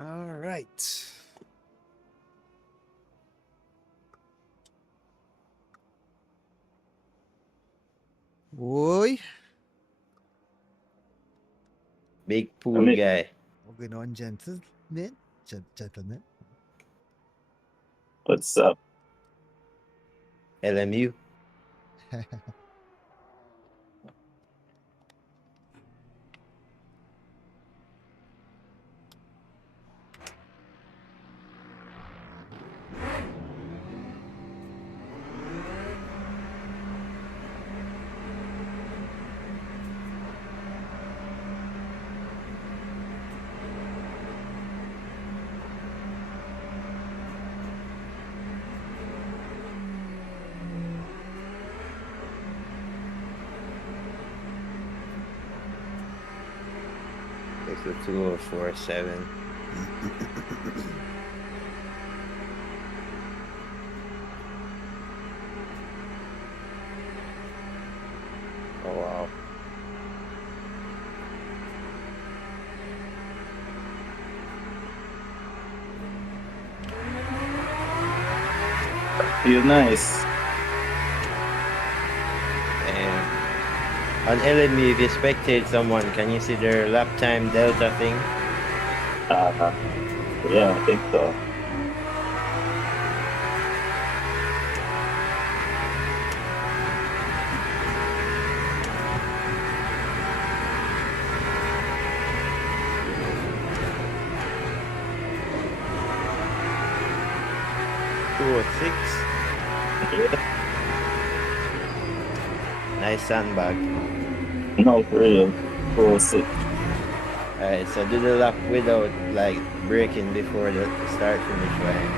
All right. Oi. Big pool guy. What's going on, gentlemen? Gentlemen. What's up? LMU. It's a 2047. Oh wow. Feel nice. And on LMU, if you spectate someone, can you see their lap time delta thing? Yeah, I think so. Six. Yeah. Nice sandbag. No, for real. 406. Alright, so do the lap without like braking before the start finish line.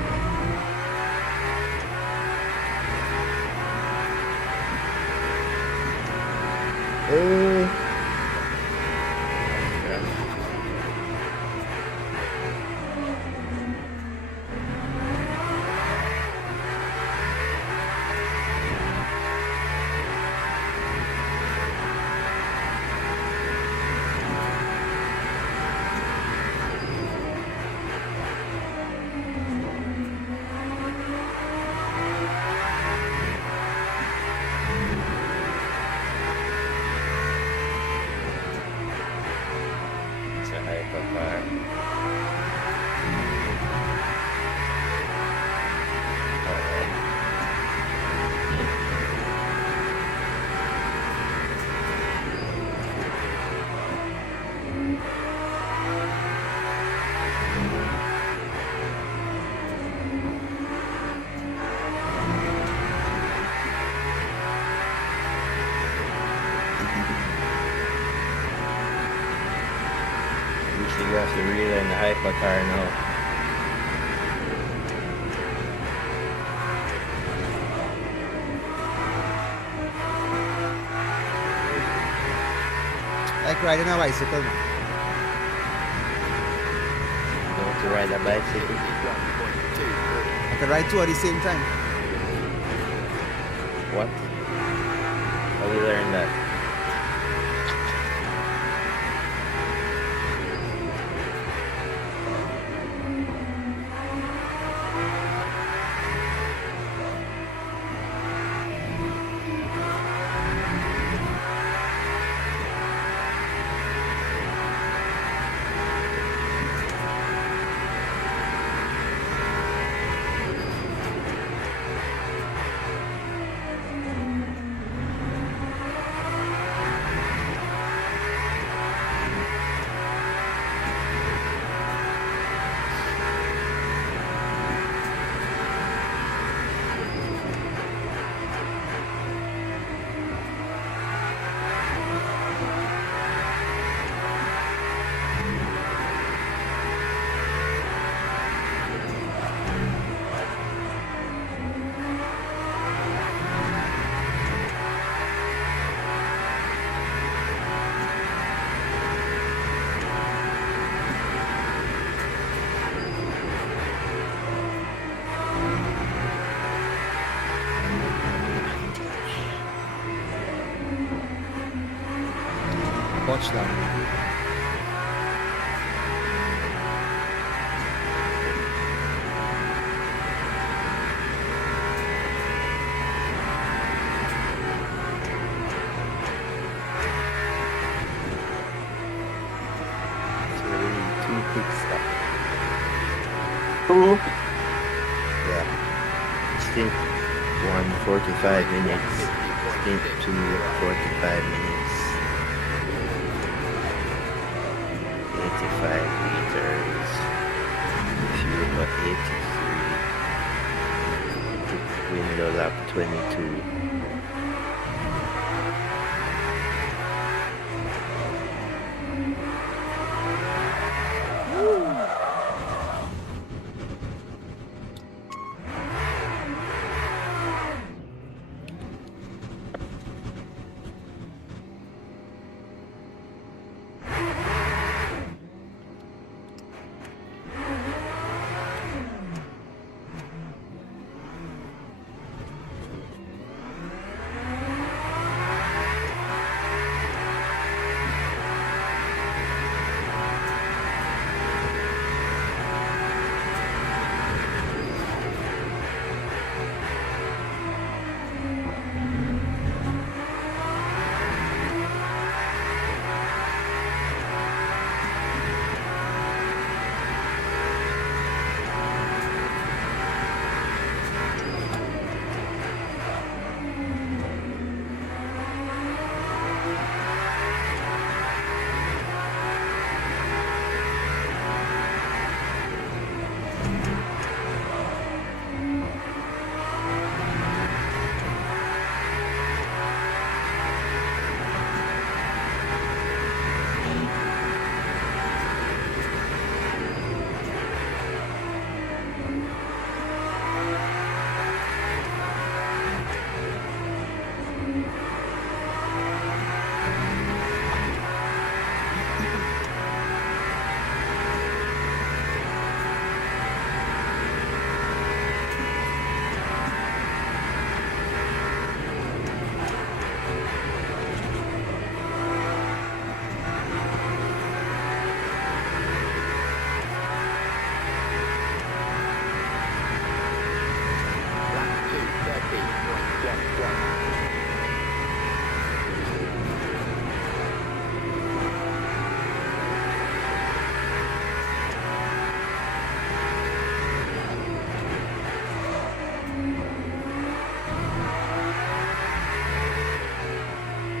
It's a hypercar. You should have to reel in the hypercar now. Like riding a bicycle, man. Don't to ride a bicycle. I can ride two at the same time. What? How we learn that? Watch that. 1:45 minutes. Stint to 45 minutes. 85 liters. Fuel at 83. Window lap 22.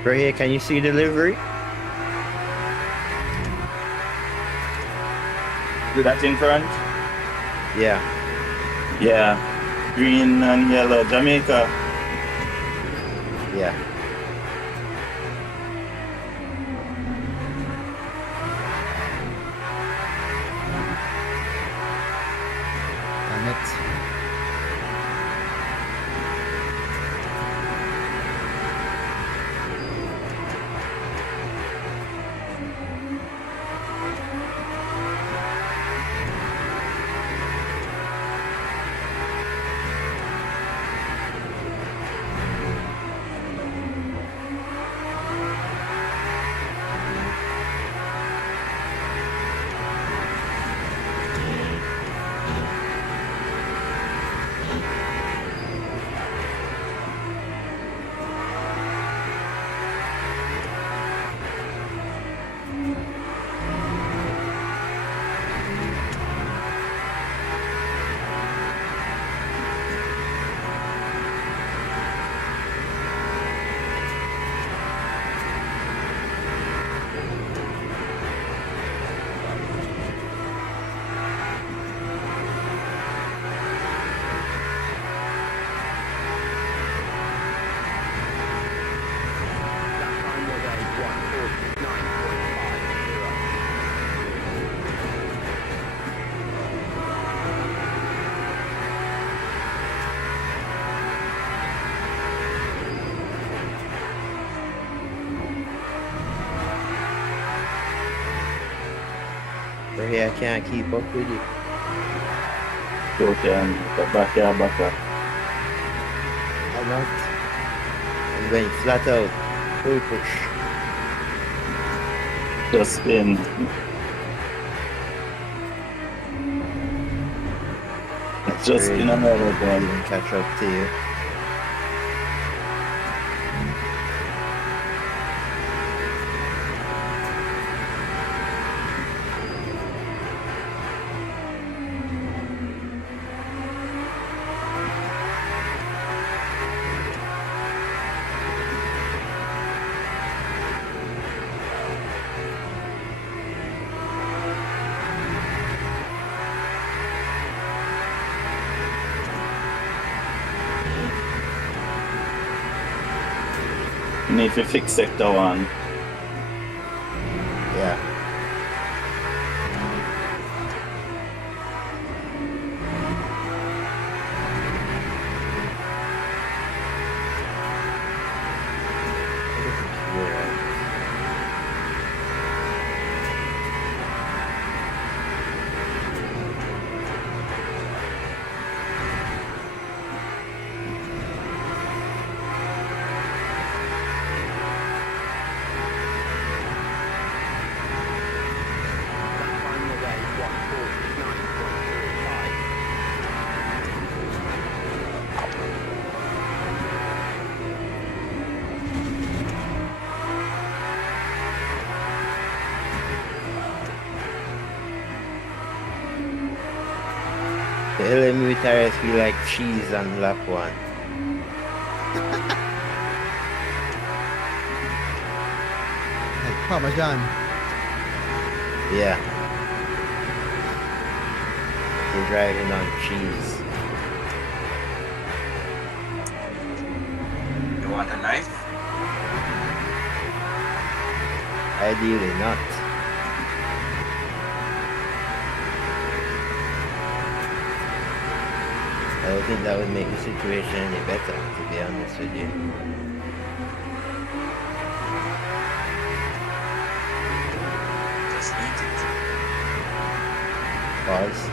Right here, can you see the livery? Do that in front? Yeah. Yeah. Green and yellow. Jamaica. Yeah. Damn it. Right here, I can't keep up with it. Okay, and back here, back up. I'm not. I'm going flat out. Full push. Just spin. Just Really in another didn't one. even catch up to you. You need to fix sector 1. Yeah. The LMU tires feel like cheese on lap 1. Like Parmesan. Yeah. You're driving on cheese. You want a knife? Ideally not. I don't think that would make the situation any better, to be honest with you. Just eat it. Pause.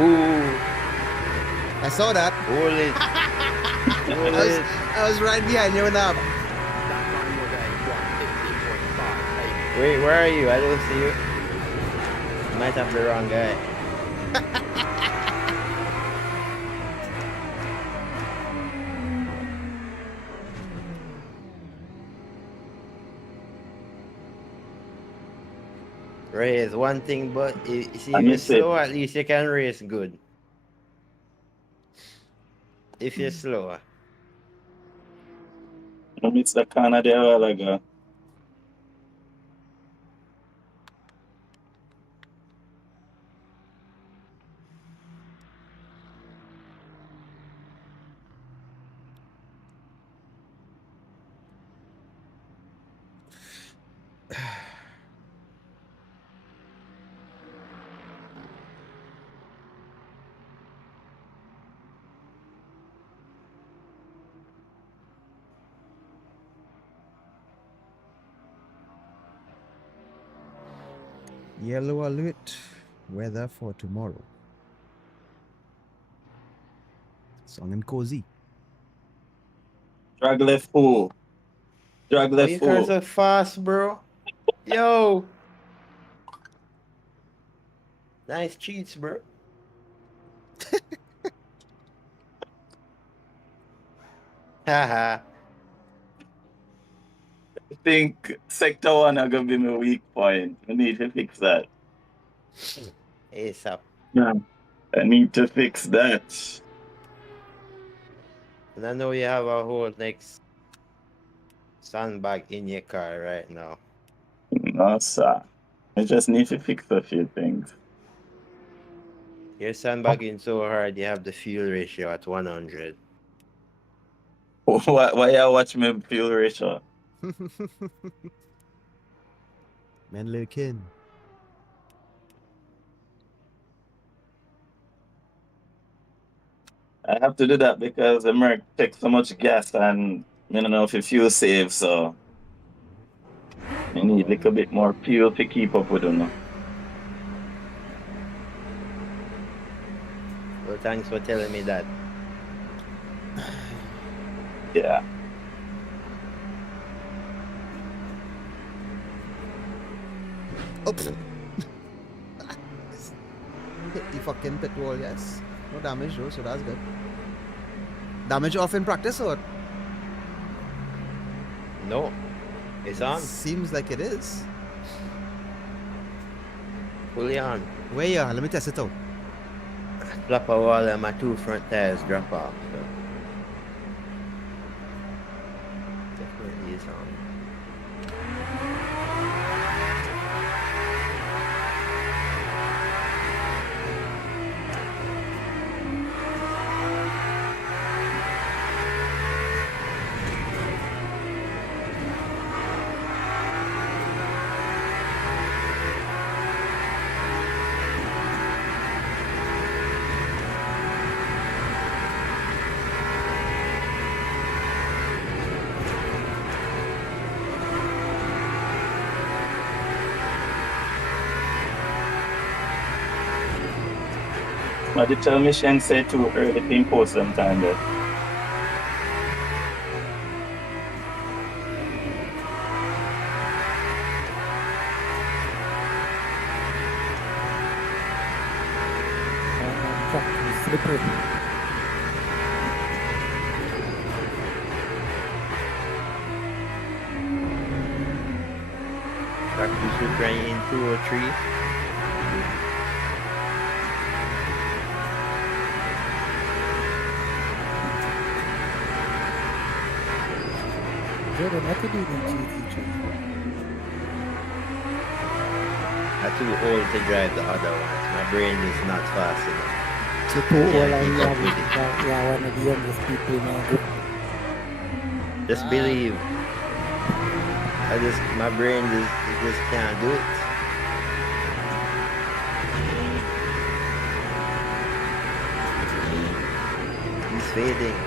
Ooh, I saw that. hold it. Hold it. I was right behind you now. Wait, where are you? I don't see you. Might have the wrong guy. Race one thing, but see if I you're miss it. slow, at least you can race good. If you're slower. I miss the corner there a while ago. Yellow alert. Weather for tomorrow. Song and cozy. Drag left full. Drag Oh, left you car full. so fast, bro. Yo. Nice cheats, bro. Haha. I think sector 1 are gonna be my weak point. I need to fix that. ASAP. Yeah. I need to fix that. And I know you have a whole next sandbag in your car right now. No, sir. I just need to fix a few things. You're sandbagging so hard, you have the fuel ratio at 100. Why you watch me fuel ratio? Man, little kid. I have to do that because the Merc takes so much gas and I don't know if the fuel saves, so I need a little bit more fuel to keep up with them. Well, thanks for telling me that. Yeah. Oops. Hit the fucking pit wall, yes. No damage though, so that's good. Damage off in practice or? No, it's on. Seems like it is. Fully on. Where you are? Let me test it out. Flap a wall and my 2 front tires drop off. So. Definitely is on. My determination said too early to impose some time there. Slippery. Practice with running in 203. Jordan, what you doing in GT3? I'm too old to drive the other ones. My brain is not fast enough. So too old Yeah, and keep you up are with it. one of the youngest people in our group. Just believe. My brain just can't do it. He's fading.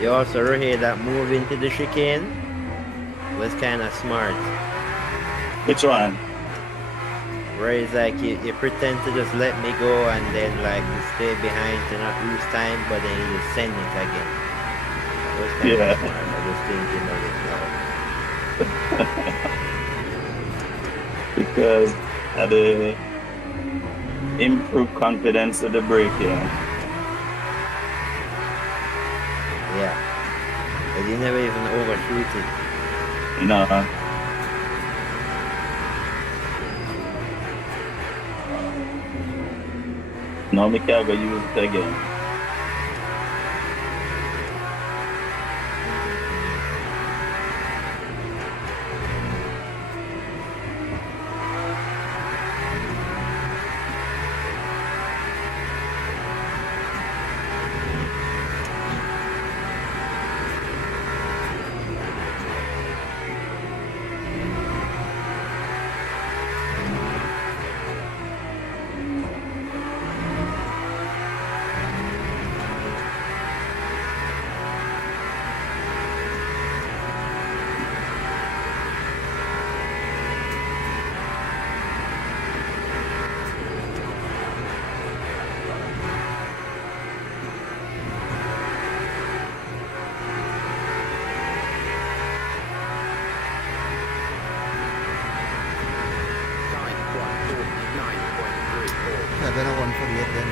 You also Rohit, that move into the chicane was kind of smart. Which one? Where it's like you pretend to just let me go and then like you stay behind to not lose time, but then you just send it again. It was Yeah. I'm just thinking of it now. Because of the improved confidence of the braking. Yeah. But you never even overshoot it. No. No, me can't go use it again. Yeah, then a 148 then.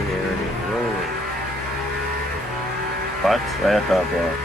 Here it is rolling. What? What you talk about?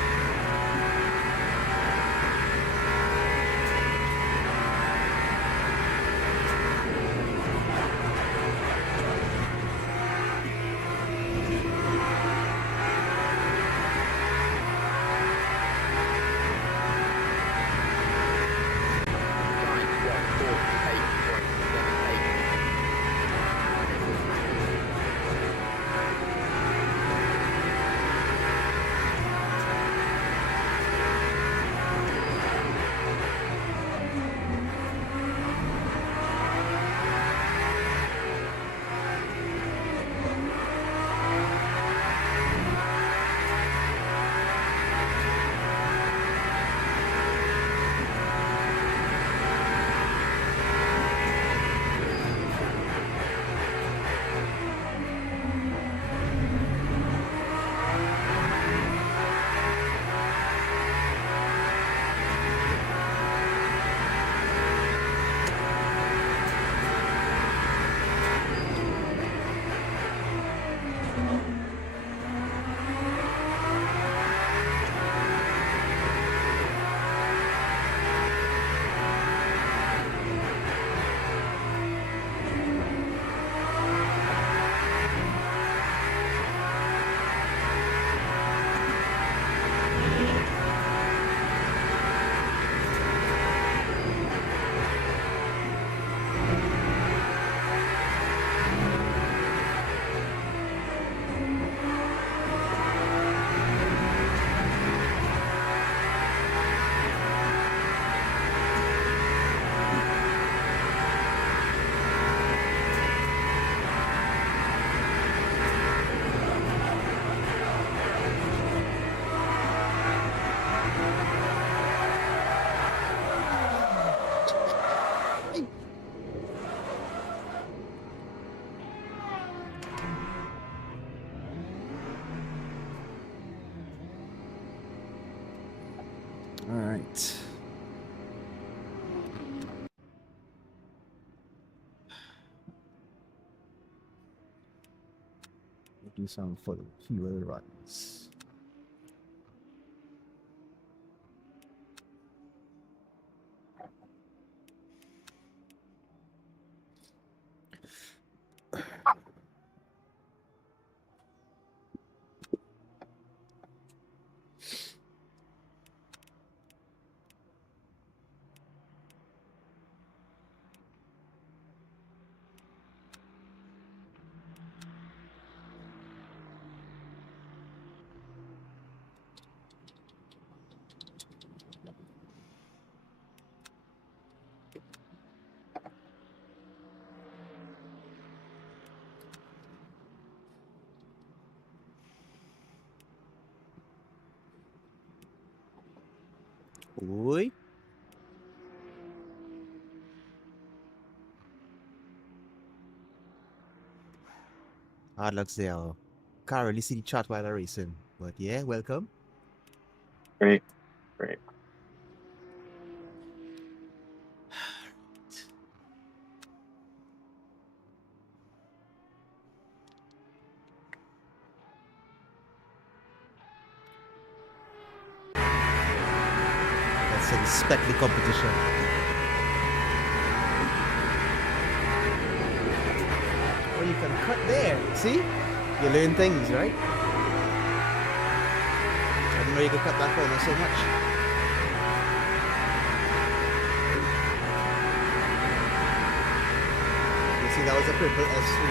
right. Do some full fuel runs. Oi. Hard luck there. Can't really see the chat while I'm racing. But yeah, welcome. Great, great. Let's inspect the competition. Oh, you can cut there. See? You learn things, right? I didn't know you could cut that corner so much. You see, that was a purple S3.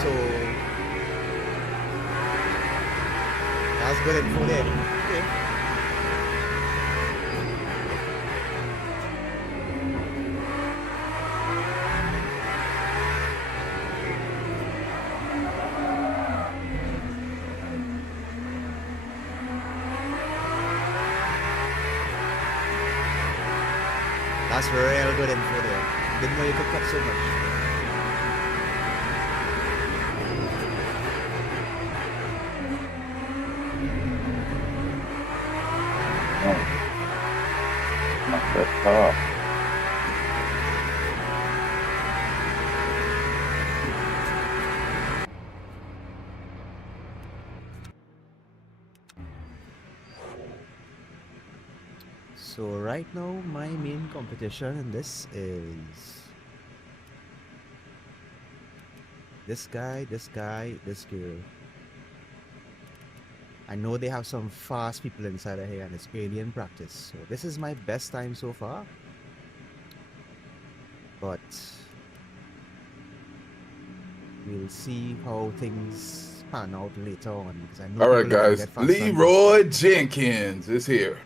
So that's good info there. Okay. That's real good info there. Didn't know you could cut so much. Not that far. So right now, my main competition in this is this guy, this girl. I know they have some fast people inside of here and it's alien practice. So this is my best time so far. But we'll see how things pan out later on because I know All right, people are gonna guys. get faster and Leroy Jenkins is here.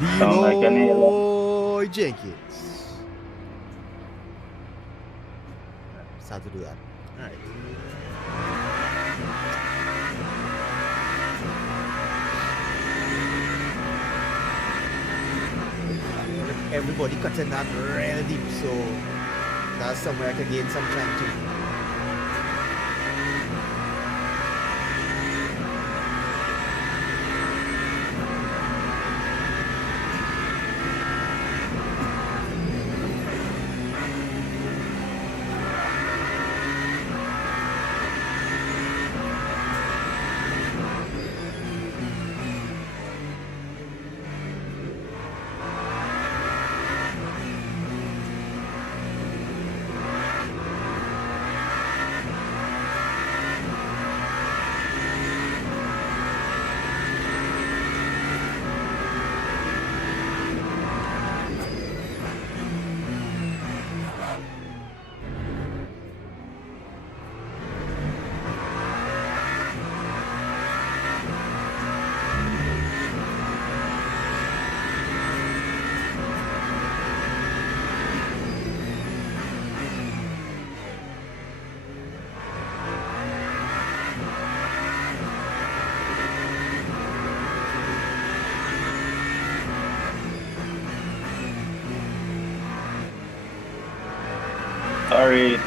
faster. Sound like an alien. Leroy Jenkins. It's hard to do that. All right. Everybody cutting that real deep, so that's somewhere I can gain some time too. Sorry.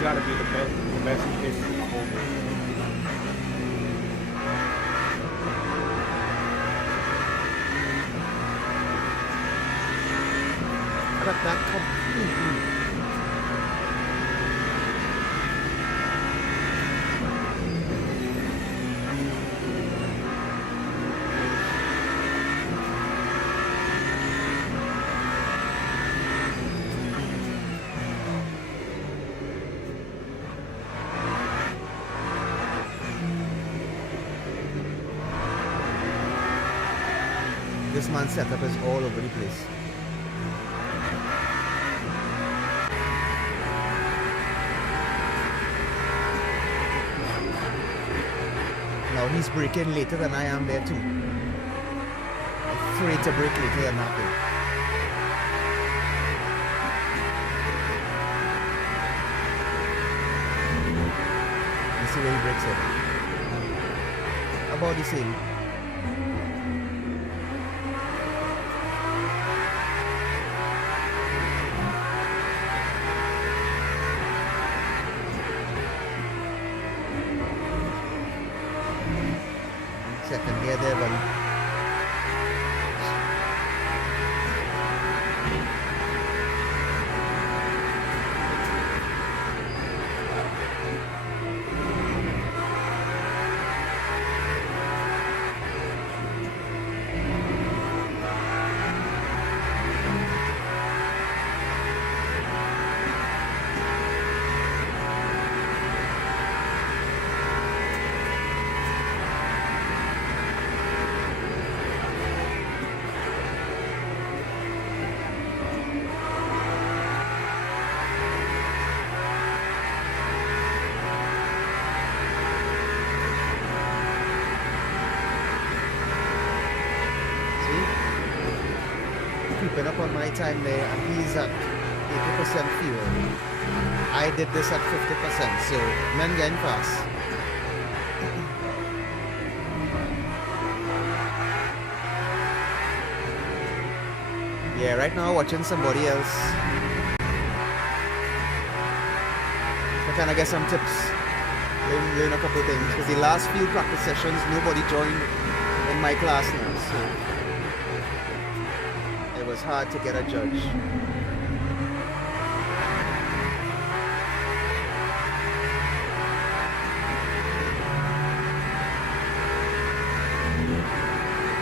gotta be the best pitch in the whole game. But that completely. This man's setup is all over the place. Now he's braking later than I am there too. Afraid to brake later than that though. Let's see where he brakes it. About the same. Second gear there, buddy. Creeping up on my time there, and he's at 80% fuel. I did this at 50%, so men getting fast. Yeah, right now watching somebody else. I kind of get some tips, learn a couple things, because the last few practice sessions nobody joined in my class now, so it was hard to get a judge.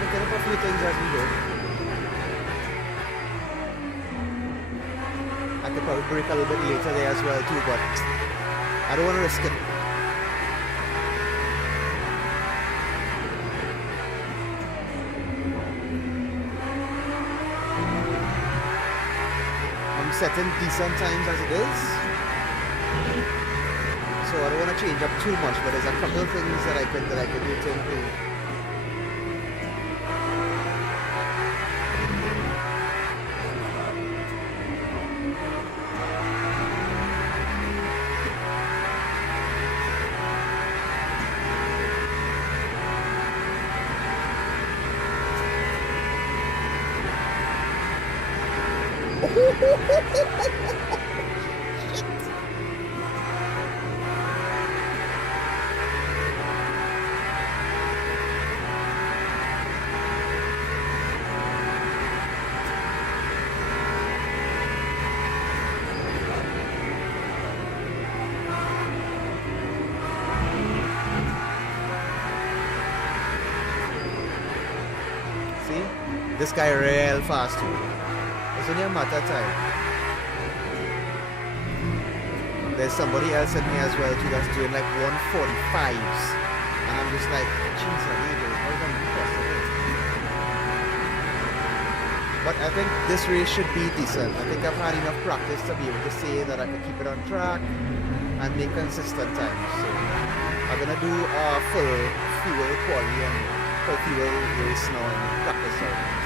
Picking up a few things as we go. I could probably brake a little bit later there as well too, but I don't want to risk it. I'm setting decent times as it is, so I don't want to change up too much, but there's a couple of things that I could do to improve. See? This guy real fast too. It's only a matter of time. There's somebody else in here as well too that's doing like 145s. And I'm just like, jeez, how can be possible? But I think this race should be decent. I think I've had enough practice to be able to say that I can keep it on track and make consistent times. So I'm gonna do a full fuel quality and full fuel race now and practice out.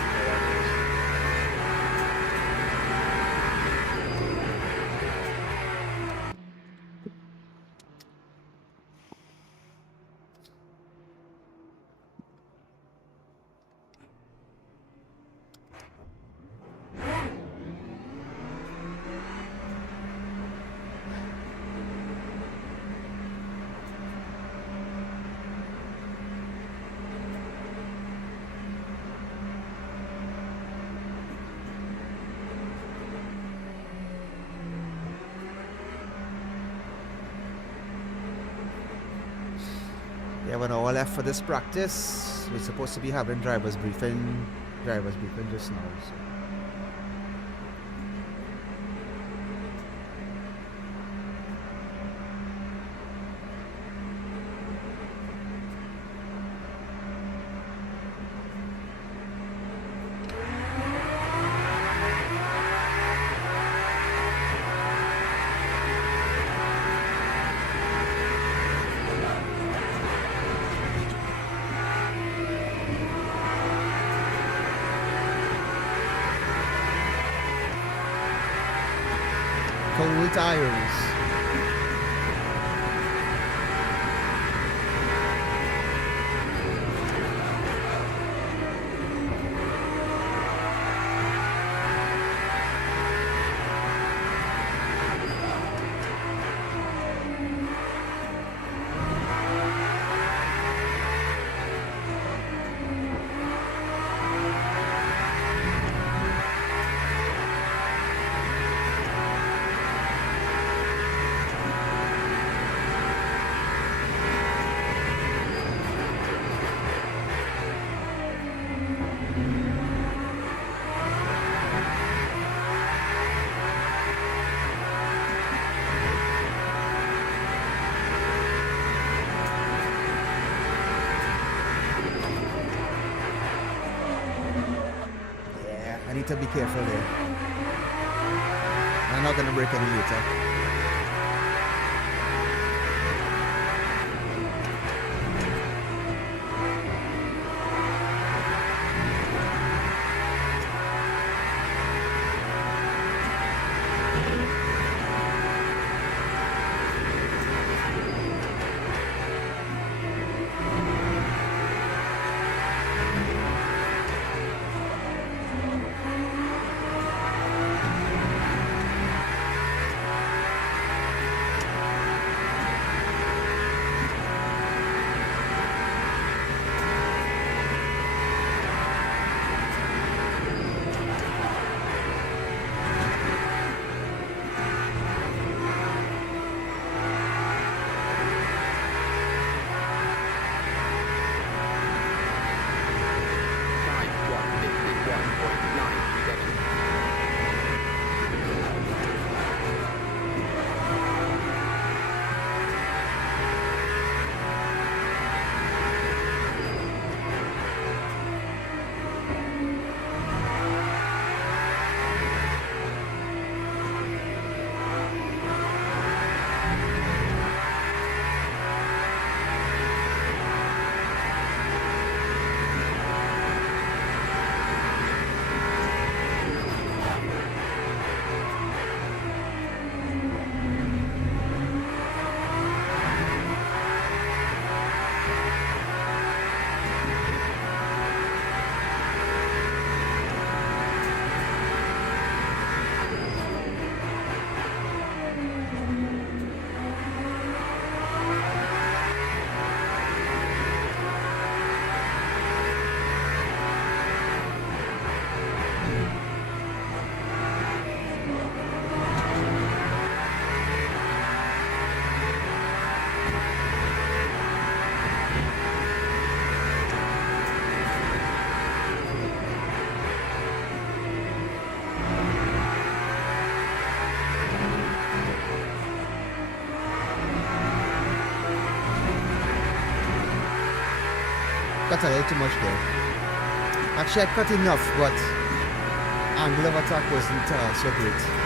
We have an hour left for this practice. We're supposed to be having driver's briefing just now. So. Cold tires. I need to be careful there. I'm not gonna break any later. Cut a little too much there. Actually, I cut enough, but angle of attack wasn't so great.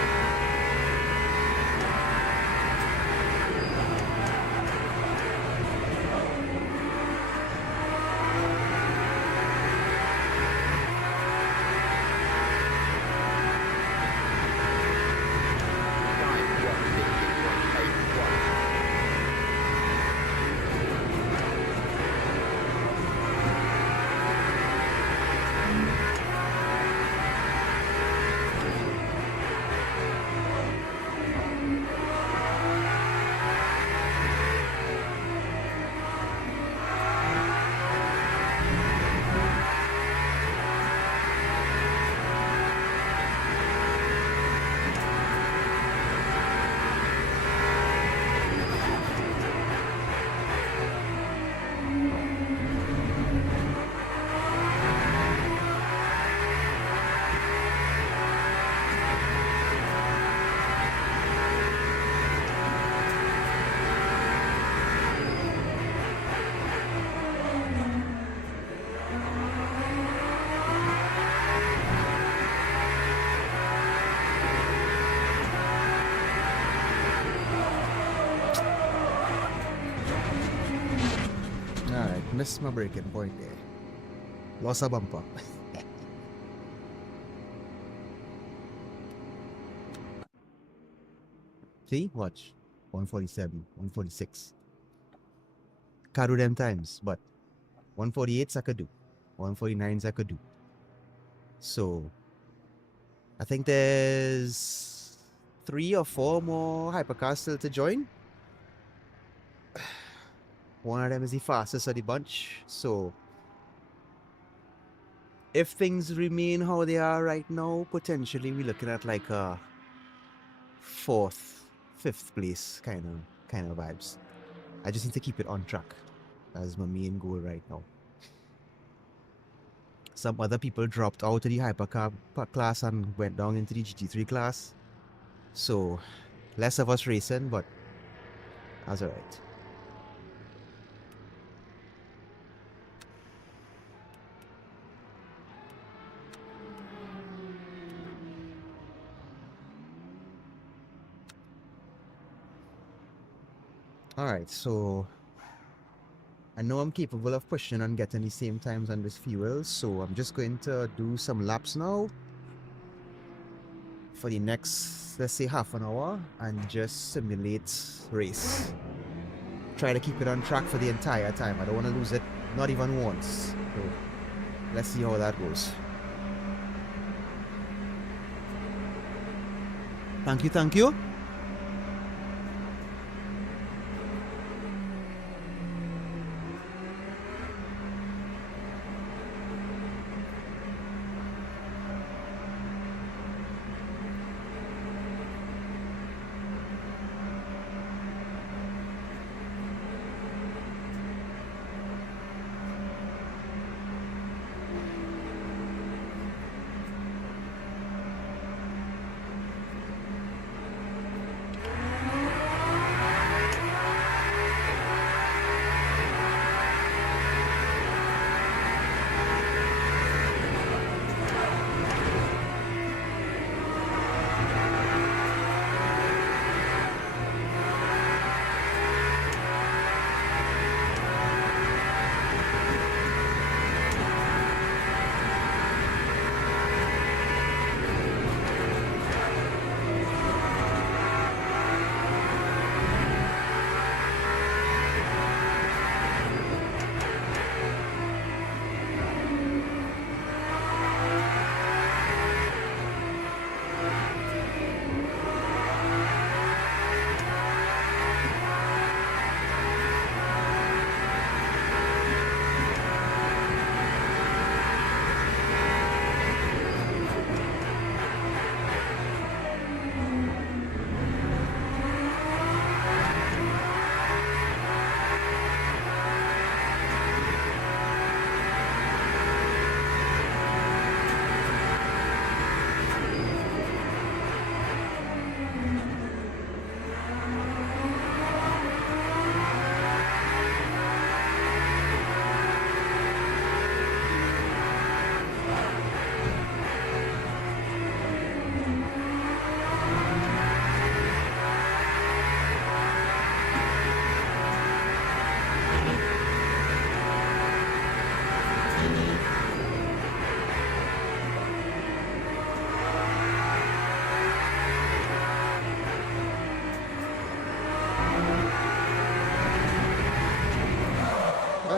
missed my breaking point there. Lost a bumper. See? Watch. 147, 146. Can't do them times, but 148s I could do. 149s I could do. So I think there's 3 or 4 more hypercars still to join. One of them is the fastest of the bunch. So if things remain how they are right now, potentially we're looking at like a 4th, 5th place kind of vibes. I just need to keep it on track. That's my main goal right now. Some other people dropped out of the hypercar class and went down into the GT3 class. So less of us racing, but that's alright. Alright, so I know I'm capable of pushing and getting the same times on this fuel, so I'm just going to do some laps now for the next, let's say, half an hour and just simulate race. Try to keep it on track for the entire time. I don't want to lose it, not even once. So let's see how that goes. Thank you, thank you.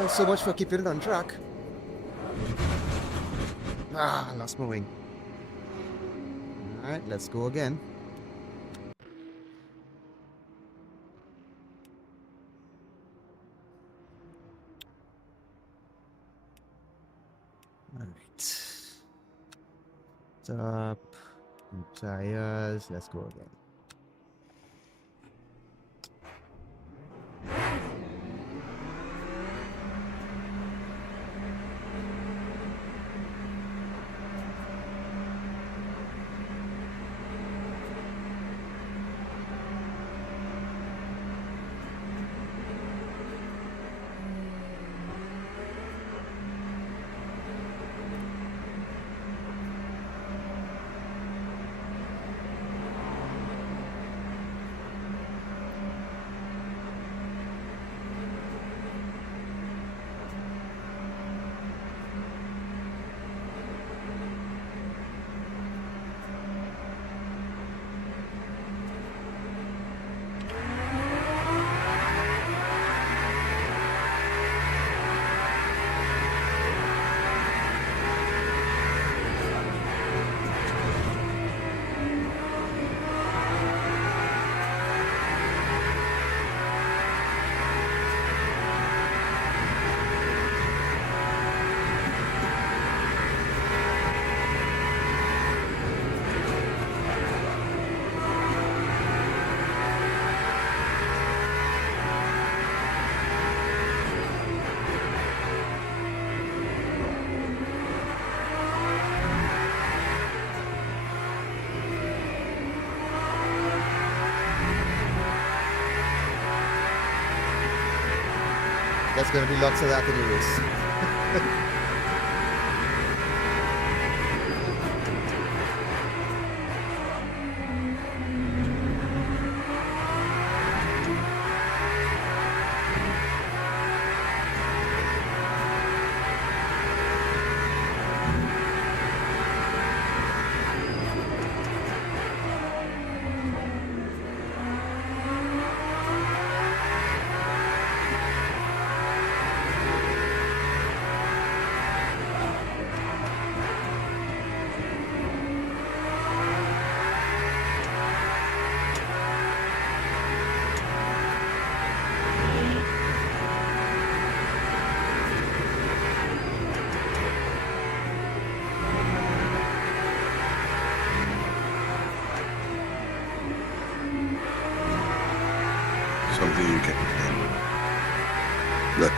So much for keeping it on track. Ah, lost my wing. Alright, let's go again. Alright. Top. Tires. Let's go again. There's gonna be lots of that in the race. Something you can look.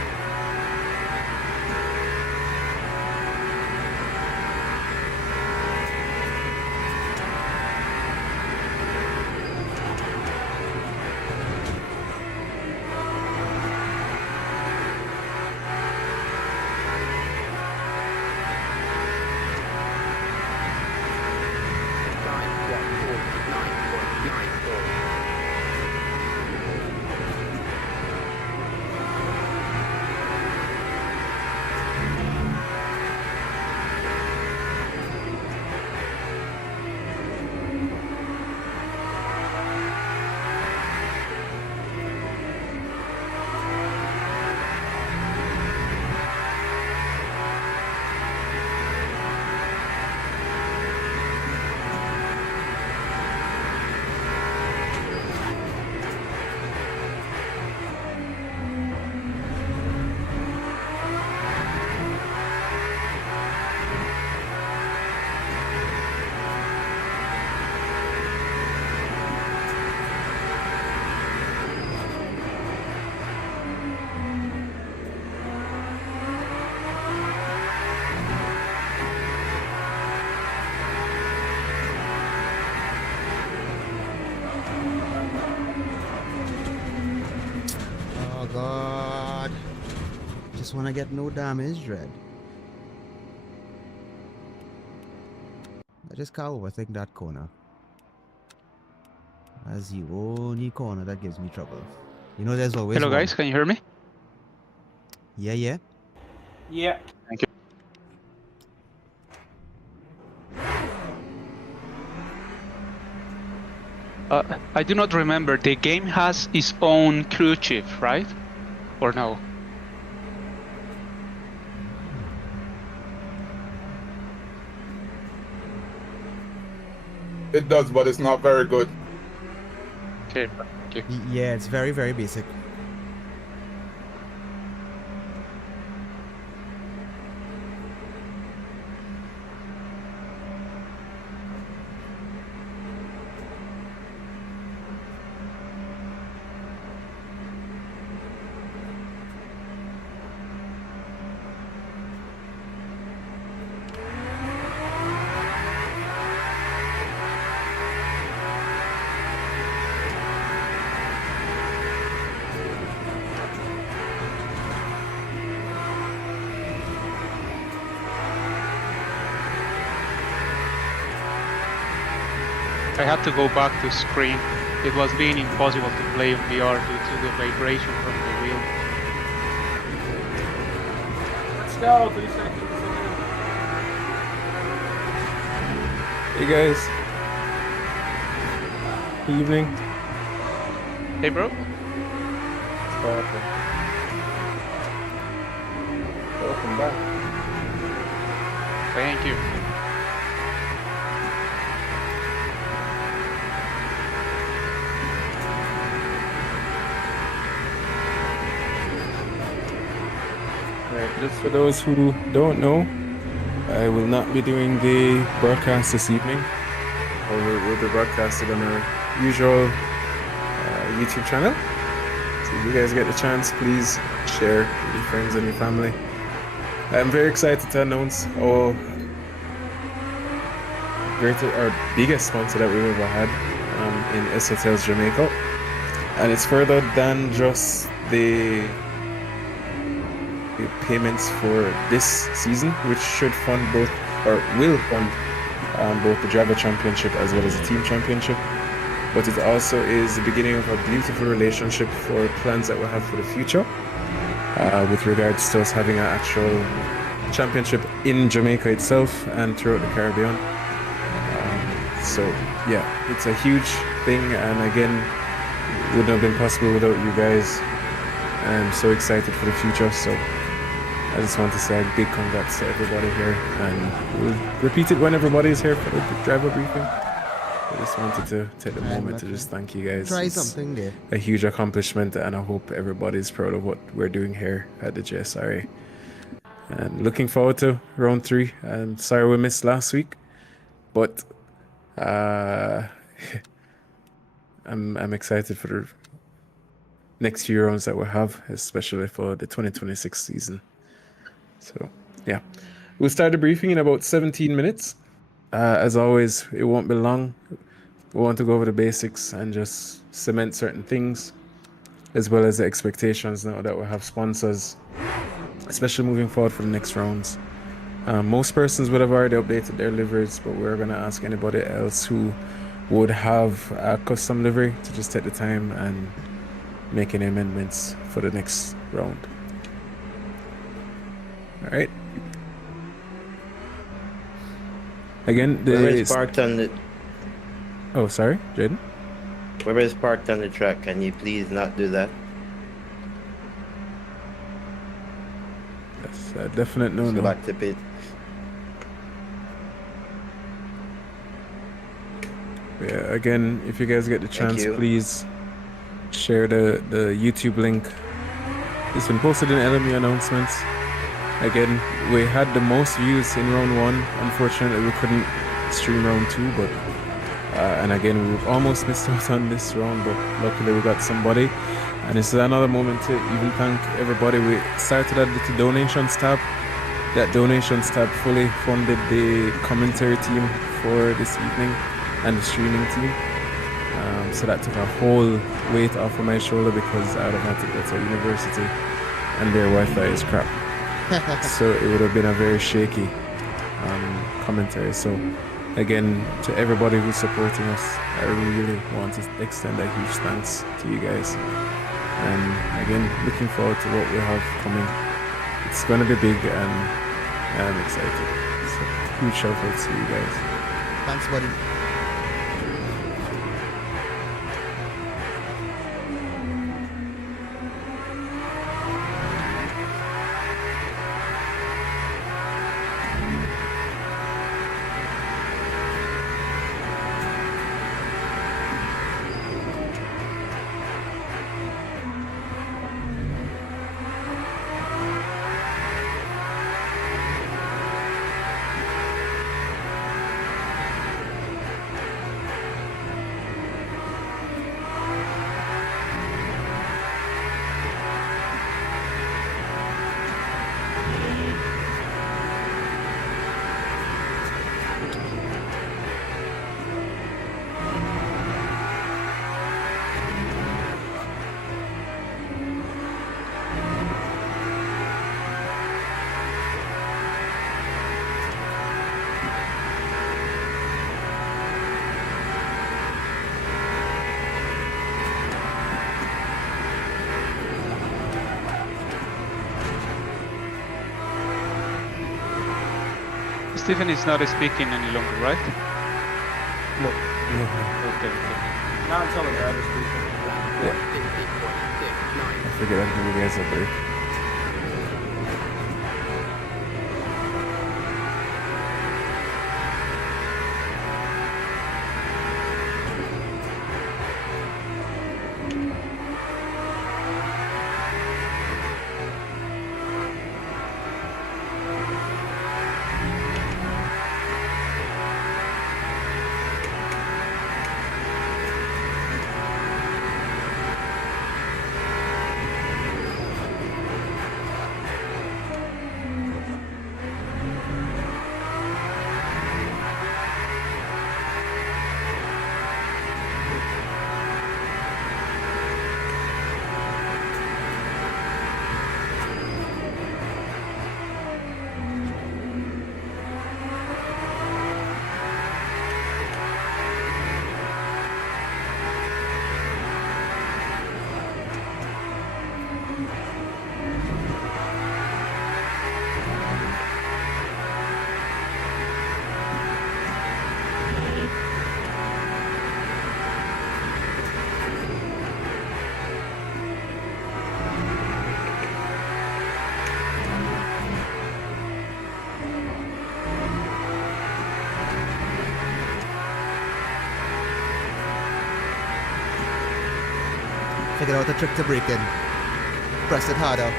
Oh God. Just wanna get no damage, Dread. I just can't overthink that corner. That's the only corner that gives me trouble. You know there's always Hello one. guys, can you hear me? Yeah, yeah. Yeah. Thank you. I do not remember. The game has its own crew chief, right? Or no? It does, but it's not very good. Okay, thank you. Yeah, it's very, very basic. I had to go back to screen. It was being impossible to play on VR due to the vibration from the wheel. Let's go. 3 seconds. Hey guys. Evening. Hey bro? Welcome back. Thank you. Right, just for those who don't know, I will not be doing the broadcast this evening. We'll be broadcasted on our usual YouTube channel. So if you guys get the chance, please share with your friends and your family. I'm very excited to announce our biggest sponsor that we've ever had in S Hotels Jamaica. And it's further than just the payments for this season, which should fund both, or will fund both the driver championship as well as the team championship. But it also is the beginning of a beautiful relationship for plans that we'll have for the future, with regards to us having an actual championship in Jamaica itself and throughout the Caribbean. So yeah, it's a huge thing, and again, wouldn't have been possible without you guys. I'm so excited for the future, so I just want to say a big congrats to everybody here, and we'll repeat it when everybody is here for the driver briefing. I just wanted to take the moment to just thank you guys. Try It's something there. a huge accomplishment, and I hope everybody's proud of what we're doing here at the JSRA. And looking forward to round 3. And sorry we missed last week, but I'm excited for the next few rounds that we'll have, especially for the 2026 season. So yeah, we'll start the briefing in about 17 minutes. As always, it won't be long. We want to go over the basics and just cement certain things, as well as the expectations now that we have sponsors, especially moving forward for the next rounds. Most persons would have already updated their liveries, but we're going to ask anybody else who would have a custom livery to just take the time and make any amendments for the next round. All right. Again, Whoever's parked on the Oh, sorry, Jaden? whoever's parked on the track, can you please not do that? That's a definite Just go no-no. back to pit. Yeah, again, if you guys get the chance, you. please share the YouTube link. It's been posted in LMU announcements. Again, we had the most views in round 1. Unfortunately, we couldn't stream round 2, but and again, we almost missed out on this round, but luckily we got somebody. And this is another moment to even thank everybody. We started at the donations tab. That donations tab fully funded the commentary team for this evening and the streaming team. So that took a whole weight off of my shoulder, because I would have had to go to a university and their Wi-Fi is crap. So it would have been a very shaky commentary. So again, to everybody who's supporting us, I really want to extend a huge thanks to you guys. And again, looking forward to what we have coming. It's going to be big, and I'm excited. So huge shout out to you guys. Thanks, buddy. Stephen is not speaking any longer, right? No. Okay, okay. Not until the driver's briefing. I figured I'd give you guys a break. Figured out a trick to break in. Press it harder.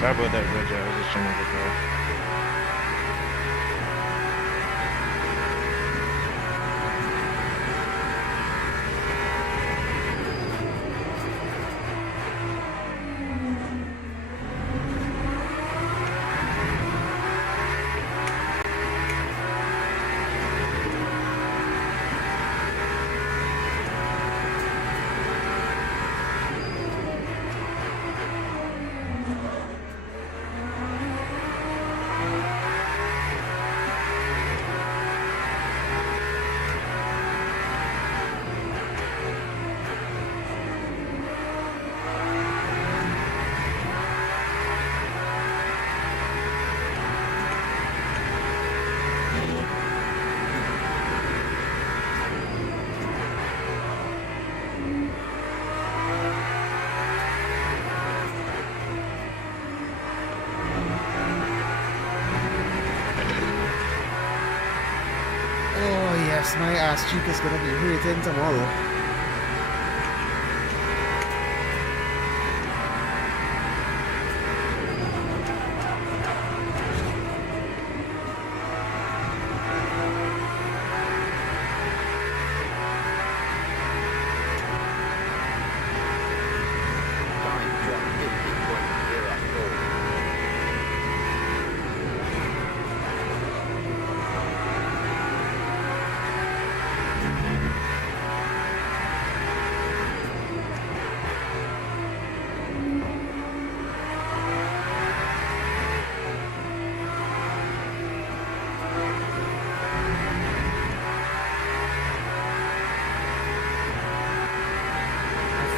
Sorry about that, Roger. I was just trying to get there. Oh yes, my ass cheek is gonna be hurting tomorrow.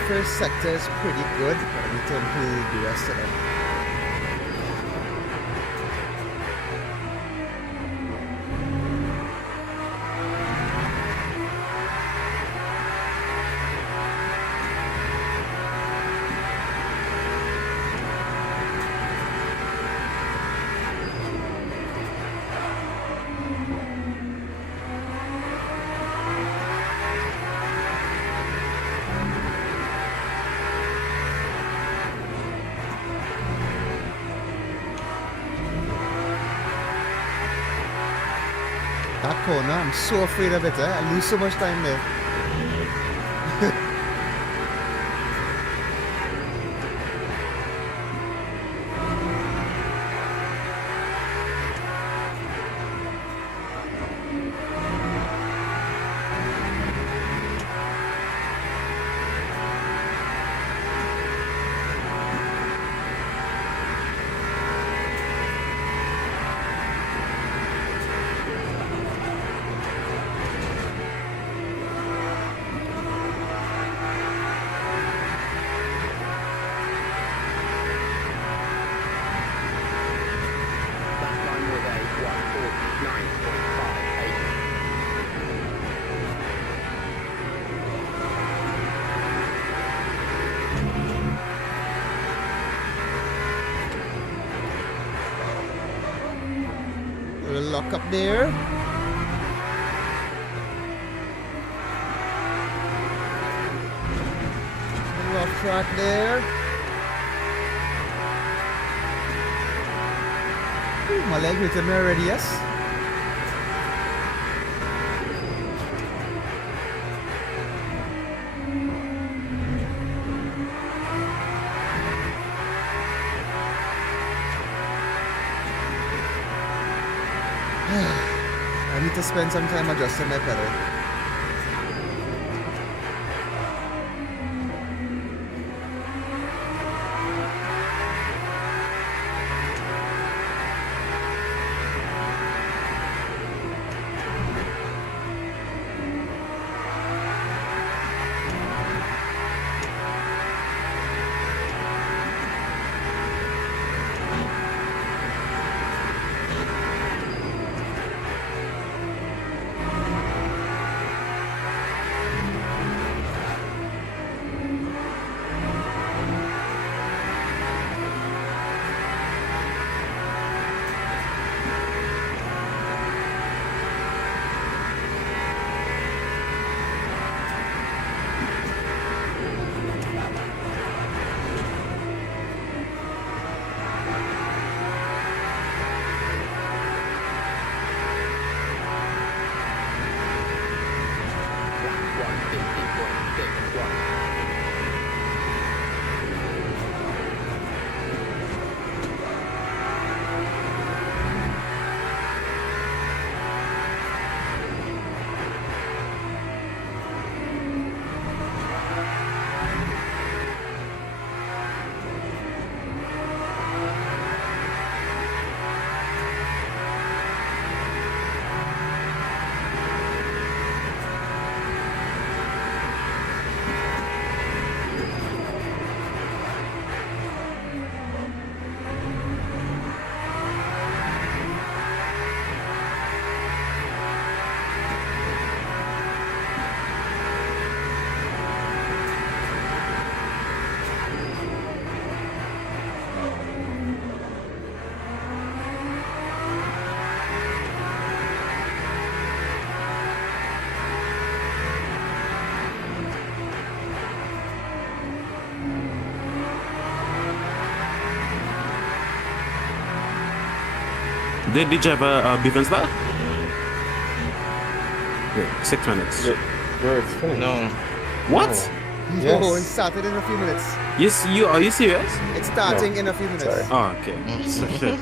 First sector is pretty good, but I need to improve the rest of them. That corner, I'm so afraid of it, eh? I lose so much time there. Little lock up there. Little off track there. Ooh, my leg hit me already, yes. I need to spend some time adjusting my pedal. Did you have a beef style? Yeah, 6 minutes. Bro, it's finished. No. What? Yes. Oh, it started in a few minutes. Yes, you are you serious? It's starting in a few minutes. Sorry. Oh, okay. So shit.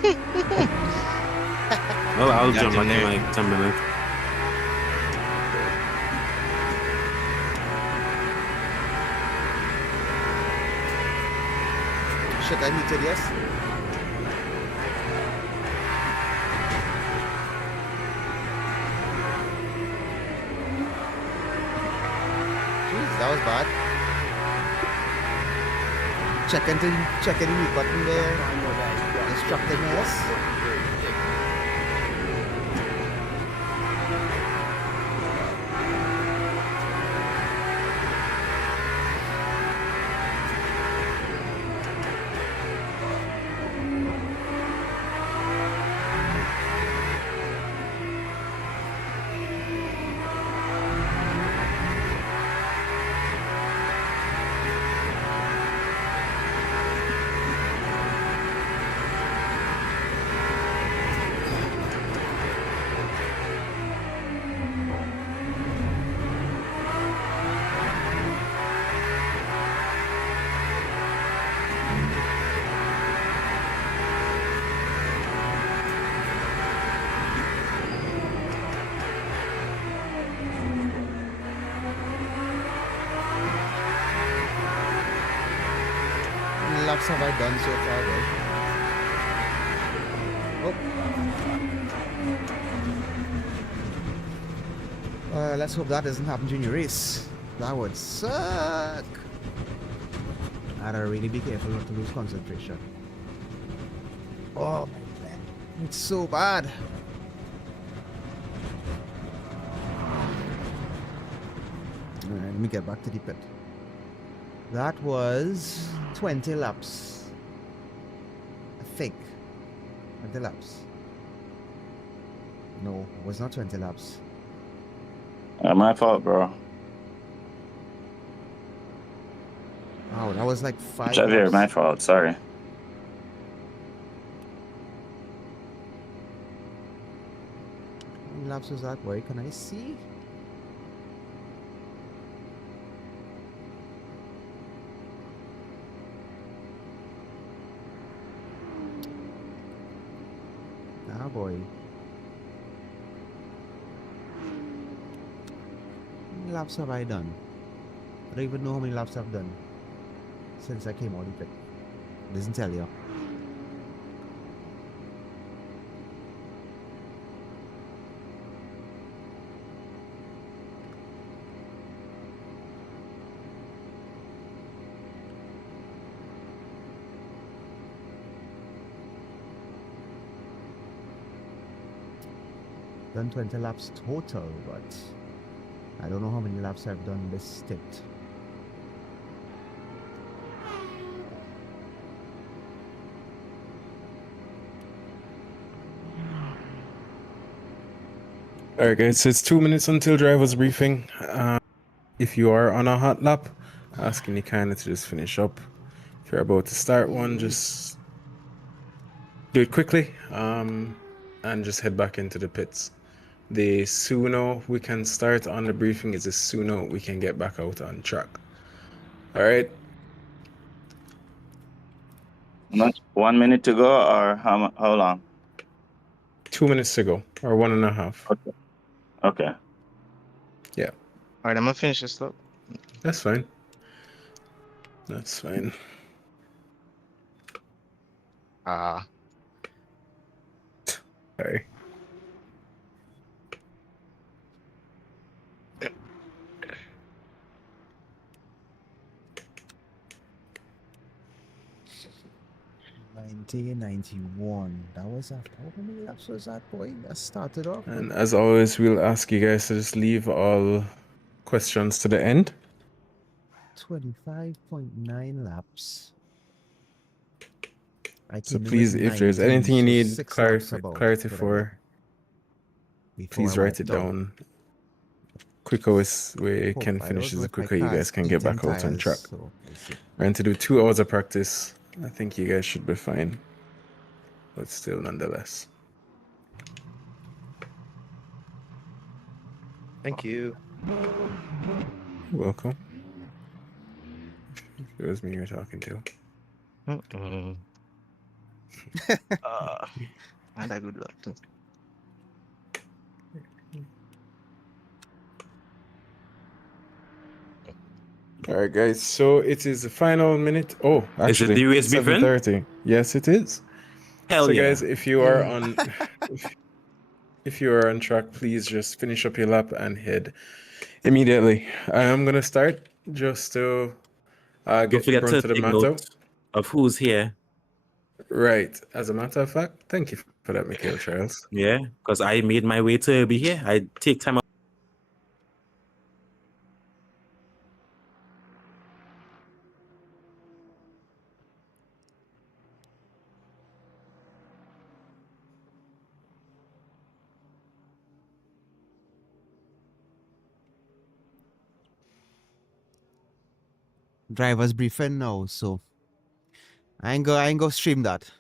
Well, I'll jump back in like 10 minutes. Shit, I heated, yes? Jeez, that was bad. Checking the mute button there. Instructing us. How many laps have I done so far, though? Oh. Let's hope that doesn't happen during your race. That would suck. I gotta really be careful not to lose concentration. Oh my god, it's so bad. Alright, let me get back to the pit. That was 20 laps. I think. 20 laps. No, it was not 20 laps. My fault, bro. Wow, that was like 5 Javier, laps. my fault. Sorry. How many laps was that, boy? Can I see? Ah, boy. How many laps have I done? I don't even know how many laps I've done since I came out of the pit. It doesn't tell you. Done 20 laps total, but I don't know how many laps I've done this stint. Alright guys, so it's 2 minutes until driver's briefing. If you are on a hot lap, asking you kind of to just finish up. If you're about to start one, just do it quickly and just head back into the pits. The sooner we can start on the briefing is the sooner we can get back out on track. Alright? Not 1 minute to go, or how long? 2 minutes to go, or 1.5. Okay. Okay. Yeah. Alright, I'm gonna finish this up. That's fine. That's fine. Sorry. $90.91. That was after how many laps was that, boy? That started off. And as always, we'll ask you guys to just leave all questions to the end. 25.9 laps. So please, if there's anything you need clarity for, please write it down. Quicker we can finish this, the quicker you guys can get back out on track. We're going to do 2 hours of practice. I think you guys should be fine. But still, nonetheless. Thank you. Welcome. It was me you're talking to. Mm-mm. And a good luck too. All right, guys. So it is the final minute. Oh, Is it actually, the race briefing? 7:30. Yes, it is. Hell So, yeah. guys, if you are on, if you are on track, please just finish up your lap and head immediately. I am gonna start just to Don't get the forget brunt to of the take matter. note of who's here. Right. As a matter of fact, thank you for that, Mikhail Charles. Yeah, because I made my way to be here. I take time out. Driver's briefing now, so I ain't go stream that.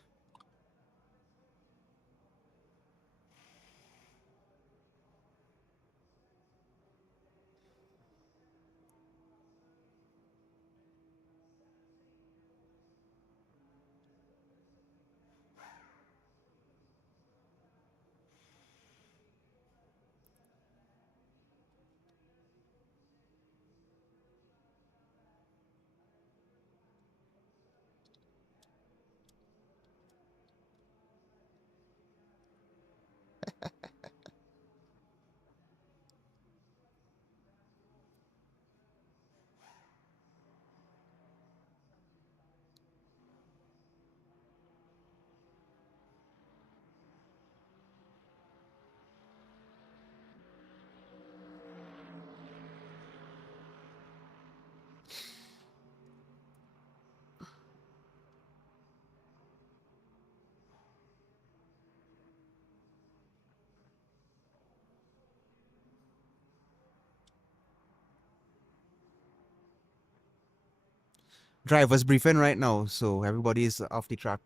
Driver's briefing right now, so everybody's off the track.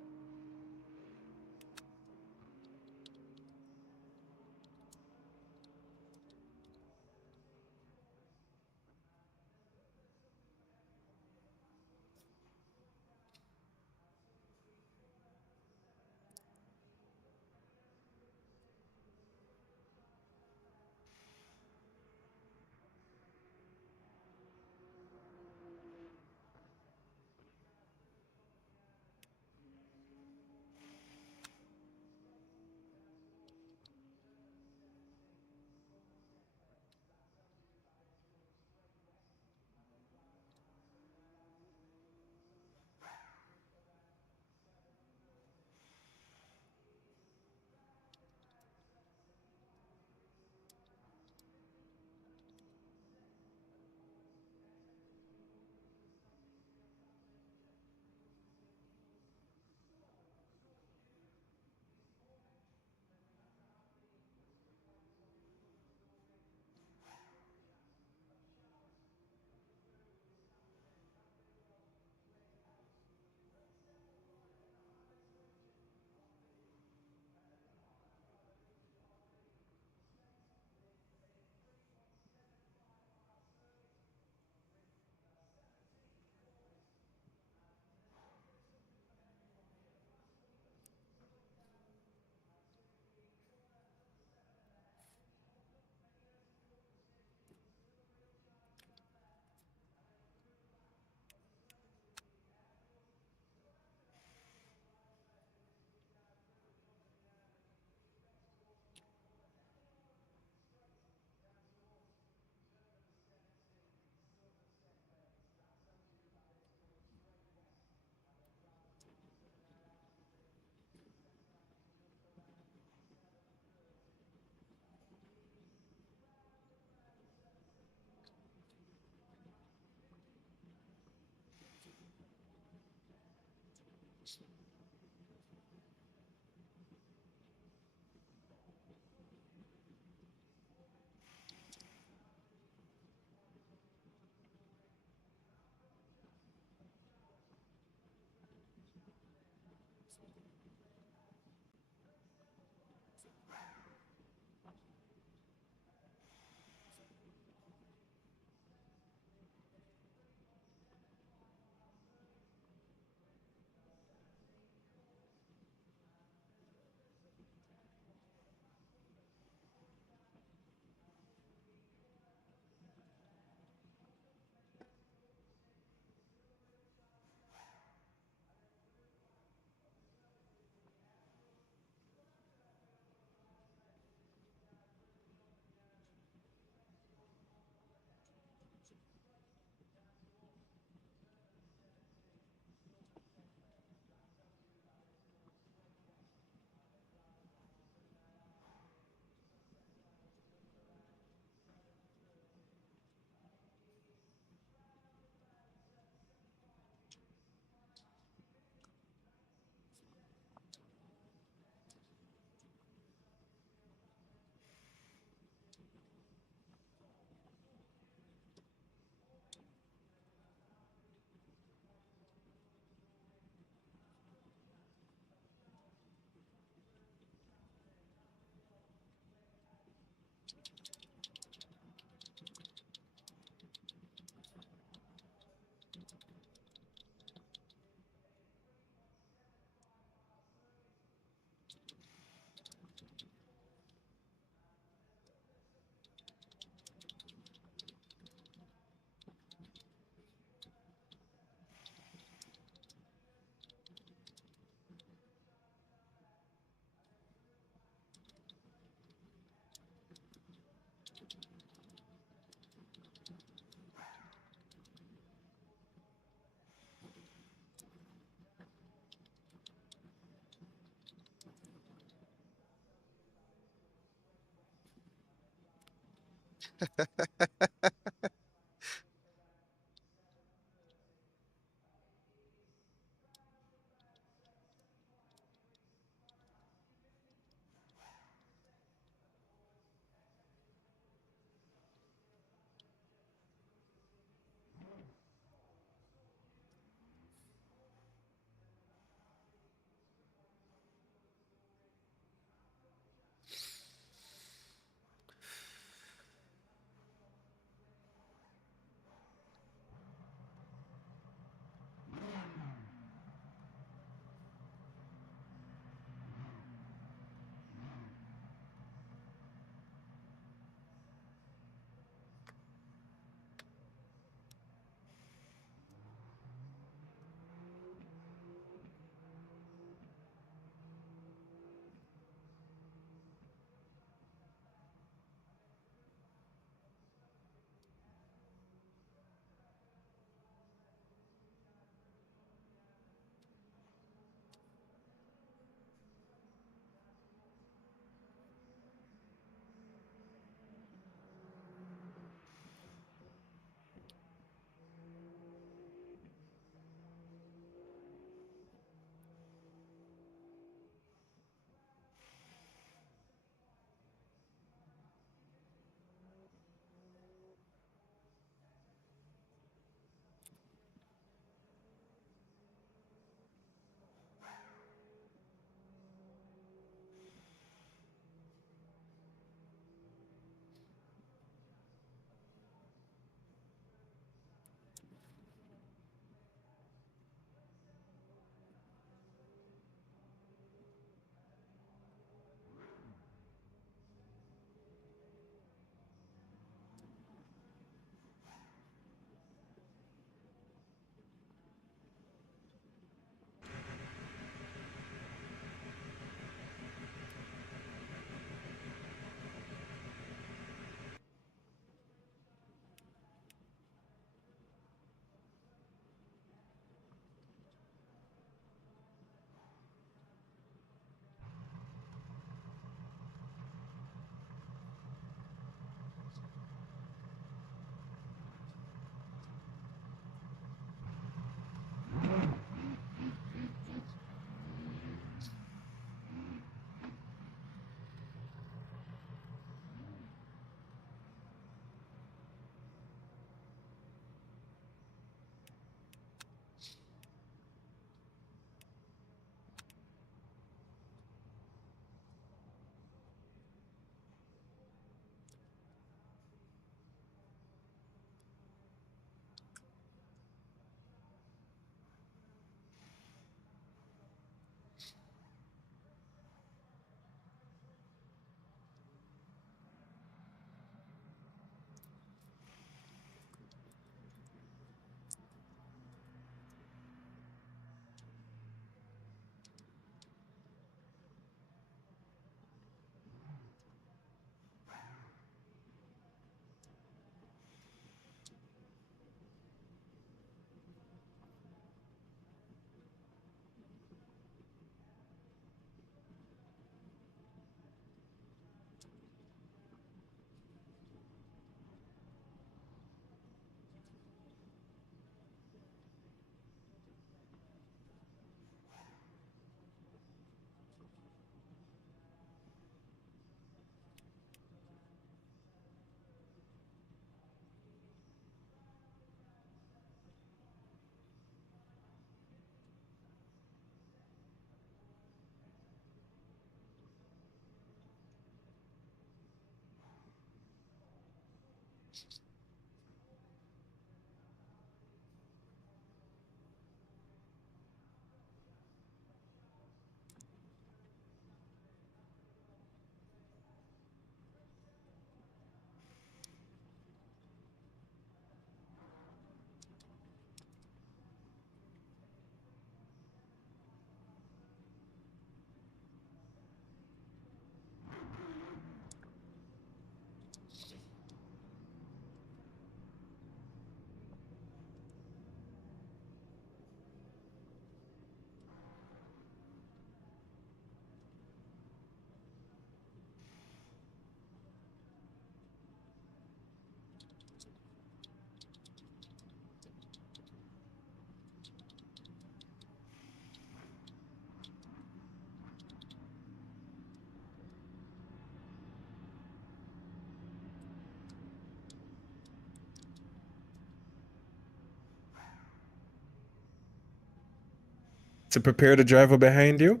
to prepare the driver behind you.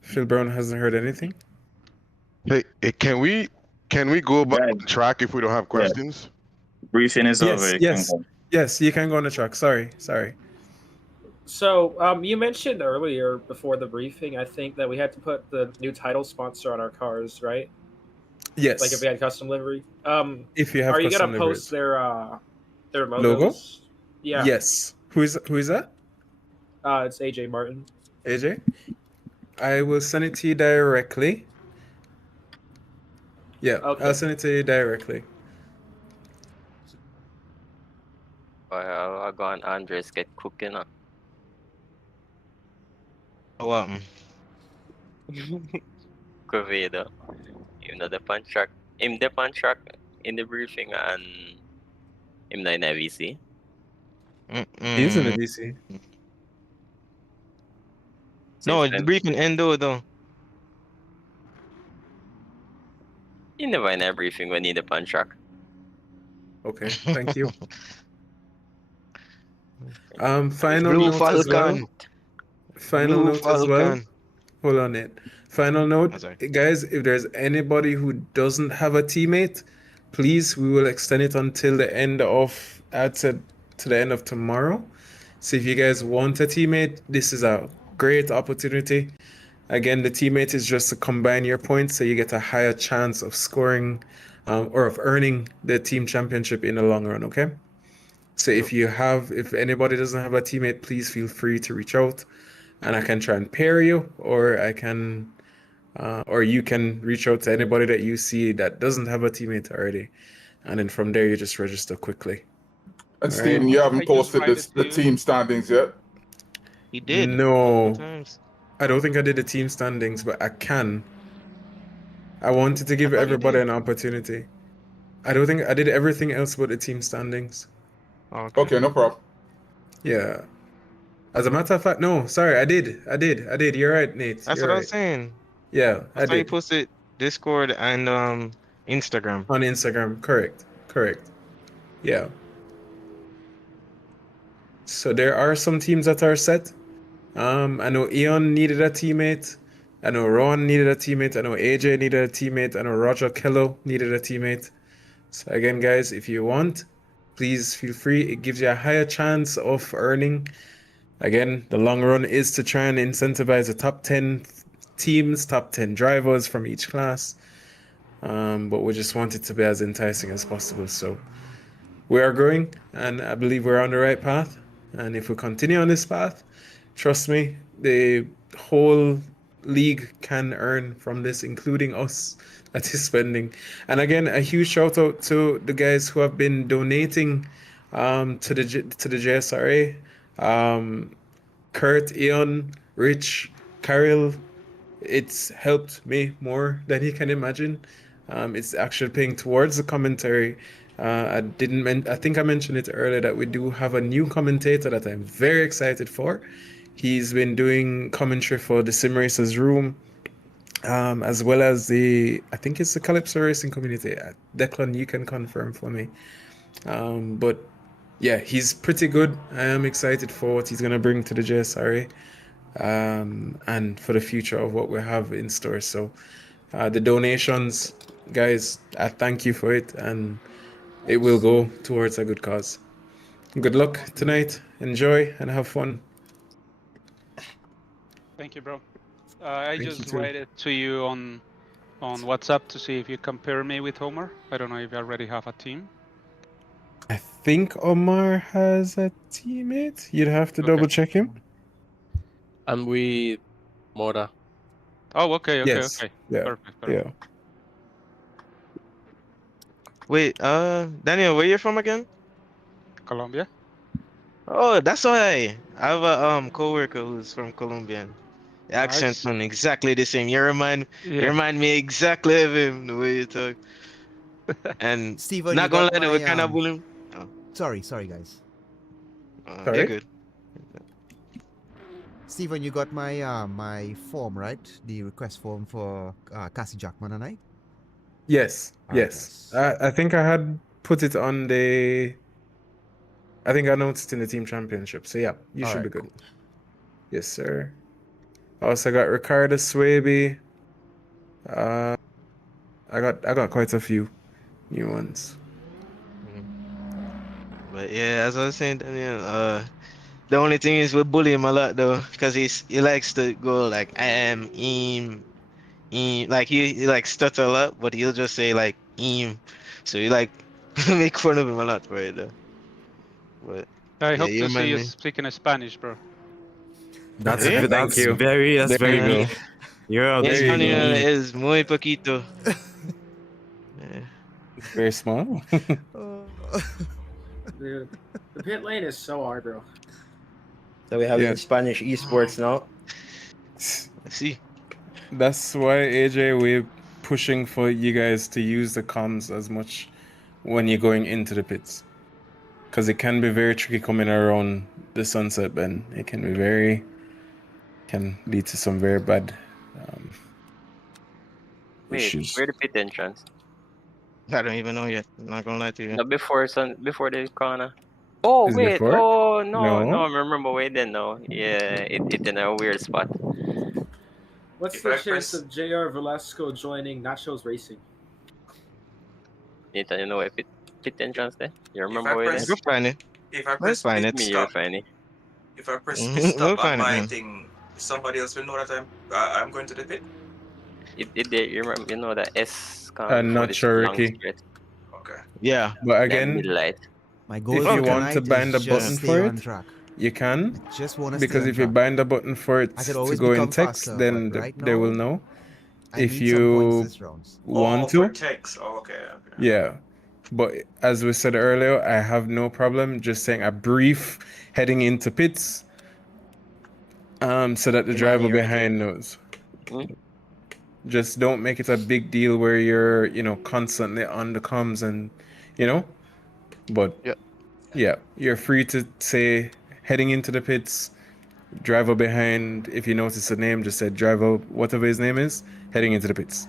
Phil Brown hasn't heard anything. Hey, can we go back Right. on track if we don't have Yeah. questions? Briefing is over. Yes, You can yes, go. yes. You can go on the track. Sorry. So, you mentioned earlier before the briefing, I think that we had to put the new title sponsor on our cars, right? Yes. Like if we had custom livery. If you have Are you custom gonna post liveries. their logos? Logo? Yeah. Yes. Who is that? It's AJ Martin. AJ? I will send it to you directly. Yeah, Okay. I'll send it to you directly. I got Andres get cooking up. What? Quevedo. You know the punch track. Him the punch track in the briefing and him not in a VC. He's in the VC. No, the briefing Endo though. You never in a briefing when you the punch track. Okay, thank you. Final Blue note as well. Falcon. Final Blue note as well. Falcon. Hold on it. Final note, sorry. guys, if there's anybody who doesn't have a teammate, please, we will extend it until the end of, I'd say, to the end of tomorrow. So if you guys want a teammate, this is a great opportunity. Again, the teammate is just to combine your points so you get a higher chance of scoring or of earning the team championship in the long run, okay? So if anybody doesn't have a teammate, please feel free to reach out and I can try and pair you, or or you can reach out to anybody that you see that doesn't have a teammate already. And then from there, you just register quickly. And Steven, you haven't posted the team standings yet? He did. No. Times. I don't think I did the team standings, but I can. I wanted to give thought you everybody did. an opportunity. I don't think I did everything else but the team standings. Okay, no problem. Yeah. As a matter of fact, no, sorry, I did. You're right, Nate. That's You're what right. I'm saying. Yeah, I saw you posted Discord and Instagram. On Instagram, correct. Yeah. So there are some teams that are set. I know Eon needed a teammate. I know Ron needed a teammate. I know AJ needed a teammate. I know Roger Kello needed a teammate. So again, guys, if you want, please feel free. It gives you a higher chance of earning. Again, the long run is to try and incentivize the top 10 teams, top 10 drivers from each class. But we just want it to be as enticing as possible. So we are growing, and I believe we're on the right path. And if we continue on this path, trust me, the whole league can earn from this, including us that is spending. And again, a huge shout out to the guys who have been donating to the JSRA. Kurt, Eon, Rich, Carol. It's helped me more than you can imagine. It's actually paying towards the commentary. I think I mentioned it earlier that we do have a new commentator that I'm very excited for. He's been doing commentary for the Sim Racers Room, as well as I think it's the Calypso Racing community. Declan, you can confirm for me. But yeah, he's pretty good. I am excited for what he's going to bring to the JSRA and for the future of what we have in store. So the donations, guys, I thank you for it, and it will go towards a good cause. Good luck tonight. Enjoy and have fun. Thank you, bro. I Thank you just too. waited to you on WhatsApp to see if you compare me with Homer. I don't know if you already have a team. I think Omar has a teammate. You'd have to double check him. I'm with Mora. Oh, okay. Yes. Yeah. Perfect. Yeah. Wait, Daniel, where you from again? Colombia. Oh, that's why I have a coworker who's from Colombia. The accent Nice. sound exactly the same. You remind me exactly of him the way you talk. And Steven, not you gonna got lie, we my, kind of bully him. Sorry, guys. Sorry? You're good. Steven, you got my my form, right? The request form for Cassie Jackman and I? Yes. Yes. I think I had put it on I think I announced it in the team championship. So yeah, you should be good. Cool. Yes, sir. Also got Ricardo Swaby. I got quite a few new ones. But yeah, as I was saying, Daniel, the only thing is we bully him a lot though, because he likes to go like I am like he like stutter a lot, but he'll just say like so you like make fun of him a lot for it though. But I yeah, hope you to see remind you me. speaking Spanish, bro. That's Yeah? Thank that's you. very that's There you very go. mean. You're There you very go. Español mean. es muy poquito. Yeah. It's very small. Dude, the pit lane is so hard, bro. So we're having Yeah. Spanish esports now. I see. That's why AJ we're pushing for you guys to use the comms as much when you're going into the pits. Because it can be very tricky coming around the sunset bend. It can be can lead to some very bad Wait, issues. where the pit entrance? I don't even know yet. I'm not gonna lie to you. No, before the corner. Oh Is it wait, before? oh no, No. I remember way then no. Yeah, it in a weird spot. What's the chance of JR Velasco joining Nachos Racing? Nathan, you know where pit entrance there? You If remember I way We'll then? press find it. if I We'll press find pit it. Me, you're stop, funny. if I press pit stop We'll on find it, my man. thing, somebody else will know that I'm going to the pit. It did. You remember? You know that S come I'm before not this sure, long Ricky. straight. Okay. Yeah. But That again, middle light. My goal if for you want to tonight bind a is button just stay for on it, track. you can. I just want to stay Because on if you track. bind a button for it I could to always go in become text, faster, then but right they will now, know. I If need some points you this round. want for to, text. Oh, okay. yeah. But as we said earlier, I have no problem just saying a brief heading into pits, so that the driver Imani, right here. behind knows. Hmm? Just don't make it a big deal where you're, constantly on the comms and, But yeah, you're free to say heading into the pits, driver behind. If you notice the name, just say driver, whatever his name is, heading into the pits.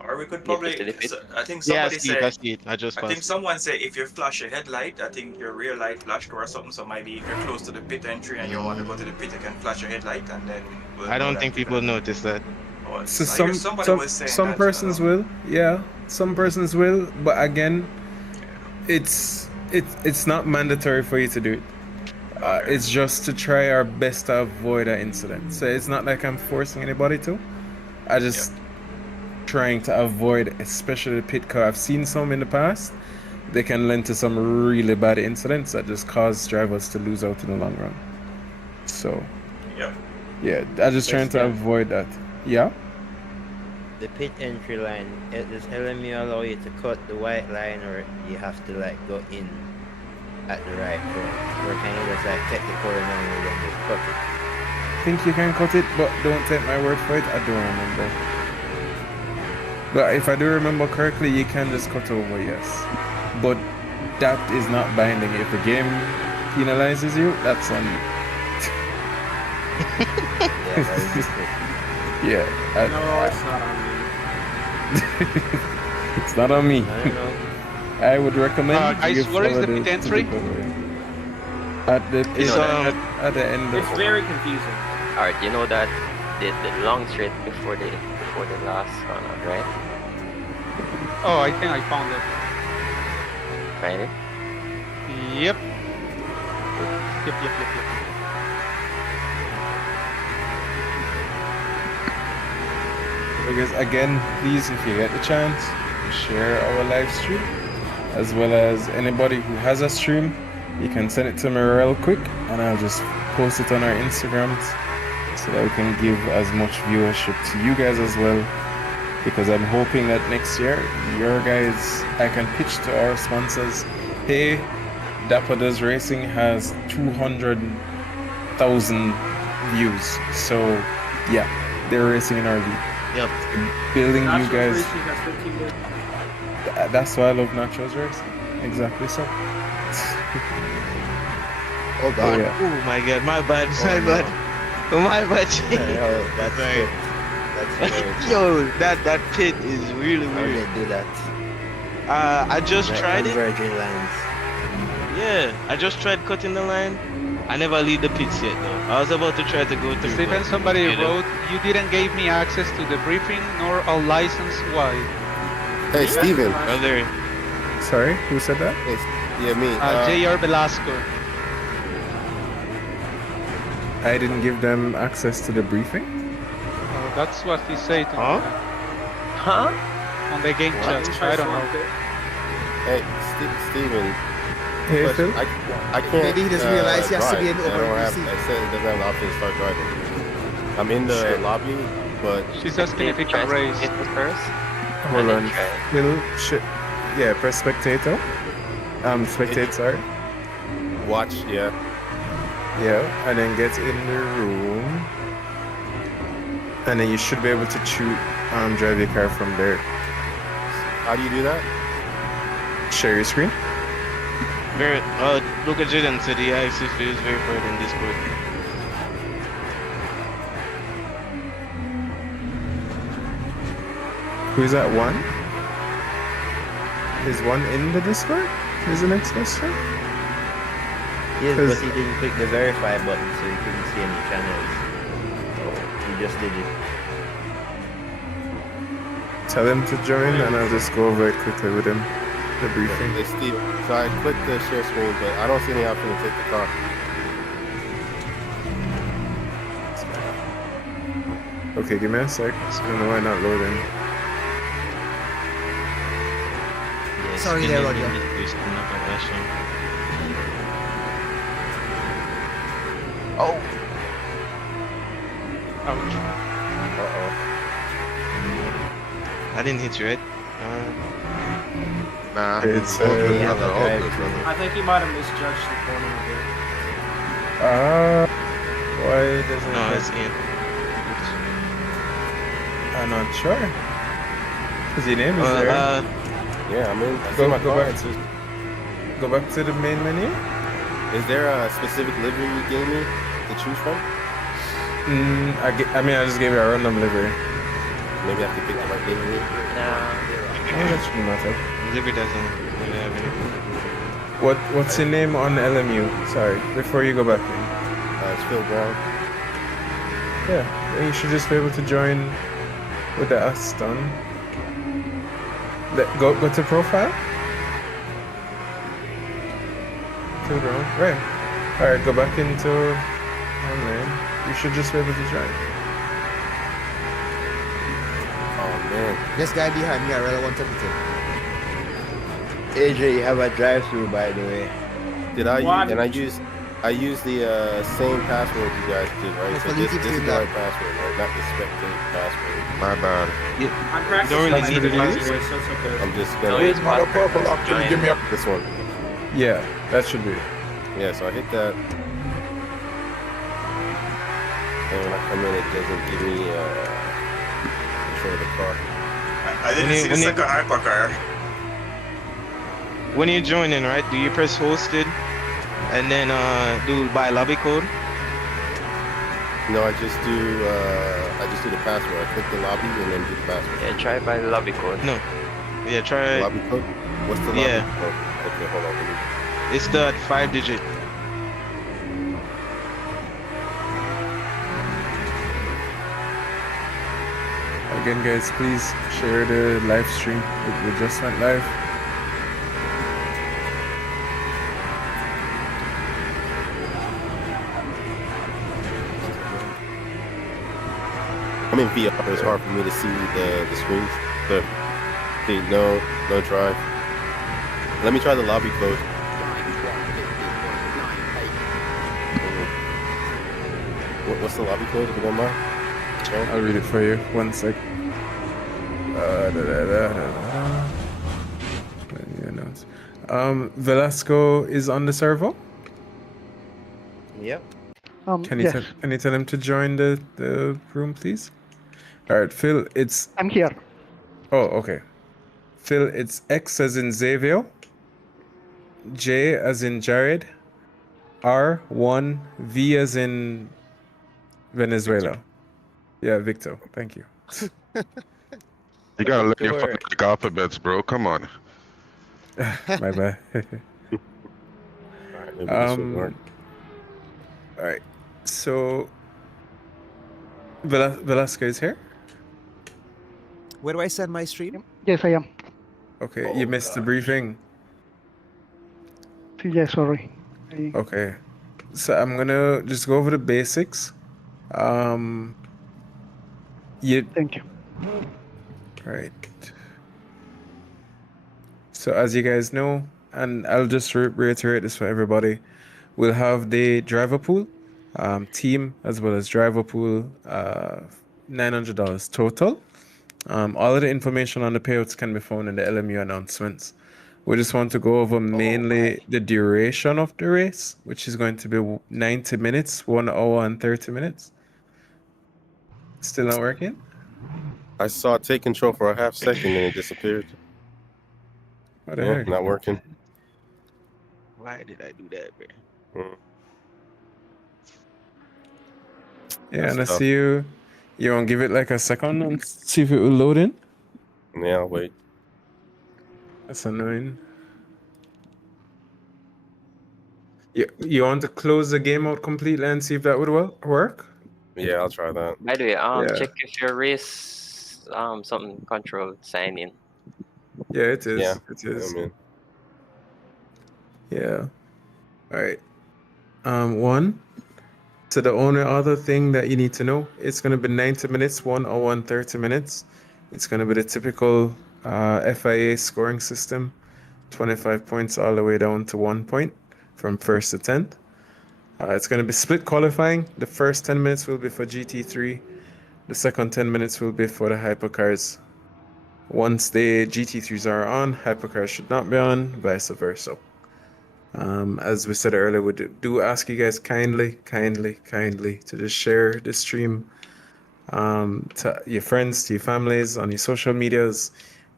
Or we could Yes, probably. to the pit. I think Yeah, I somebody see it. I said. see it. I just I think passed it. someone said if you flash a headlight, I think your rear light flashed or something. So maybe if you're close to the pit entry and you want to go to the pit, you can flash your headlight and then. We'll I know don't that think you people can- notice that. Oh, So I hear somebody was saying some that, persons will, yeah, some persons will, but again, it's not mandatory for you to do it. It's just to try our best to avoid an incident. So it's not like I'm forcing anybody to. I just trying to avoid, especially the pit car. I've seen some in the past. They can lend to some really bad incidents that just cause drivers to lose out in the long run. So, yeah, I'm just trying to Question. avoid that. Yeah. The pit entry line, does LMU allow you to cut the white line, or you have to go in at the right point? Or can you just take the corner and then just cut it? I think you can cut it, but don't take my word for it. I don't remember. But if I do remember correctly, you can just cut over, yes. But that is not binding. If the game penalizes you, that's on you. Yeah. No, it's not on me. It's not on me. I would recommend Guys, you where is follow the pit entry? At the at the end of It's very confusing. Alright, you know that the long straight before the last corner, right? Oh, I think I found it. Find it? Yep. Yep. Because again, please, if you get the chance, share our live stream, as well as anybody who has a stream, you can send it to me real quick, and I'll just post it on our Instagrams, so that we can give as much viewership to you guys as well. Because I'm hoping that next year, I can pitch to our sponsors, hey, Dapper Does Racing has 200,000 views, so yeah, they're racing in our league. Yep. Building Nachos you guys. Racing has 15 million. That's why I love Nachos Racing. Exactly so. Oh god. yeah. Oh my god. My bad. My bad. That's Sorry. That's Yo, that pit is really How weird. they do that? I just tried it. Converging lines. Yeah, I just tried cutting the line. I never leave the pits yet though. I was about to try to go through. Stephen, but, somebody you know. wrote, you didn't give me access to the briefing nor a license. Why? Hey, Steven. Brother. Sorry, who said that? Yeah, me. JR Velasco. I didn't give them access to the briefing. That's what he said. Huh? On the game chat. I don't know. Hey, Steven. Hey, Phil? I can't. Maybe he doesn't realize he has to be in drive. open I PC. said it doesn't have the option to start driving. I'm in the lobby, but she's asking if he can race. Hold on. Phil, yeah, press spectator. Spectate, sorry. Watch, yeah. Yeah, and then get in the room. And then you should be able to drive your car from there. How do you do that? Share your screen. Look at Jaden said the access is verified in Discord. Who's at one? Is one in the Discord? Is the next question? Yes, but he didn't click the verify button, so he couldn't see any channels. So he just did it. Tell him to join, and I'll just go over it quickly with him. The briefing. Hey, Steve. So I clicked the share screen, but I don't see any option to take the car. Okay, give me a sec. I don't know why not loading. Sorry there, Roger. Oh. Ouch. Uh-oh. I didn't hit you, right? Nah, it's all good, brother. All good, brother. I think he might have misjudged the corner a bit. Why doesn't No, it? it's in. I'm not sure. Because your name is there. Yeah, I mean, Go my car. back. Go back to the main menu. Is there a specific livery you gave me to choose from? I just gave you a random livery. Maybe I have to pick the right livery. Oh, that shouldn't matter. Livery doesn't really have anything. What's your name on LMU? Sorry, before you go back in. It's Phil Brown. Yeah, you should just be able to join with the S done. Go to profile. Phil Brown. Right. Alright, go back into online. You should just be able to join. Oh man. This guy behind me, I really want to beat him. AJ, you have a drive-through, by the way. Did I use? I used the same password you guys did, right? So this is the right password, right? Not the spectate password. My bad. I'm practicing really my need it, anyway, so it's okay. I'm just No, gonna. it's not a purple option. Give me a. This one. Yeah, that should be it. Yeah, so I hit that. And when I come in, it doesn't give me control of the car. I didn't see the second hypercar. When you join in, right? Do you press hosted and then do by lobby code? No, I just do the password. I click the lobby and then do the password. Yeah, try by the lobby code. No. Yeah, try. The lobby code? What's the lobby Yeah. code? Okay, hold on. It's the 5-digit. Again, guys, please share the live stream. We just went live. I'm in VR, but it's hard for me to see the screens. But okay, no drive. Let me try the lobby code. What's the lobby code if you don't mind? I'll read it for you. One sec. Velasco is on the server. Yep. Can you tell him to join the room, please? All right, Phil. I'm here. Oh, okay. Phil, it's X as in Xavier, J as in Jared, R1, V as in Venezuela. Yeah, Victor. Thank you. You gotta learn your phonetic alphabets, bro. Come on. My bad. All right. So Velasco is here. Where do I send my stream? Yes, I am. Okay, you missed the briefing. Yeah, sorry. Okay, so I'm gonna just go over the basics. Thank you. Right. So as you guys know, and I'll just reiterate this for everybody, we'll have the driver pool, team as well as driver pool, $900 total. All of the information on the payouts can be found in the LMU announcements. We just want to go over mainly the duration of the race, which is going to be 90 minutes, 1 hour and 30 minutes. Still not working? I saw it take control for a half second and it disappeared. What the heck? Not working. Why did I do that, bro? Yeah, That's and I tough. see you. You want to give it like a second and see if it will load in? Yeah, I'll wait. That's annoying. You want to close the game out completely and see if that would work? Yeah, I'll try that. By the way, Yeah. check if your race something control sign in. Yeah, it is. Yeah, It is. I'm in. Yeah. All right. One. So the only other thing that you need to know, it's going to be 90 minutes, 1 hour and 30 minutes. It's going to be the typical FIA scoring system, 25 points all the way down to 1 point from first to 10th. It's going to be split qualifying. The first 10 minutes will be for GT3. The second 10 minutes will be for the hypercars. Once the GT3s are on, hypercars should not be on, vice versa. As we said earlier, we do ask you guys kindly to just share the stream to your friends, to your families, on your social medias.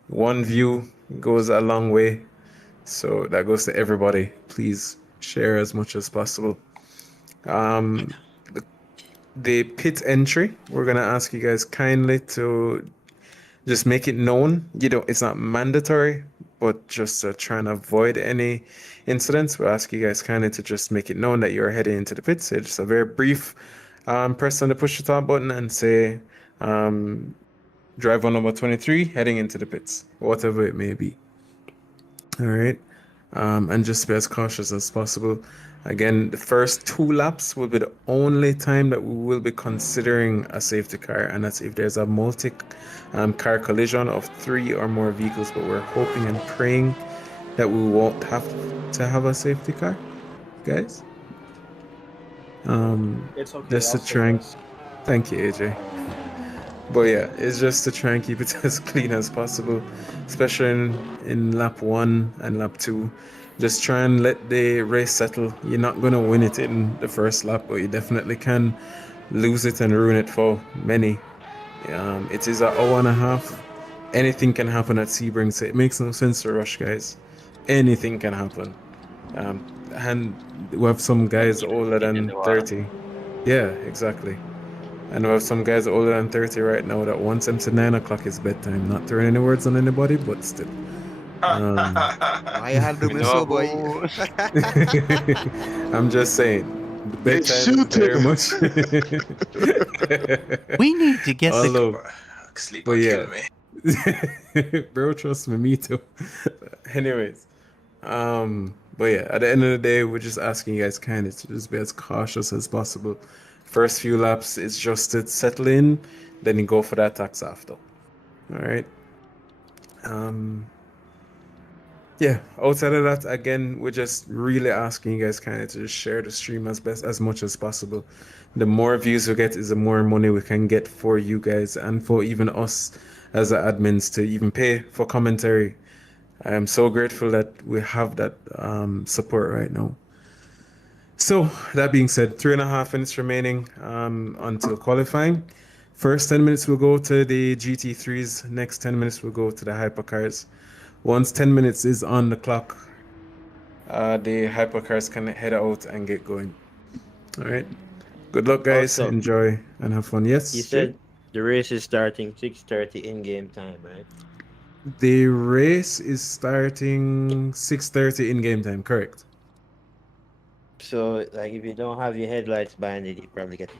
One view goes a long way. So that goes to everybody. Please share as much as possible. The pit entry, we're going to ask you guys kindly to just make it known. It's not mandatory, but just to try and avoid any incidents, we ask you guys kindly to just make it known that you're heading into the pits. So just a very brief press on the push to talk button and say driver number 23 heading into the pits, whatever it may be. All right. And just be as cautious as possible. Again, the first 2 laps will be the only time that we will be considering a safety car, and that's if there's a multi-car collision of 3 or more vehicles, but we're hoping and praying that we won't have to have a safety car, guys. It's okay. Just I'll to try and... say Thank you, AJ. But yeah, it's just to try and keep it as clean as possible, especially in lap 1 and lap 2. Just try and let the race settle. You're not going to win it in the first lap, but you definitely can lose it and ruin it for many. It is an hour and a half. Anything can happen at Sebring, so it makes no sense to rush, guys. Anything can happen. And we have some guys older than 30. Yeah, exactly. And we have some guys older than 30 right now that wants them to 9 o'clock is bedtime. Not throwing any words on anybody, but still. I handle me so, boy. I'm just saying. Bedtime is very much. We need to get the. Sleep But will yeah. kill me. Bro, trust me too. Anyways. But yeah, at the end of the day, we're just asking you guys kind of to just be as cautious as possible. First few laps, it's just to settle in, then you go for that tax after. All right. Yeah, outside of that, again, we're just really asking you guys kind of to just share the stream as much as possible. The more views we get is the more money we can get for you guys and for even us as the admins to even pay for commentary. I am so grateful that we have that support right now. So that being said, 3.5 minutes remaining until qualifying. First 10 minutes will go to the GT3s. Next 10 minutes will go to the hypercars. Once 10 minutes is on the clock, the hypercars can head out and get going. All right. Good luck, guys. Also, enjoy and have fun. Yes. You said the race is starting 6:30 in-game time, right? The race is starting 6:30 in-game time. Correct. So like if you don't have your headlights banded, you probably get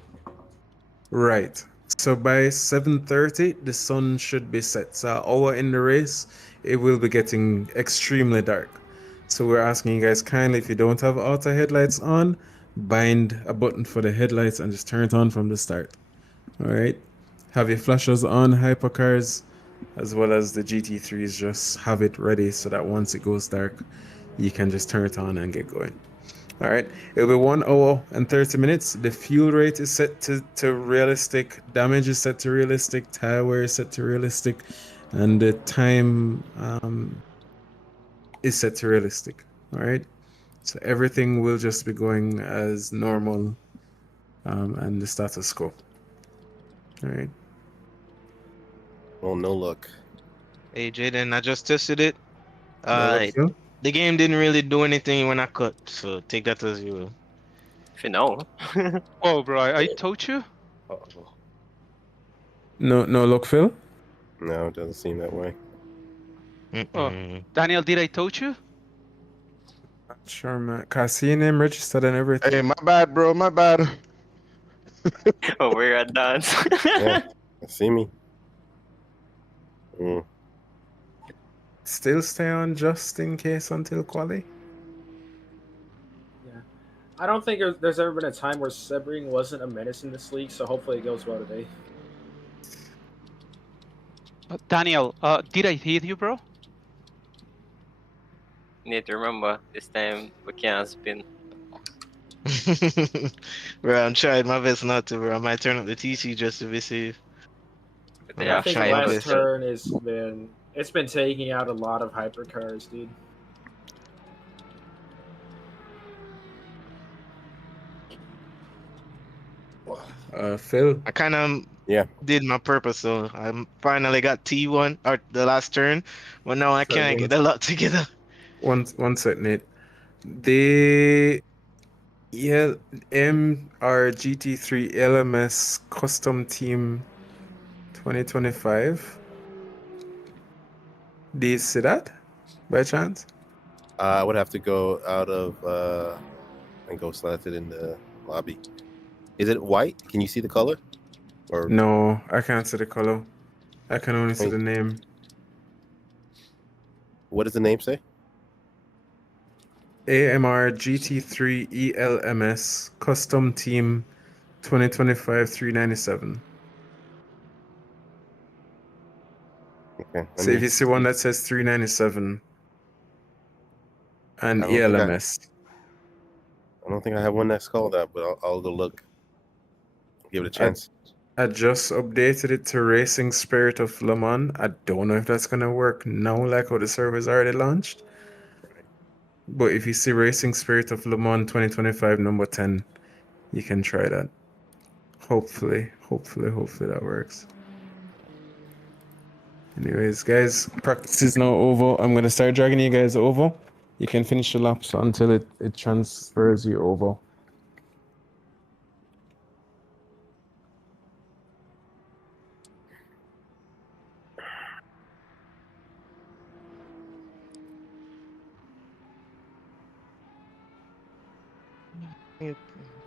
Right. So by 7:30, the sun should be set. So an hour in the race, it will be getting extremely dark. So we're asking you guys kindly, if you don't have auto headlights on, bind a button for the headlights and just turn it on from the start. All right. Have your flashers on, hypercars, as well as the GT3s. Just have it ready so that once it goes dark, you can just turn it on and get going. All right, it'll be 1 hour and 30 minutes. The fuel rate is set to realistic, damage is set to realistic, tire wear is set to realistic, and the time is set to realistic. All right, so everything will just be going as normal and the status quo. All right. Oh, no look. Hey Jaden, I just tested it. No look, Phil? The game didn't really do anything when I cut, so take that as you will. If you know. Oh, bro, I told you. No look, Phil? No, it doesn't seem that way. Oh, Daniel, did I told you? Not sure, man. Can I see your name registered and everything? Hey, my bad, bro. My bad. Oh, we're at dance. Yeah, see me. Mm. Still stay on just in case until quali? Yeah. I don't think there's ever been a time where Sebring wasn't a menace in this league, so hopefully it goes well today. Daniel, did I hit you, bro? Need to remember this time we can't spin. Bro, I'm trying my best not to, bro. I might turn up the TC just to be safe. They I think the actually last still turn it's been taking out a lot of hypercars, dude. Phil? I kind of Yeah. did my purpose, so I finally got T1 or the last turn, but now I So can't get a lot together. One sec, Nate. The GT3 LMS Custom Team 2025. Do you see that by chance? I would have to go out of and go select it in the lobby. Is it white? Can you see the color? Or No, I can't see the color. I can only see the name. what does the name say? AMR GT3 ELMS Custom Team 2025 397. Okay. So if you see one that says 397 and I don't think ELMS. I don't think I have one that's called that, but I'll go look. Give it a chance. I just updated it to Racing Spirit of Le Mans. I don't know if that's gonna work now, like how the server's already launched. But if you see Racing Spirit of Le Mans 2025 number 10, you can try that. Hopefully that works. Anyways, guys, practice is now over. I'm gonna start dragging you guys over. You can finish the laps until it transfers you over.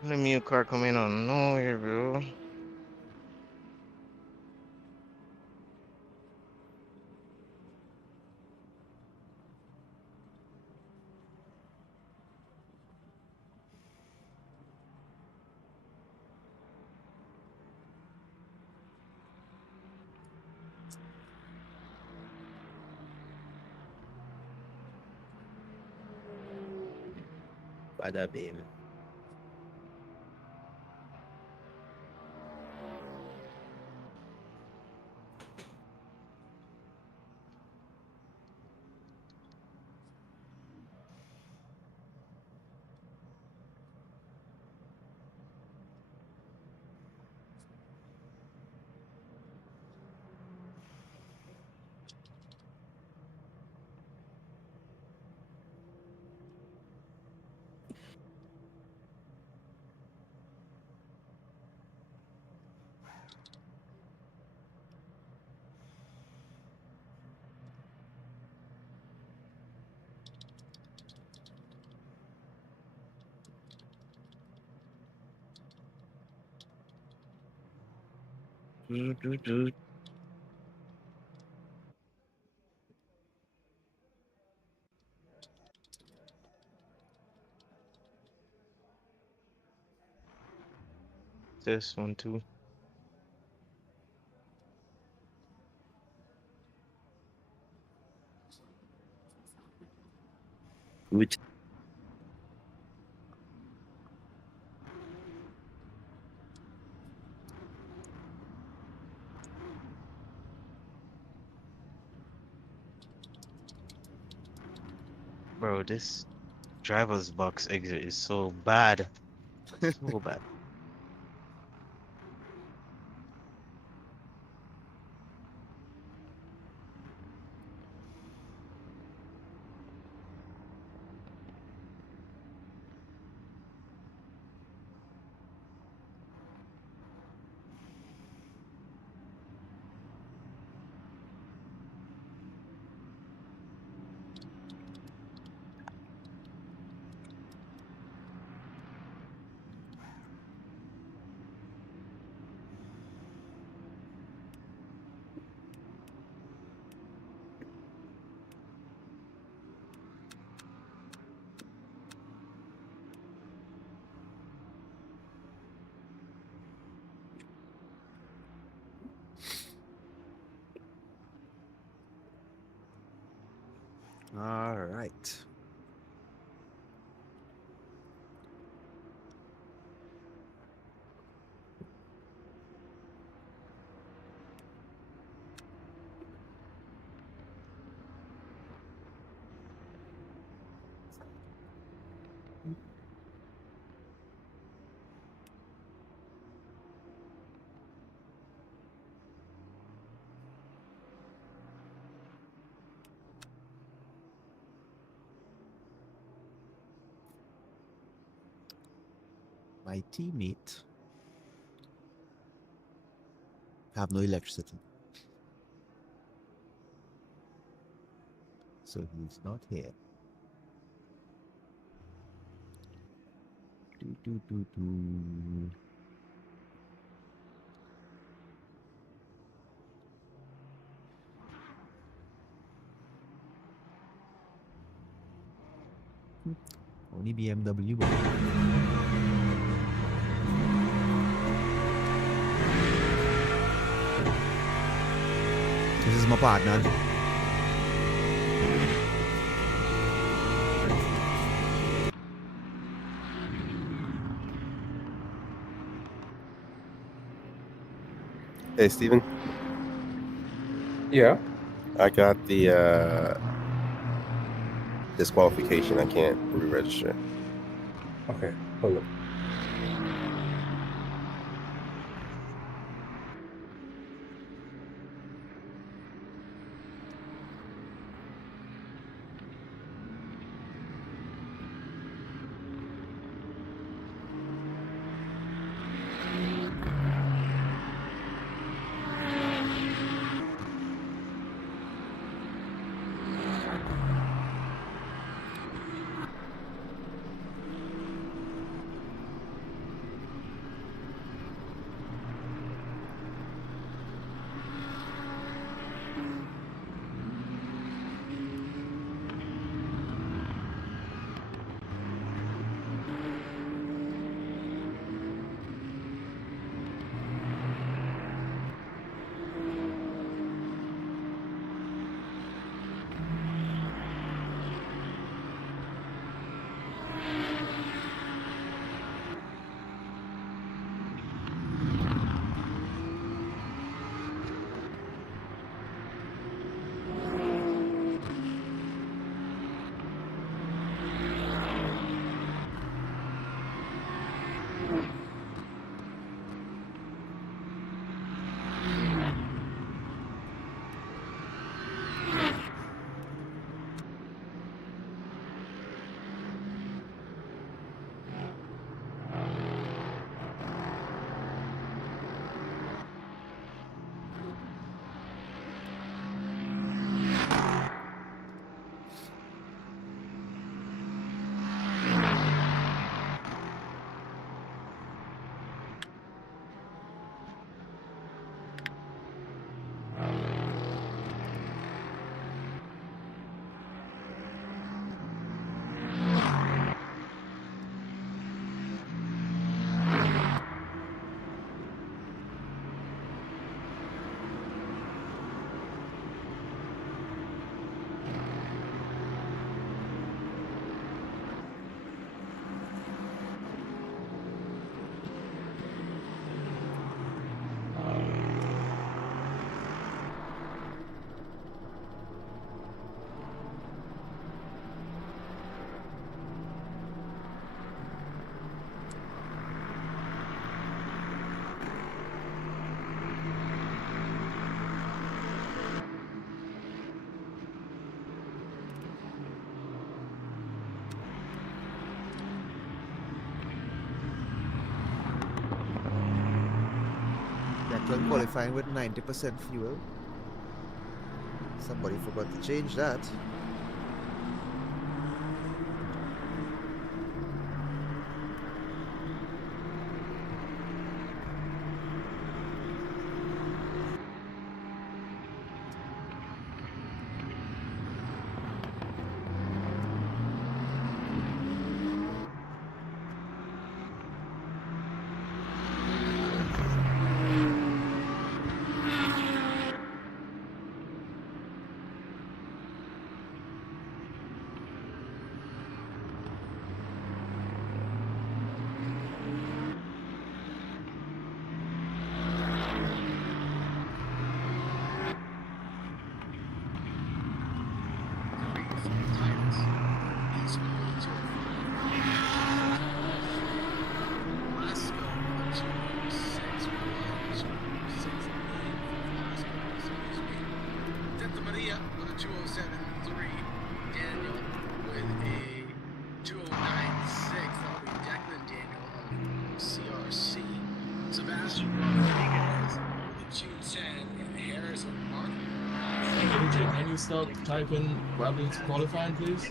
LMU car coming on nowhere, bro. Bada bing. This one too. Which Bro, this driver's box exit is so bad. So bad. All right. My teammate have no electricity, so he's not here. Do. Only BMW. This is my partner. Hey, Steven. Yeah. I got the disqualification. I can't re-register. Okay, hold up. Done qualifying with 90% fuel. Somebody forgot to change that. Can you stop typing Robin's qualifying, please?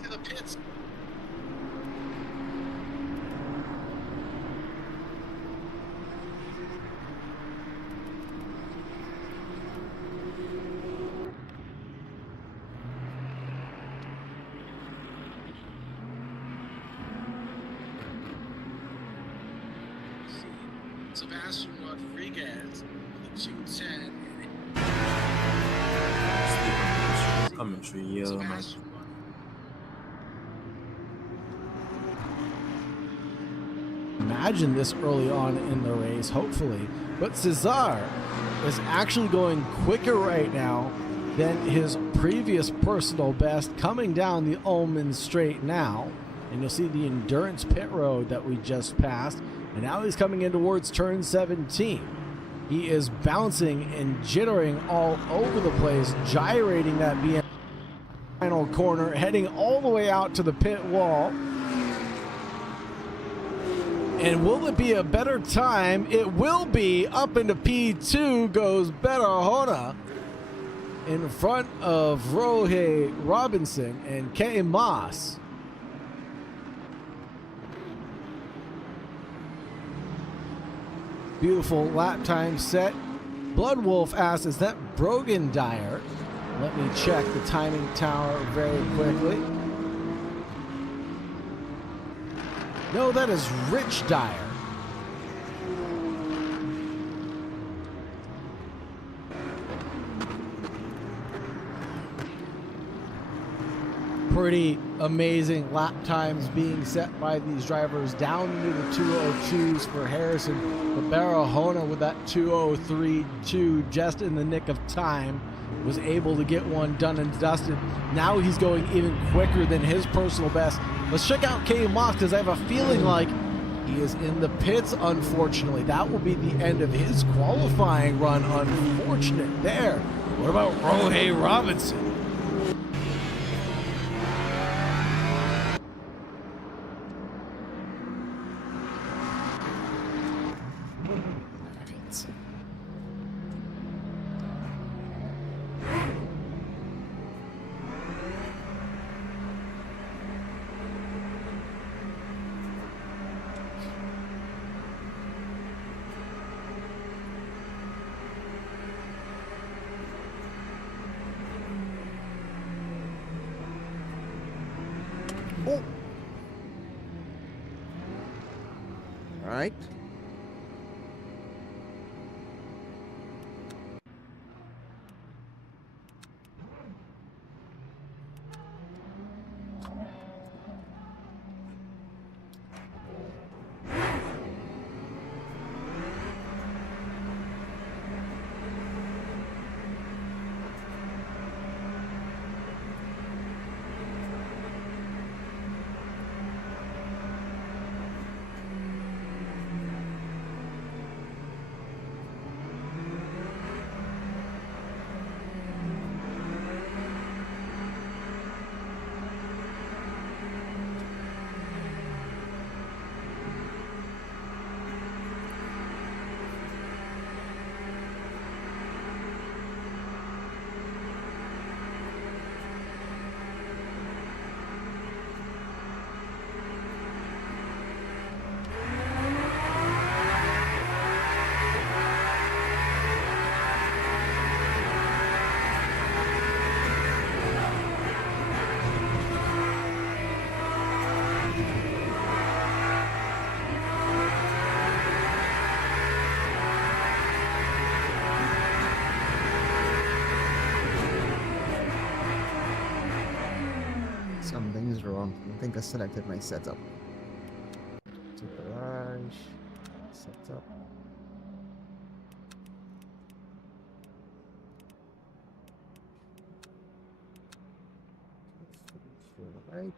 Sebastian Rodriguez, the 210. Commentary, yeah, man. Imagine this early on in the race, hopefully. But Cesar is actually going quicker right now than his previous personal best coming down the Ullman Straight now. And you'll see the Endurance pit road that we just passed. And now he's coming in towards turn 17. He is bouncing and jittering all over the place, gyrating that BM final corner, heading all the way out to the pit wall. And will it be a better time? It will be. Up into P2 goes Barahona in front of Rohe Robinson and K. Moss. Beautiful lap time set. Blood Wolf asks, is that Brogan Dyer? Let me check the timing tower very quickly. No, that is Rich Dyer. Pretty amazing lap times being set by these drivers down into the 202s for Harrison. But Barahona with that 203.2 just in the nick of time was able to get one done and dusted. Now he's going even quicker than his personal best. Let's check out K. Moss because I have a feeling like he is in the pits, unfortunately. That will be the end of his qualifying run. Unfortunate there. What about Rohe Robinson? All right. don't think I selected my setup. To garage, setup. Right.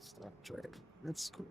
Stop driving. That's cool.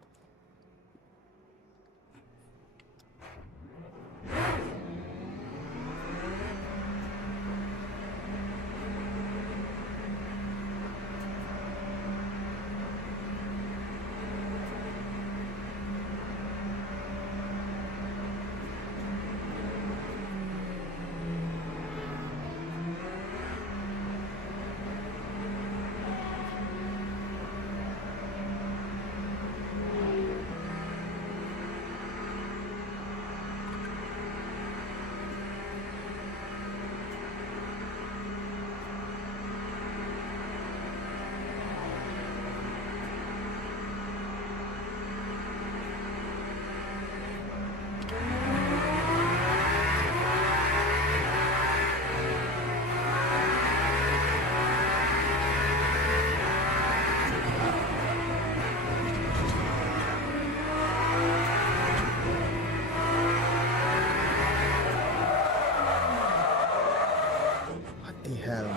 What the hell, man?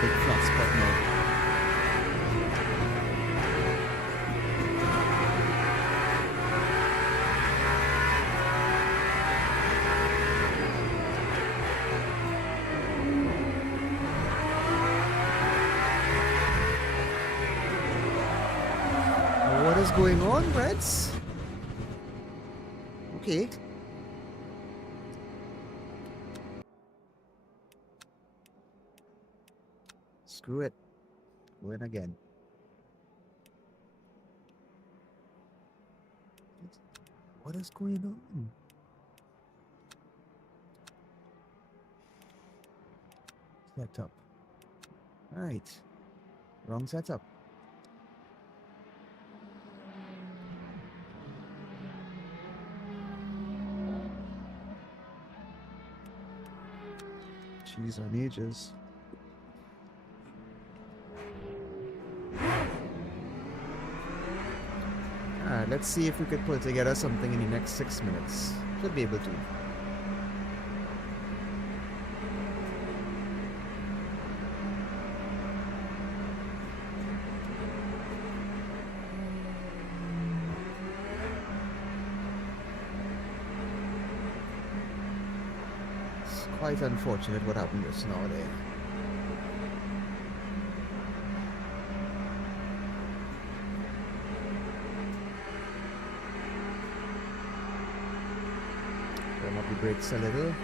Big flat spot now. What is going on, Reds? Okay. Screw it. Win again. What is going on? Setup. Alright. Wrong setup. Cheese on ages. Alright, let's see if we could put together something in the next 6 minutes. Should be able to. It's quite unfortunate what happened just now there. Warm up the brakes a little.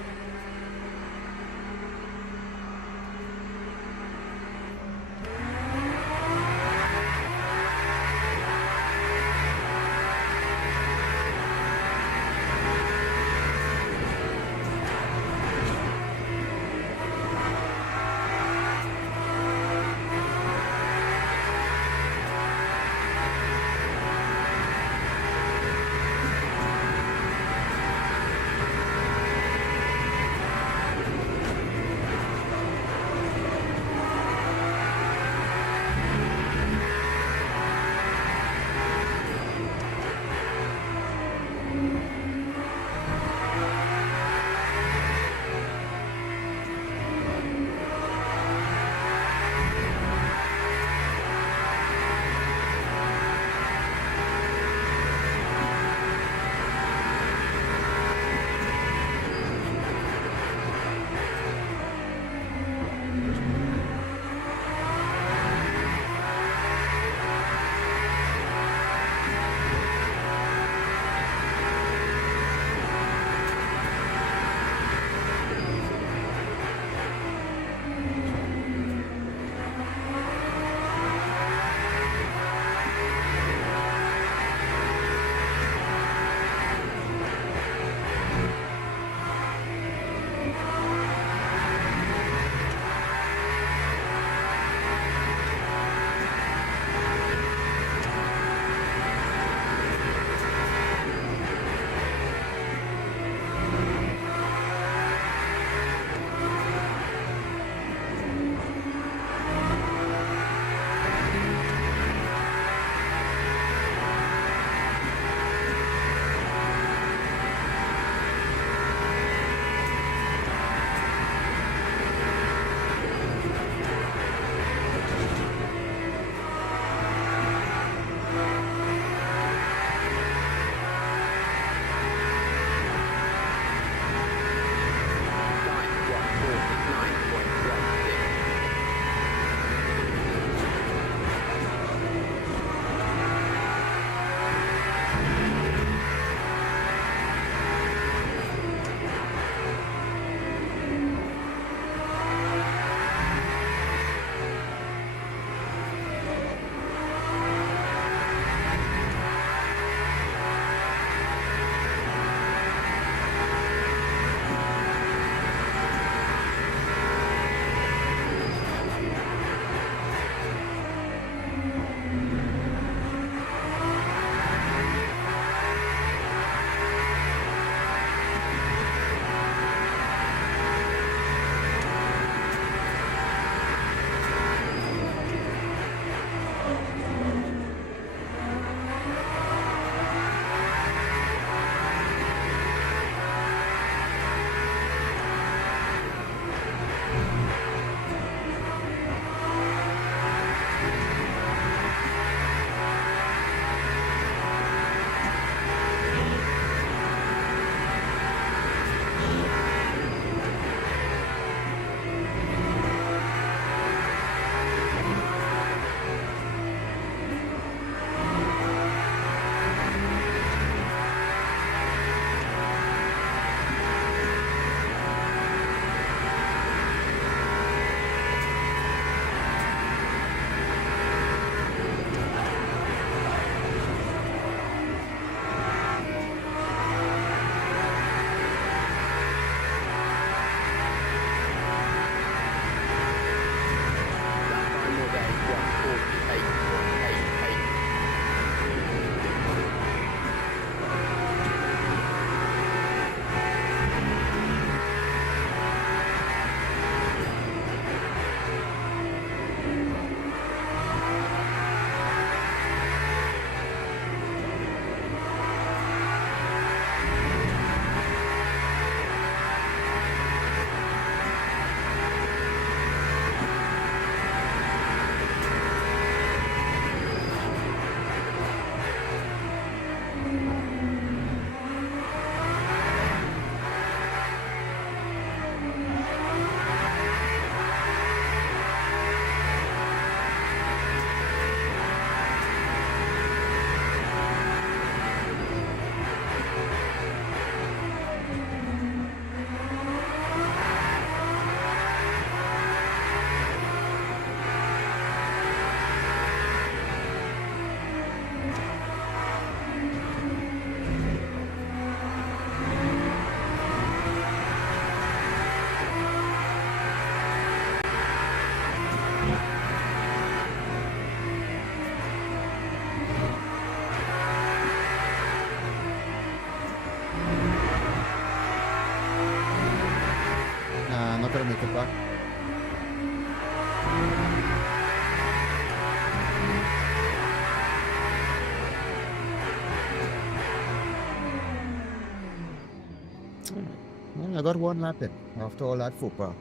I got one lap in after all that faux pas.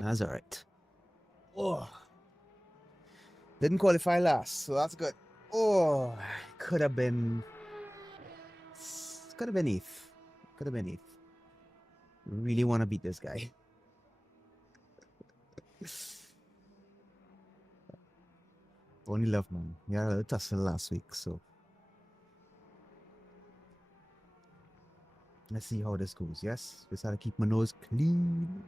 That's all right. Oh, didn't qualify last, so that's good. Oh, could have been eighth. Could have been eighth. Really want to beat this guy. Only love, man. Yeah, a little tussle last week, so let's see how this goes. Yes, just gotta keep my nose clean.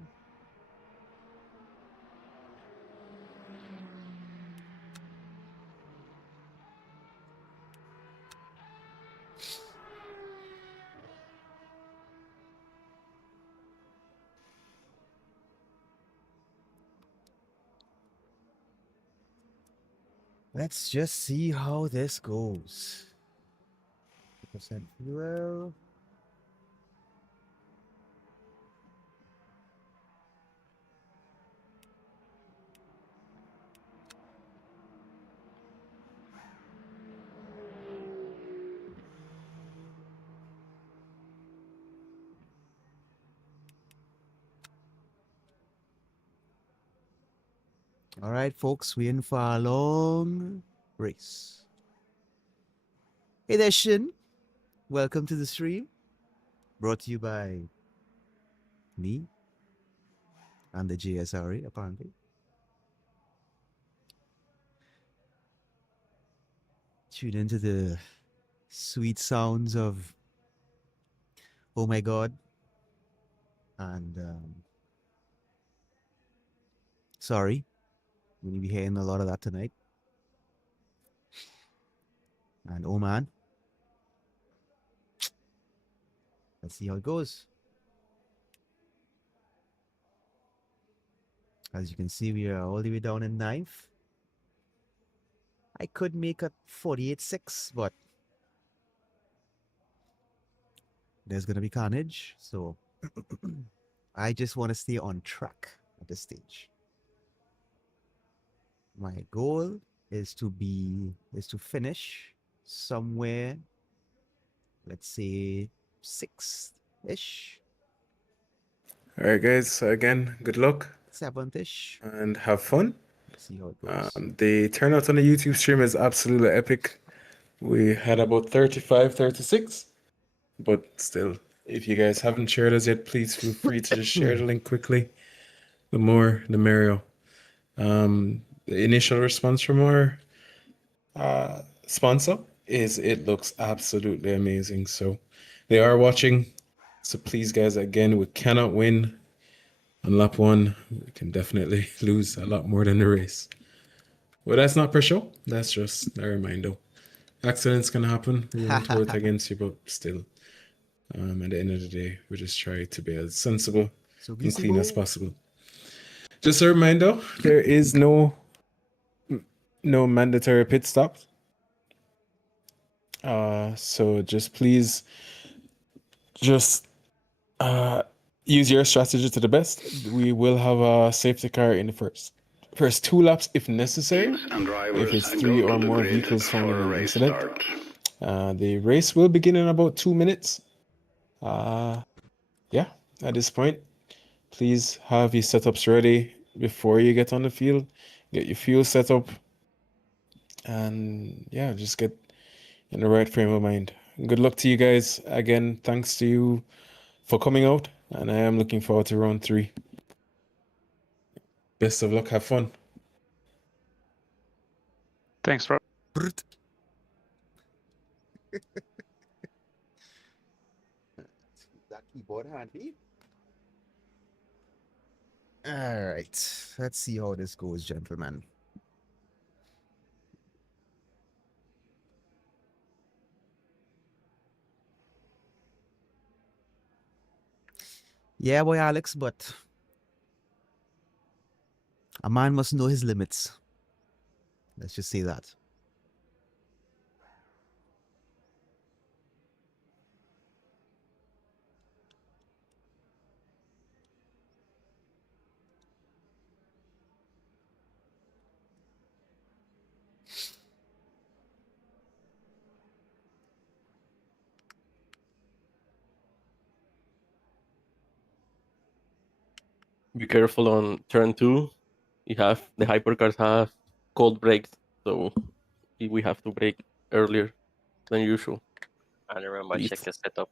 Let's just see how this goes. Percent fuel. All right, folks, we're in for a long race. Hey there, Shin. Welcome to the stream. Brought to you by me and the JSRA, apparently. Tune into the sweet sounds of Oh My God. And sorry, we're going to be hearing a lot of that tonight. And oh man, let's see how it goes. As you can see, we are all the way down in ninth. I could make a 48.6, but there's going to be carnage. So I just want to stay on track at this stage. My goal is to finish somewhere, let's say 6th-ish. All right, guys. So again, good luck. 7th-ish. And have fun. Let's see how it goes. The turnout on the YouTube stream is absolutely epic. We had about 35, 36. But still, if you guys haven't shared us yet, please feel free to just share the link quickly. The more, the merrier. The initial response from our sponsor is it looks absolutely amazing. So they are watching. So please, guys, again, we cannot win on lap one. We can definitely lose a lot more than the race. Well, that's not per show. That's just a reminder. Accidents can happen. We won't hold it against you, but still. At the end of the day, we just try to be as sensible and clean as possible. Just a reminder, there is no mandatory pit stop. So just please use your strategy to the best. We will have a safety car in the first 2 laps if necessary. If it's 3 or more vehicles found in an incident. The race will begin in about 2 minutes. Yeah, at this point, please have your setups ready before you get on the field. Get your fuel set up. And yeah, just get in the right frame of mind. Good luck to you guys. Again, thanks to you for coming out. And I am looking forward to round 3. Best of luck. Have fun. Thanks, Rob. That keyboard handy. All right, let's see how this goes, gentlemen. Yeah, boy, Alex, but a man must know his limits. Let's just say that. Be careful on turn 2. You have the hypercars have cold brakes, so we have to brake earlier than usual. And remember, Please. check your setup.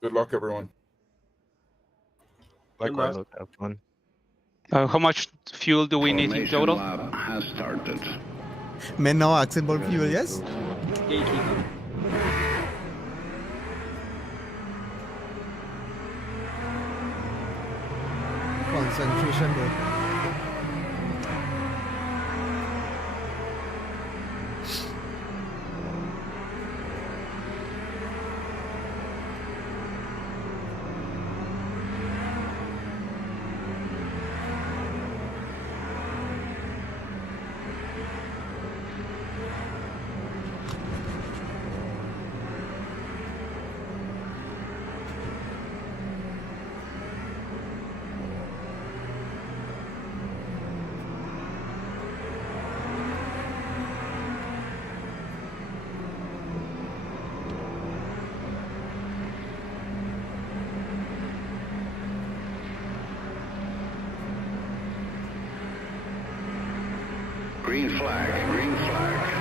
Good luck, everyone. Likewise, have fun. How much fuel do we need in total? Has started. Men now asking about fuel, yes? Gatekeeper. Concentration though. Green flag, green flag.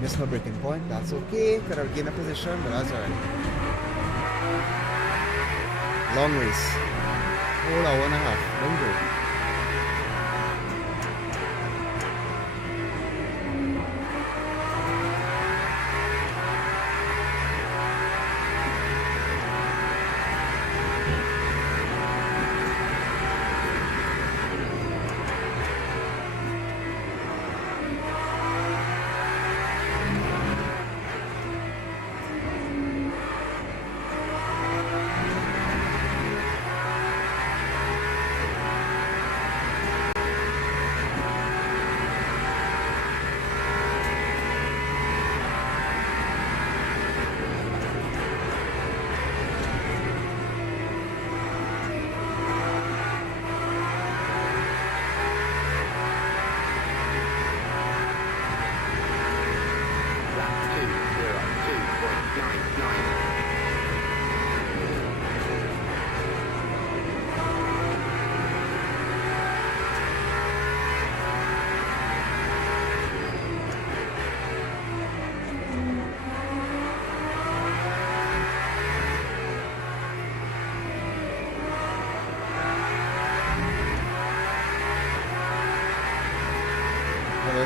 Missed my breaking point. That's okay. Could have gained a position, but that's alright. Long race. Whole hour and a half. Don't go.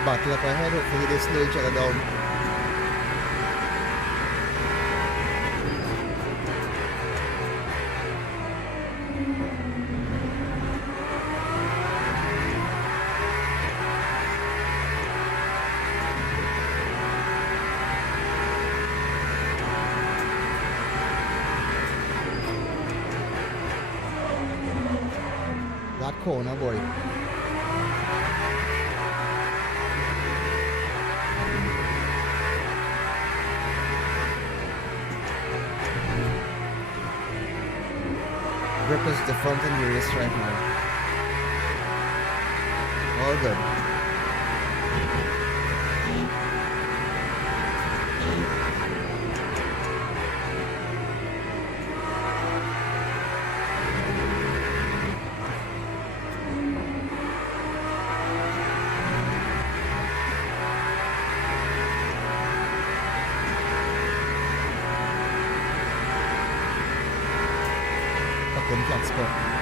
Battle up ahead, hopefully they slow each other down. That corner, boy. Grip is different in the race right now. All good. stuck in flat spot.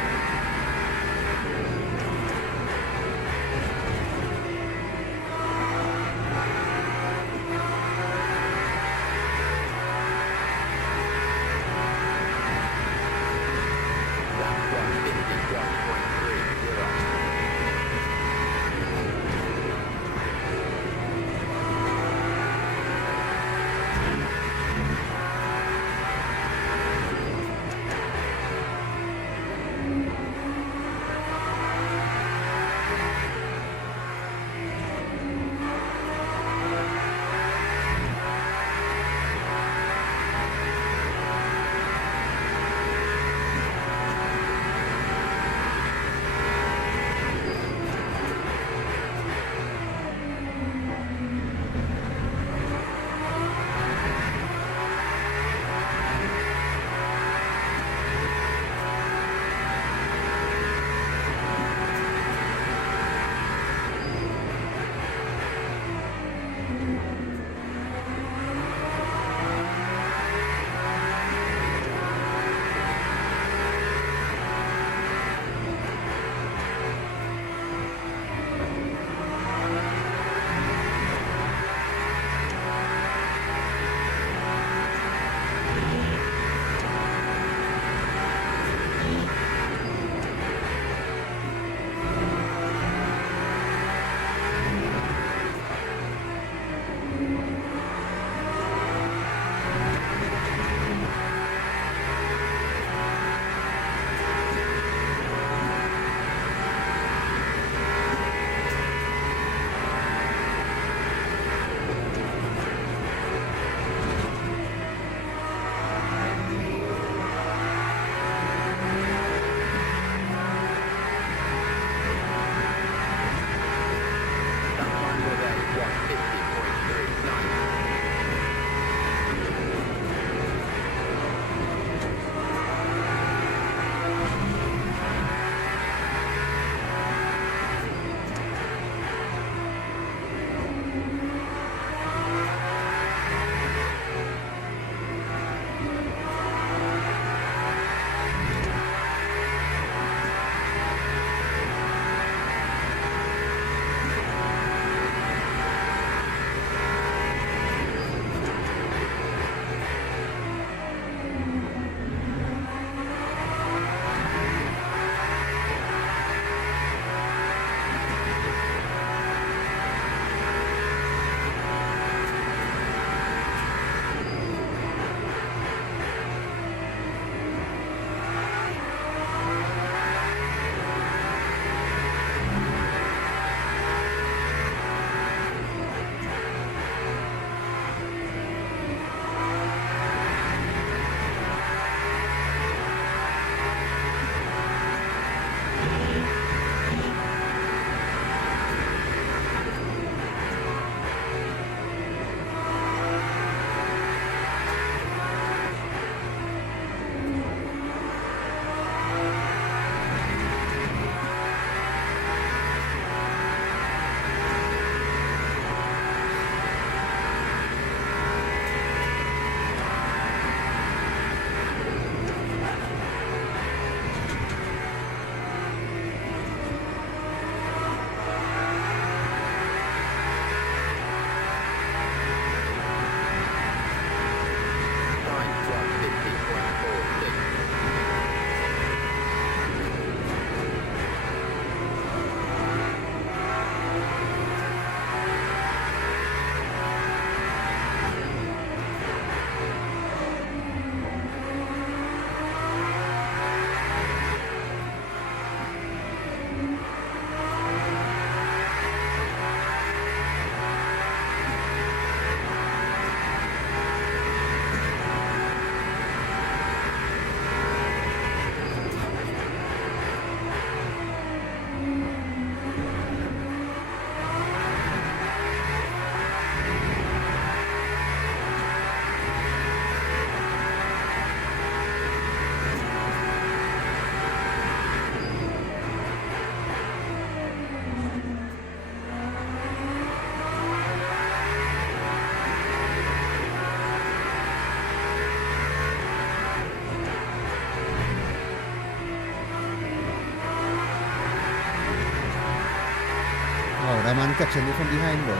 that man catching you from behind, boy.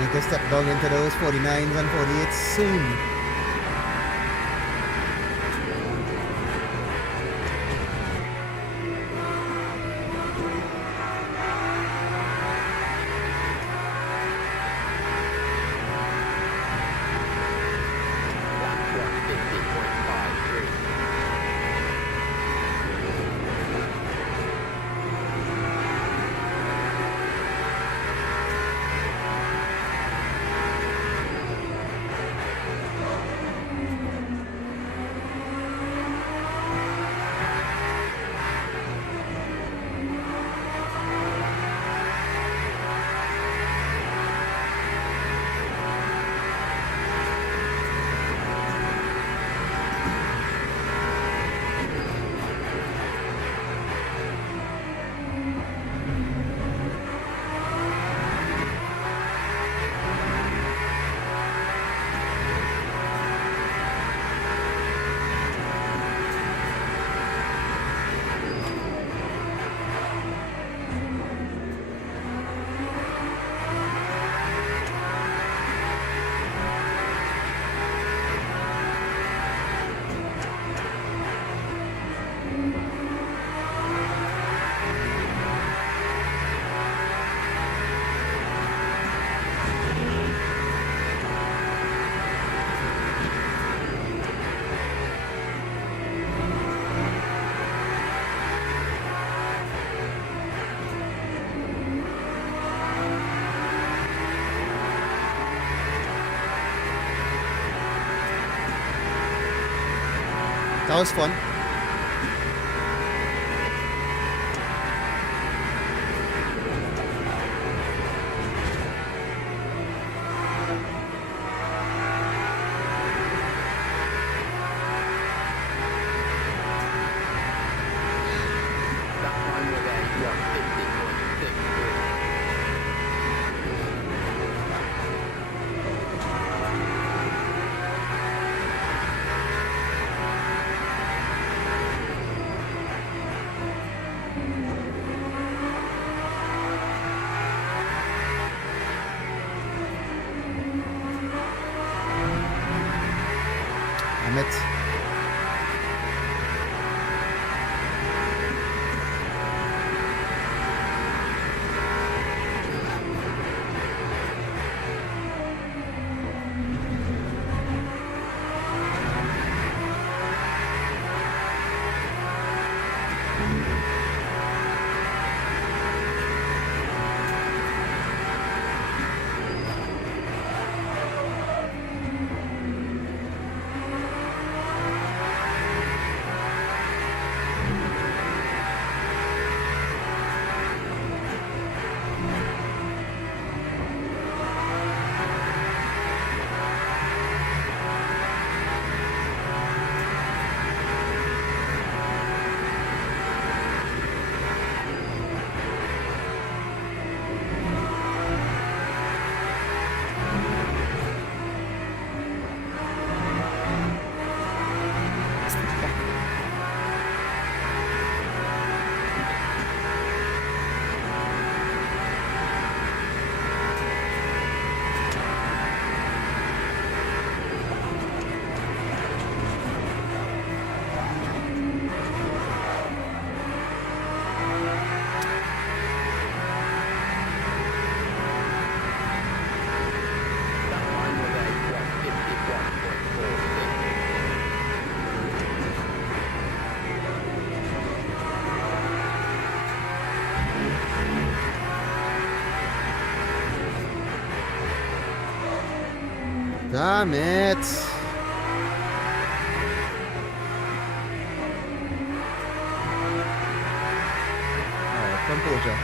Need to step down into those 49s and 48s soon. That was fun. Damn it. Damn it. Alright, composure.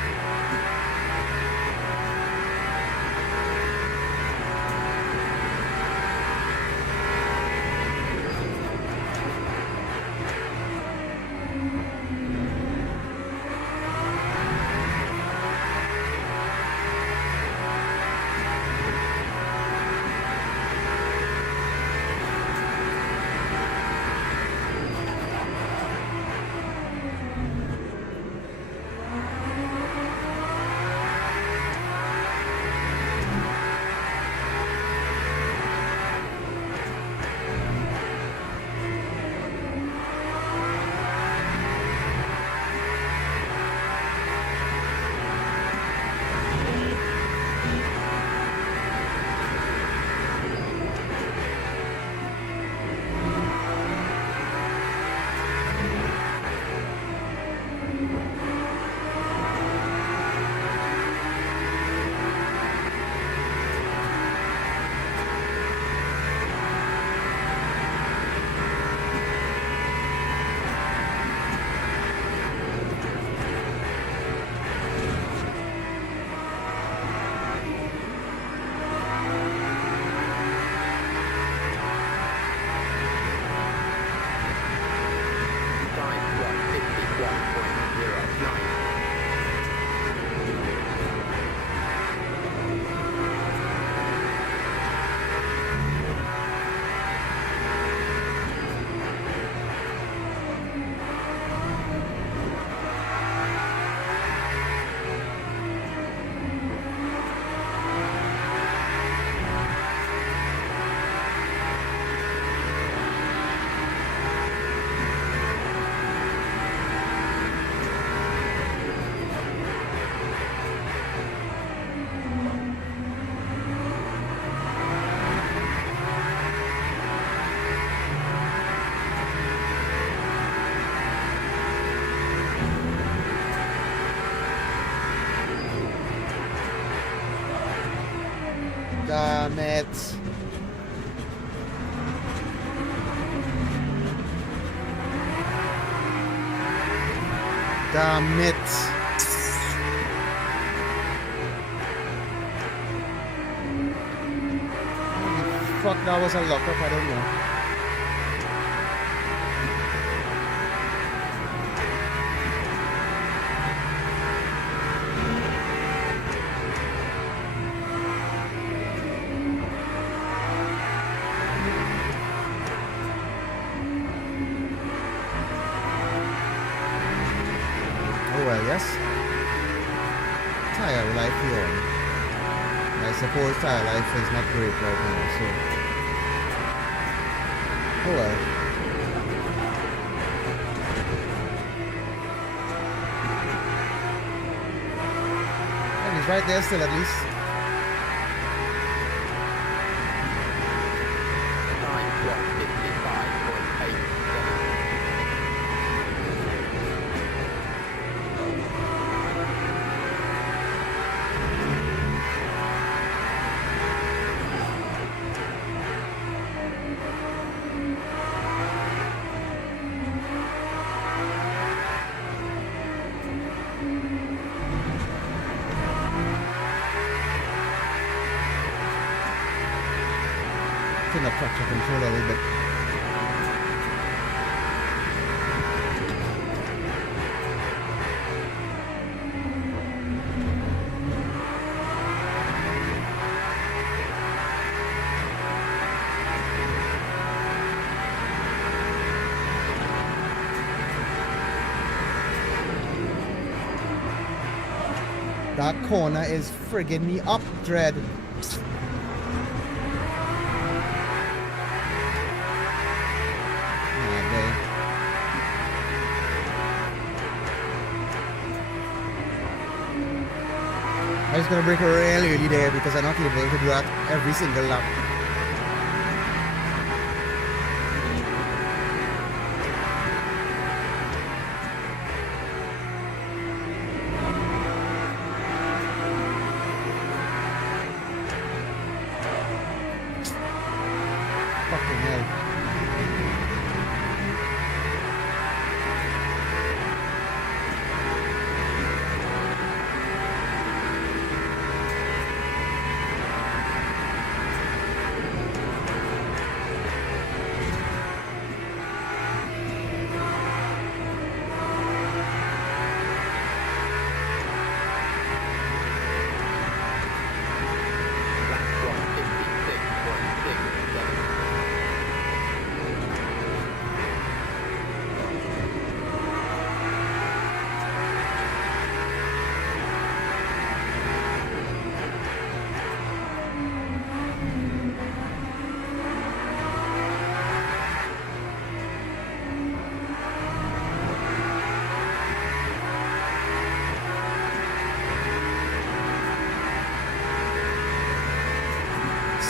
Damn it. Fuck, that was a lockup, I don't know. Oh well, yes. Tire life here. I suppose tire life is not great right now, so. Oh well. And he's right there still at least. Turn the traction control a little bit. That corner is friggin' me up, Dread. I was gonna break her really early there because I'm not able to do that every single lap. Fucking hell.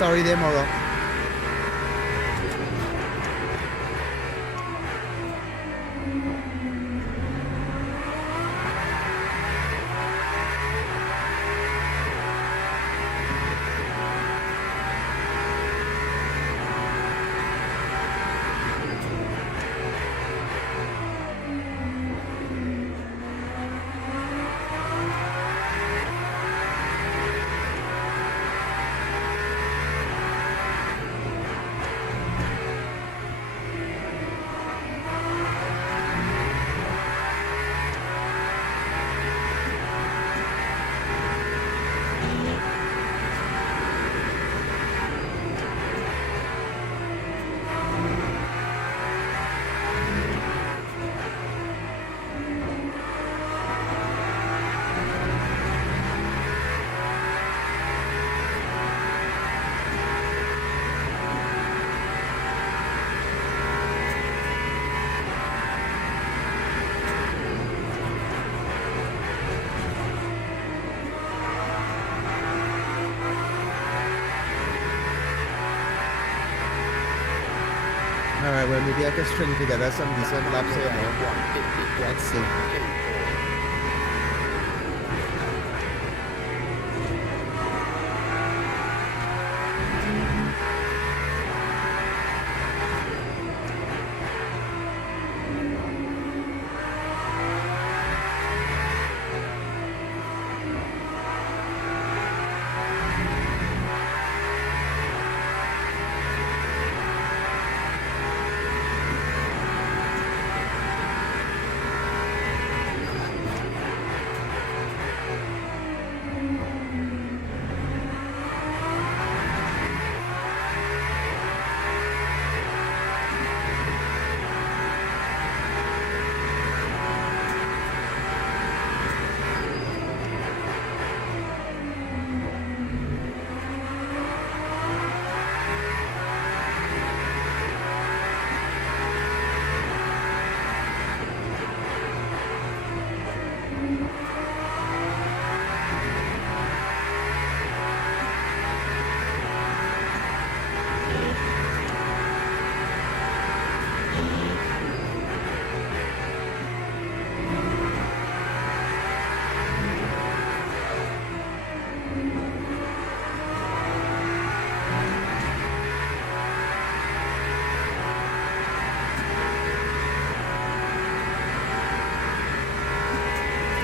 Sorry there, Moro. Alright, well maybe I can string together some decent laps here now. Let's see.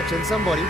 Catching somebody.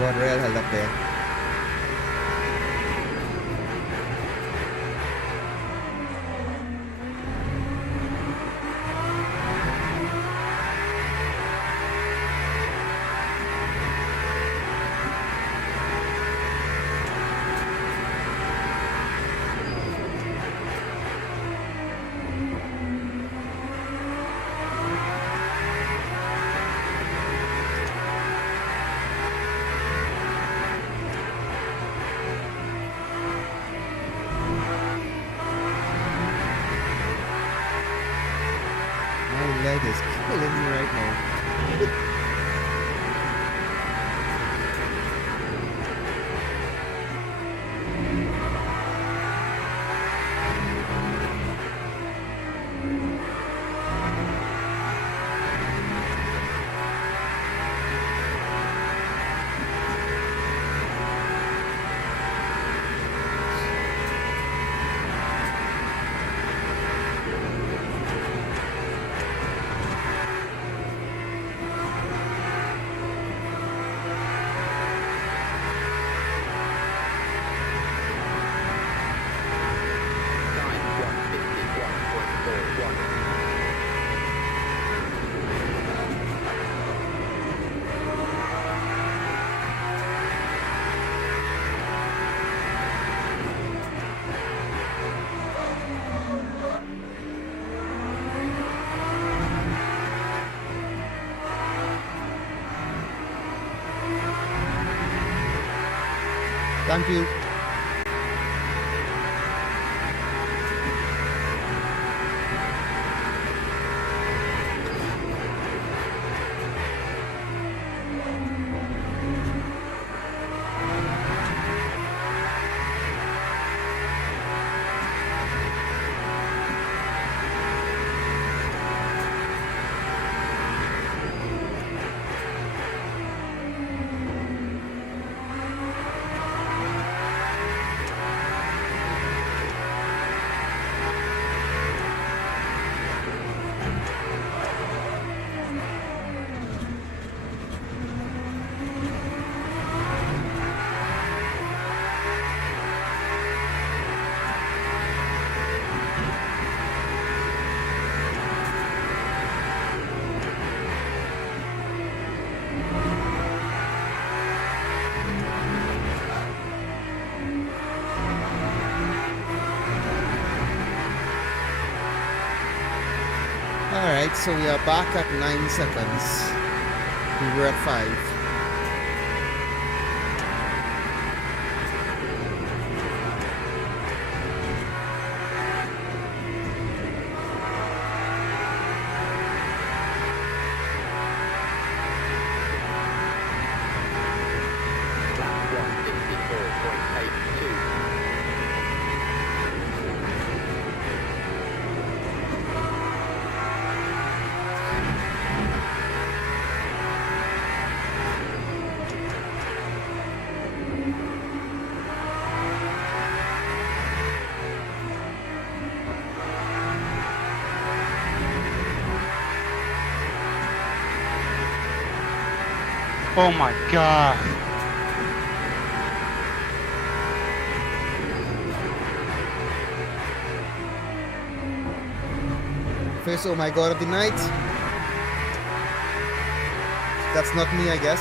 Guardrail held up there. My leg is killing me right now. Thank you. right, so we are back at 9 seconds. We were at 5. Oh my god. First, oh my god of the night. That's not me, I guess.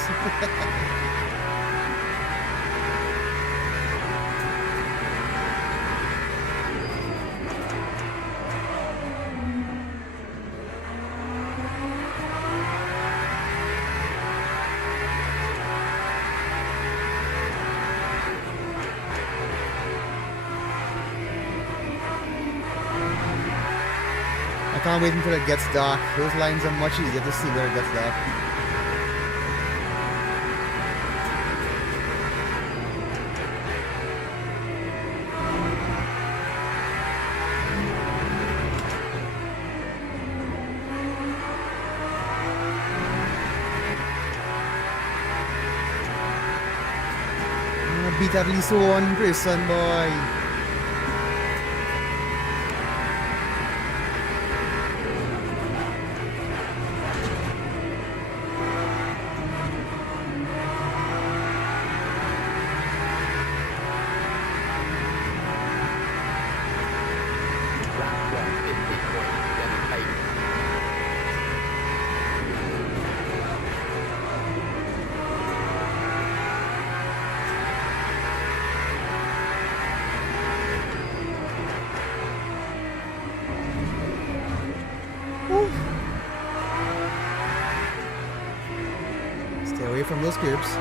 I can't wait until it gets dark. Those lines are much easier to see when it gets dark. Beat at least one person, boy. Stay away from those curbs.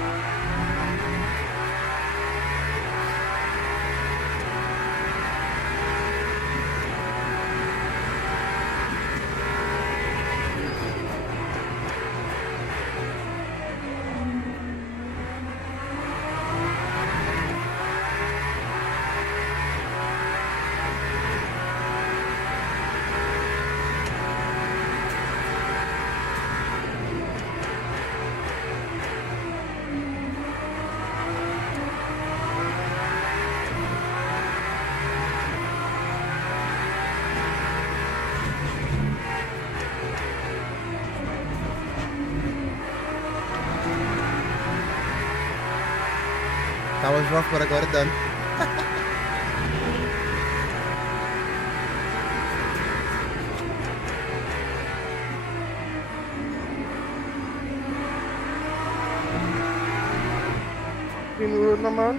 That was rough, but I got it done. In the road, man.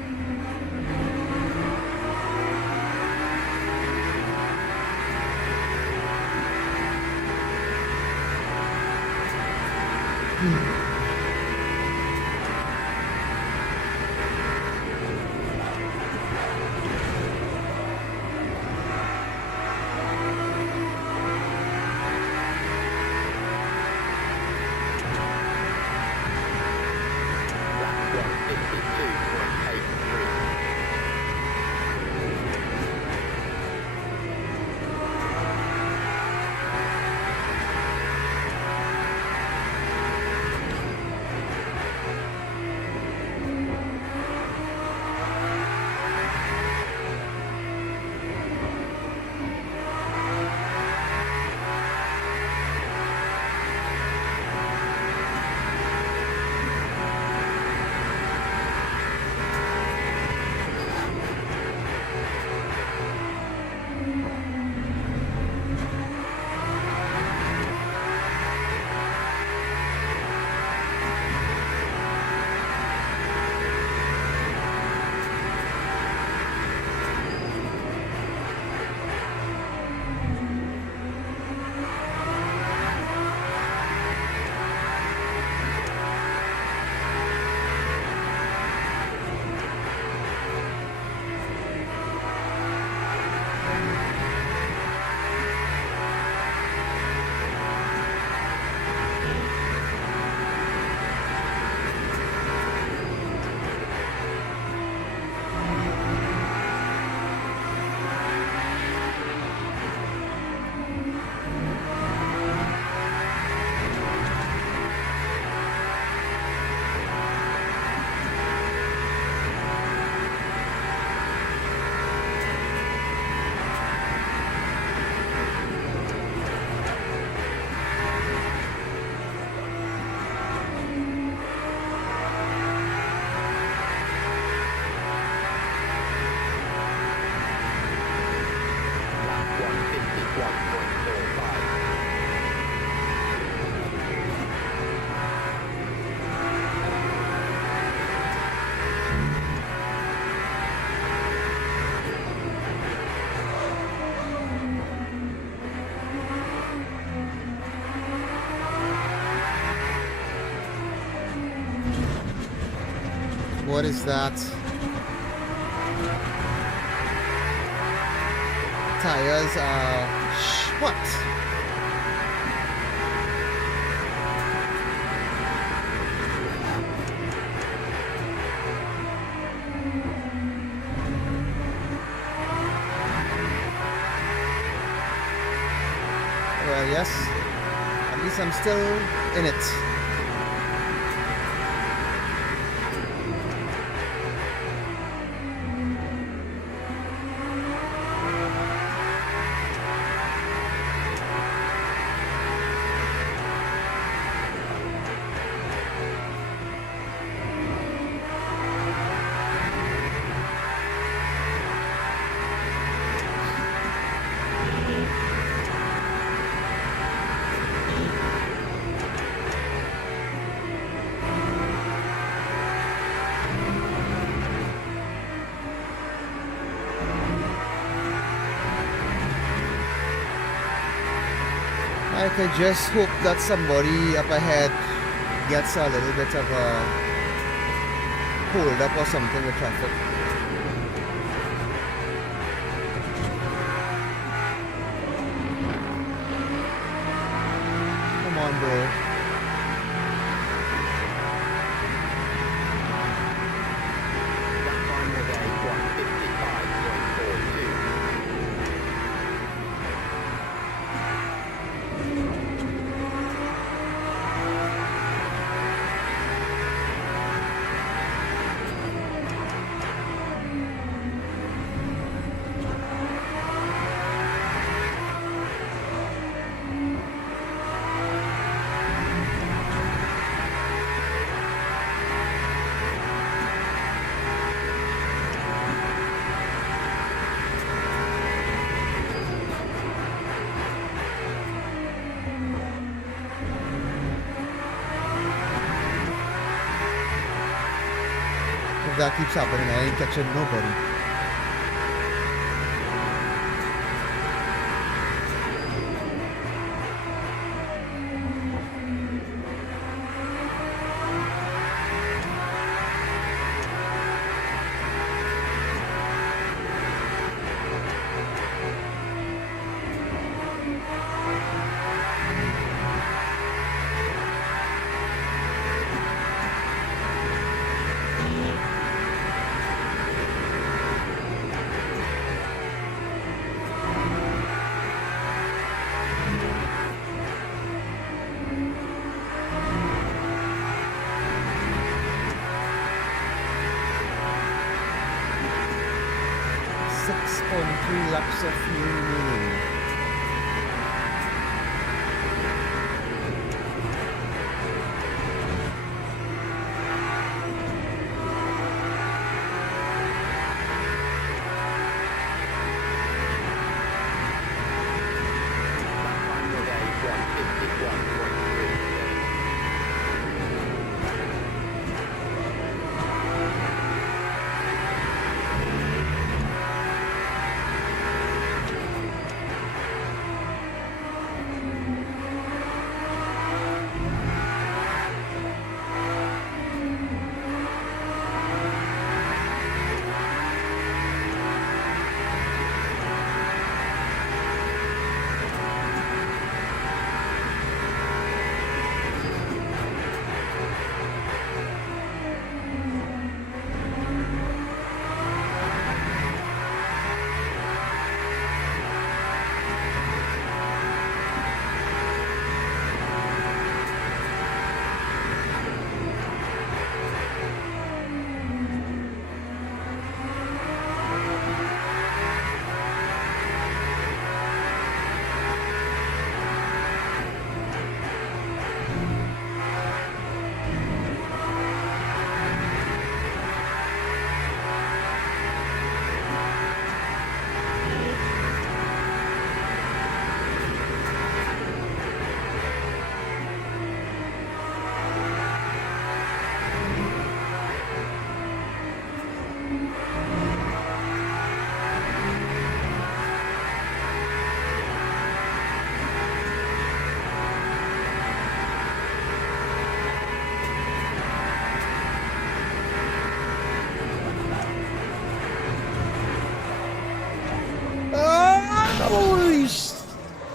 what is that? Tires are what? Well, yes. At least I'm still in it. I could just hope that somebody up ahead gets a little bit of a hold up or something with traffic. Come on, bro. If that keeps happening, I ain't catching nobody. Laps of fuel remaining.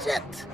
Shit!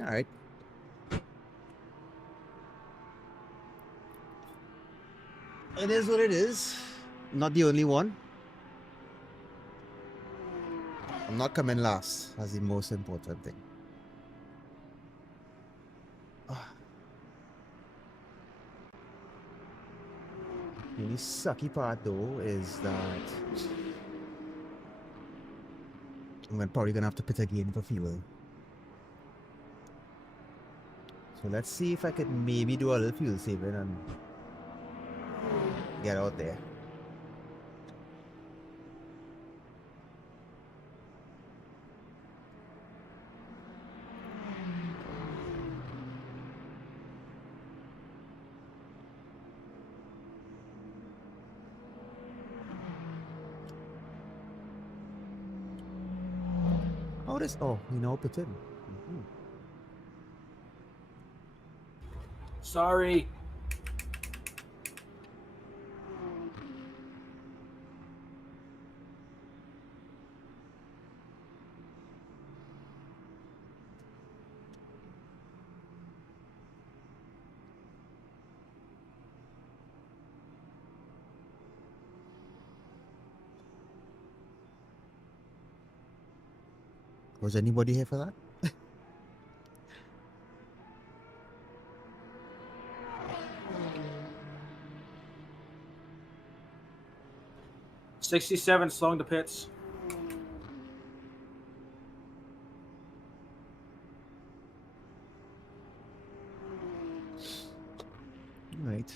All right. It is what it is. I'm not the only one. I'm not coming last. That's the most important thing. The only sucky part though is that I'm probably gonna have to pit again for fuel. So let's see if I could maybe do a little fuel saving and get out there. Oh, this. Oh, you know, put in. Sorry. Was anybody here for that? 67 slowing the pits. All right.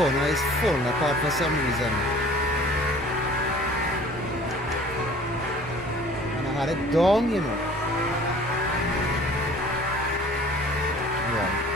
corner is falling apart for some reason. And I had it down, you know. Yeah.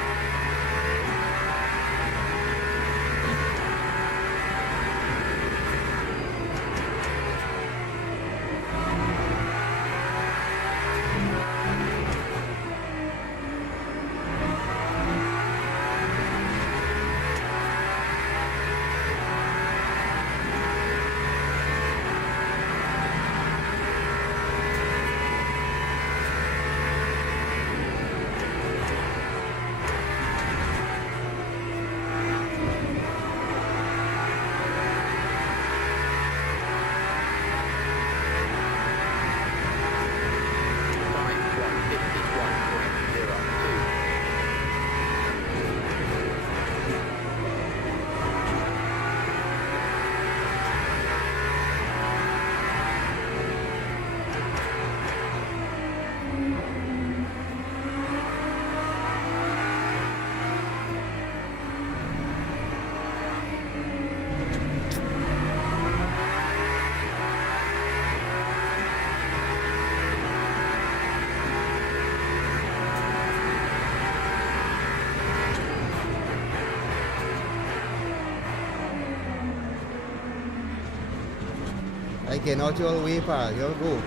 Again, out your way, pal. You'll go.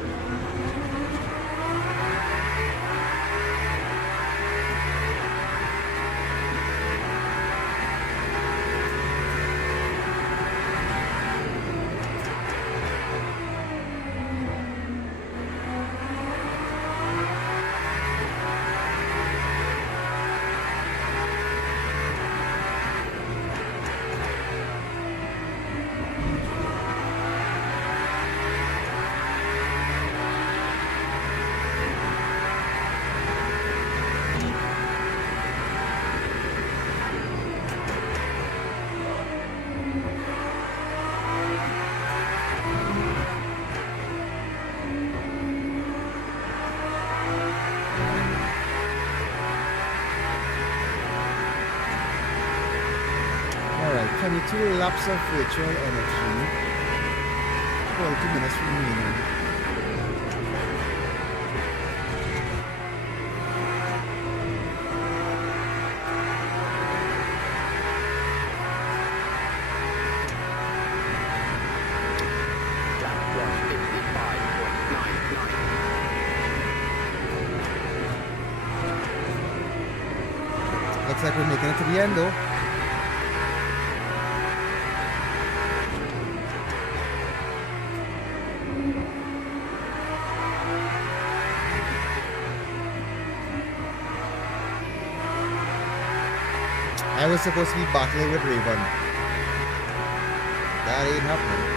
Alright, 22 laps of virtual energy. 42 minutes remaining. Looks like we're making it to the end though. I was supposed to be battling with Raven. That ain't happening.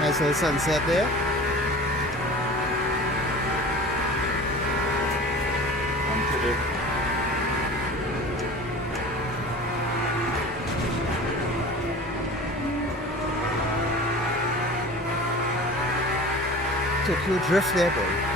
Nice little sunset there. Tokyo Drift there, boy.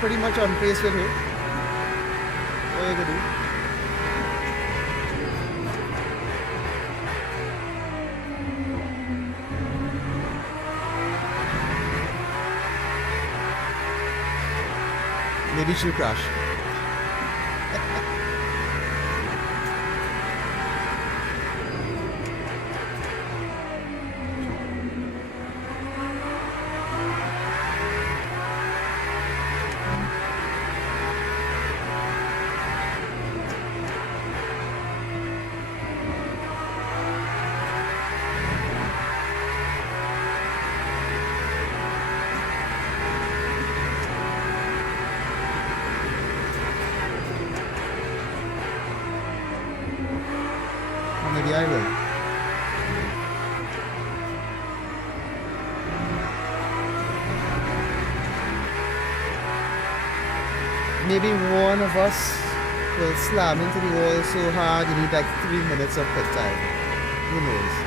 pretty much on pace with her. What are you gonna do? Maybe she'll crash. Maybe I will. Maybe one of us will slam into the wall so hard you need like 3 minutes of pit time. Who knows?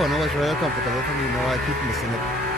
corner was really comfortable for me. Now I keep missing it.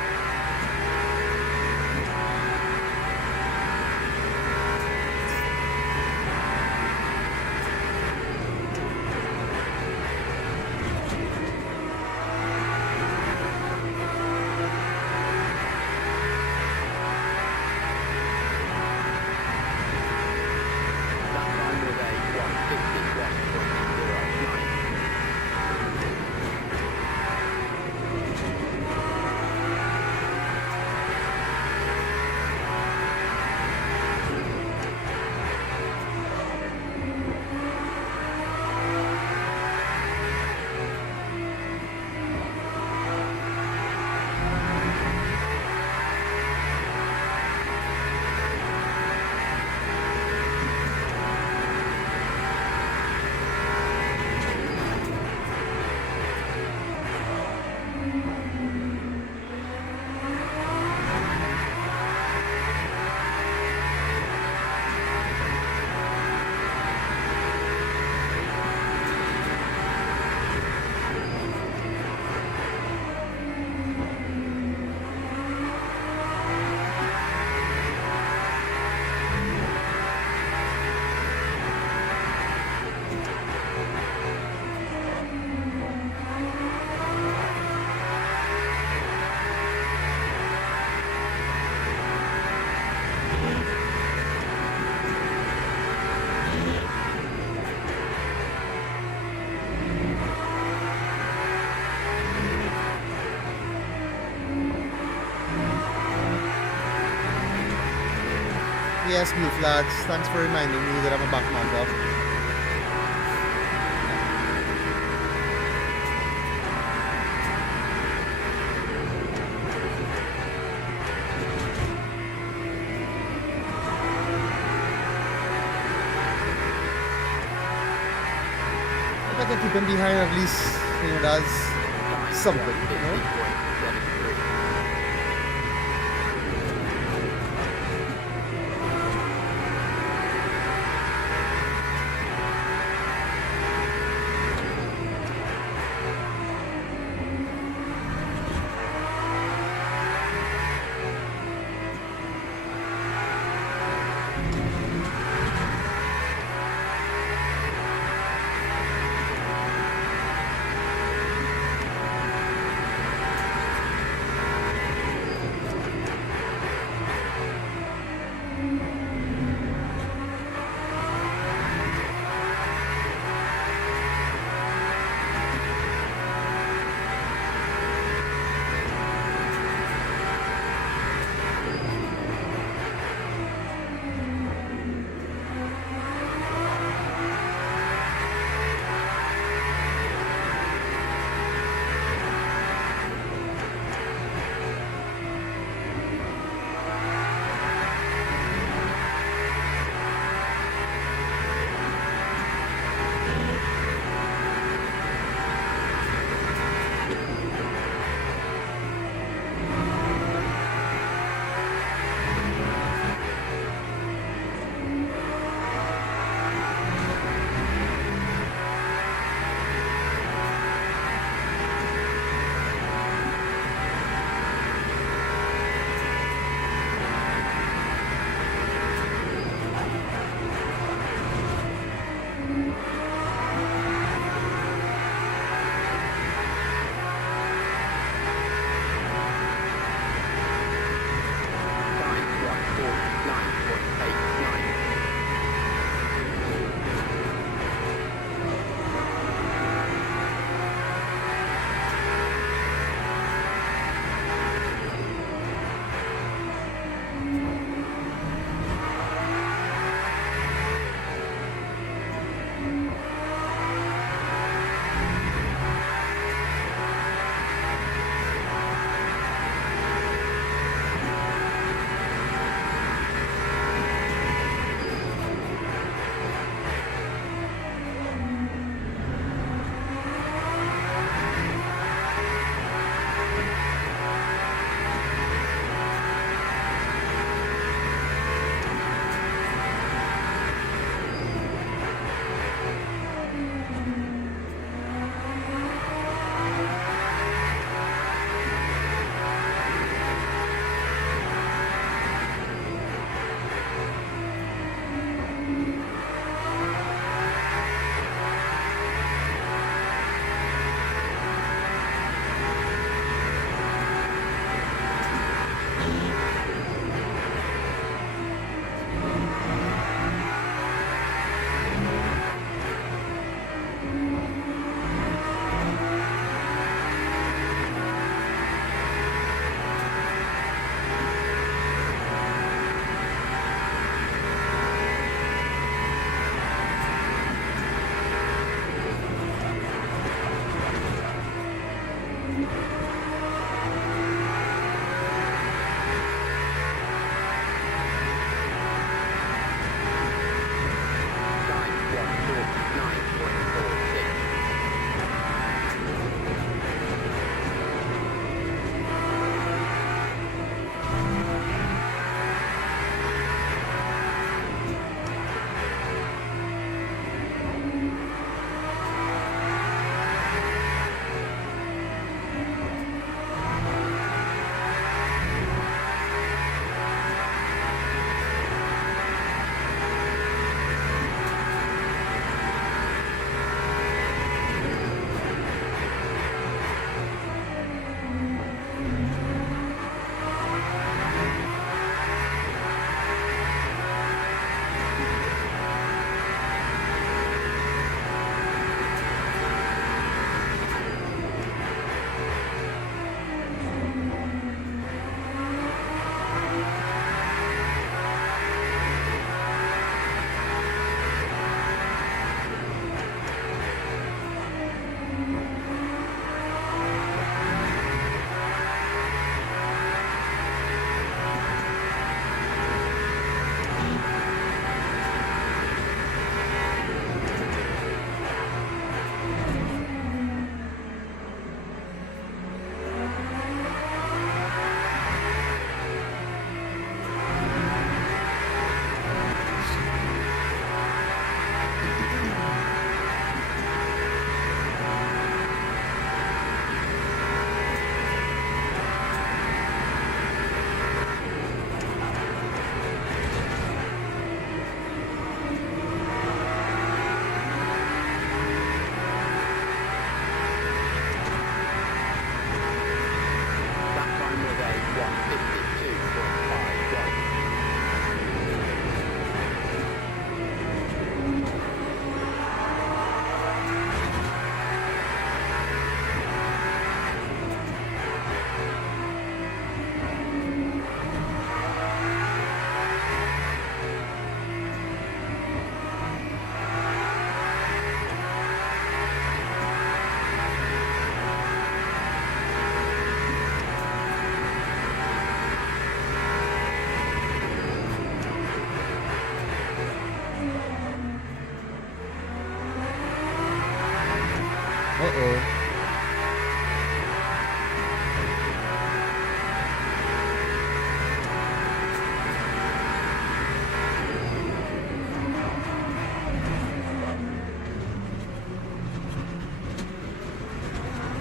Yes, blue flags. Thanks for reminding me that I'm a backman off. If I can keep him behind, at least, that's something,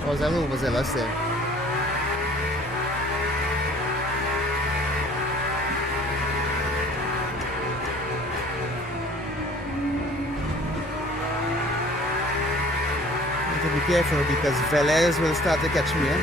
Was that overzealous there? Need to be careful because Velez will start to catch me, eh?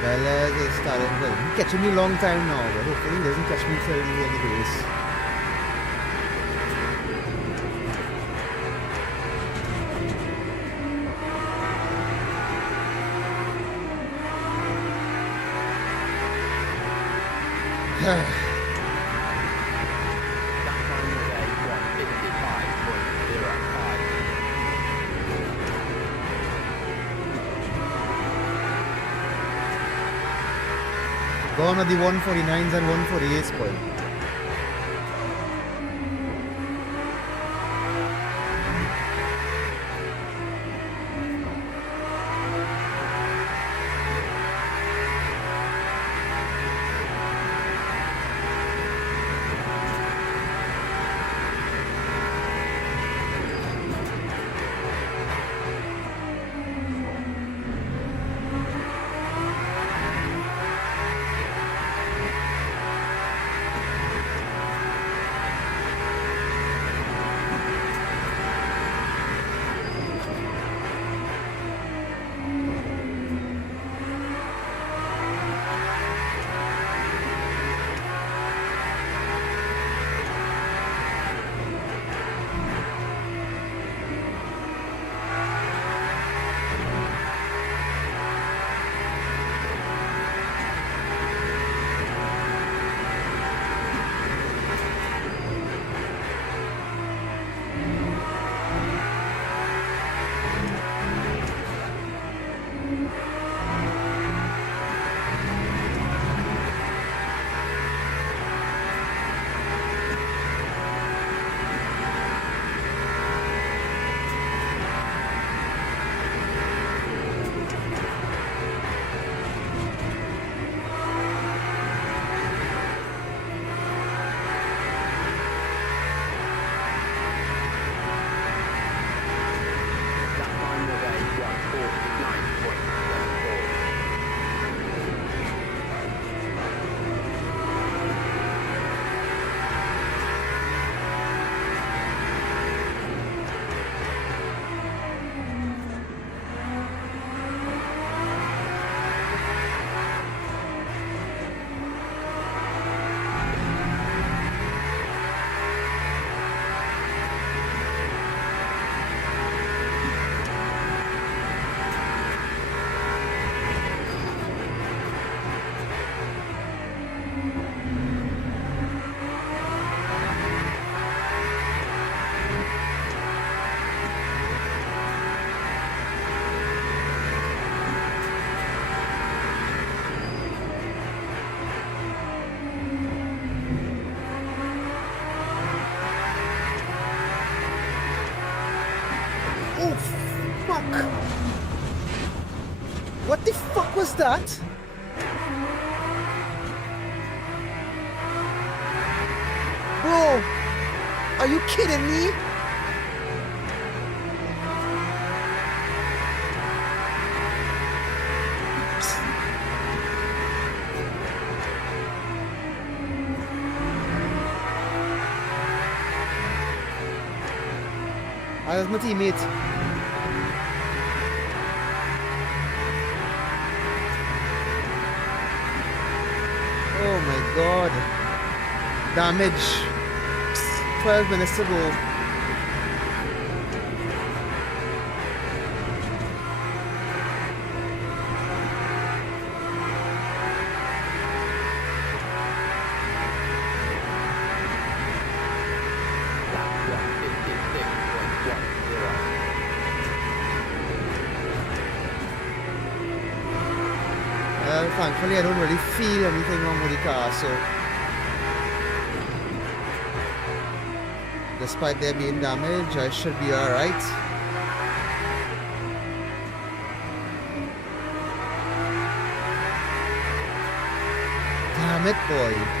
Velez is starting, well, he's catching me a long time now, but hopefully he doesn't catch me till the end of the race. Gone are the 149s and 148s, boy. Oh, fuck! What the fuck was that? Bro, are you kidding me? That's my teammate. Oh my god. Damage. 12 minutes to go. Thankfully, I don't really feel anything wrong with the car, so the Despite there being damage, I should be alright. Damn it, boy.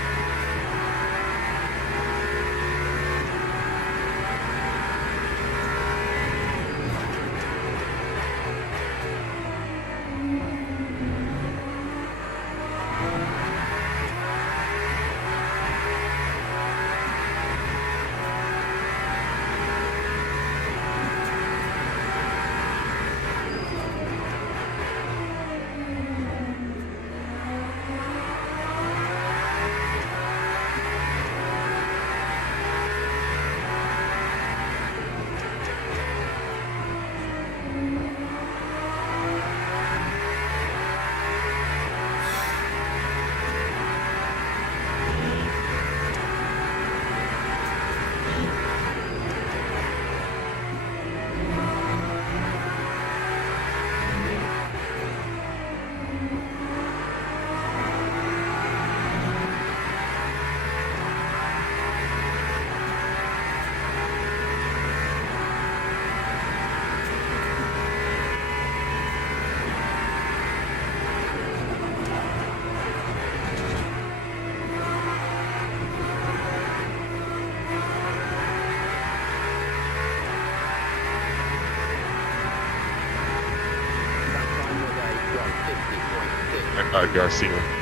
Garcia.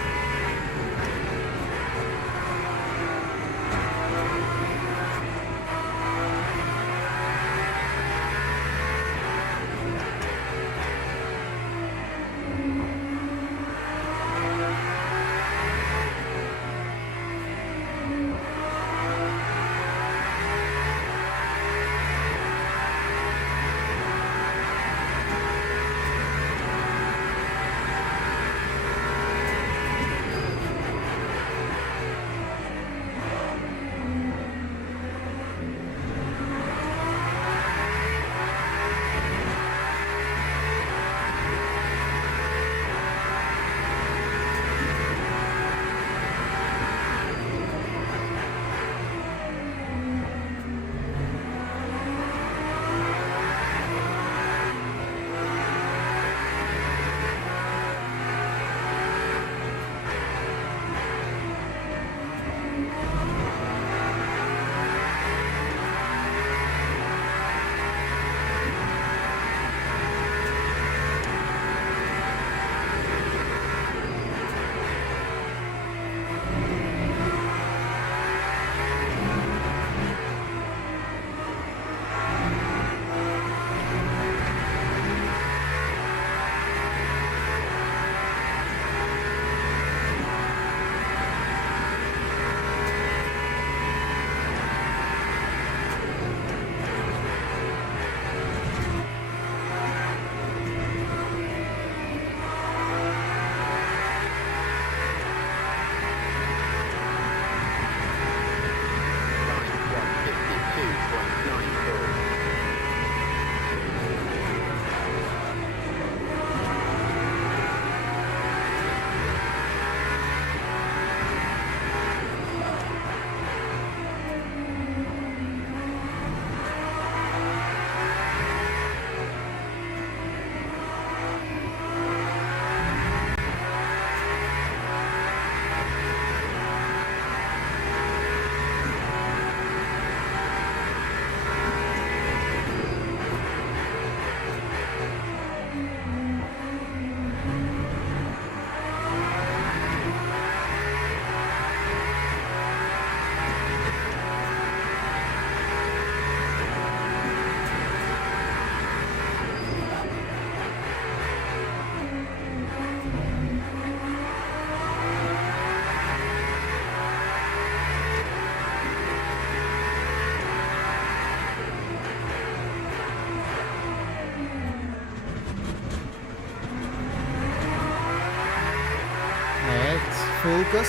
Focus.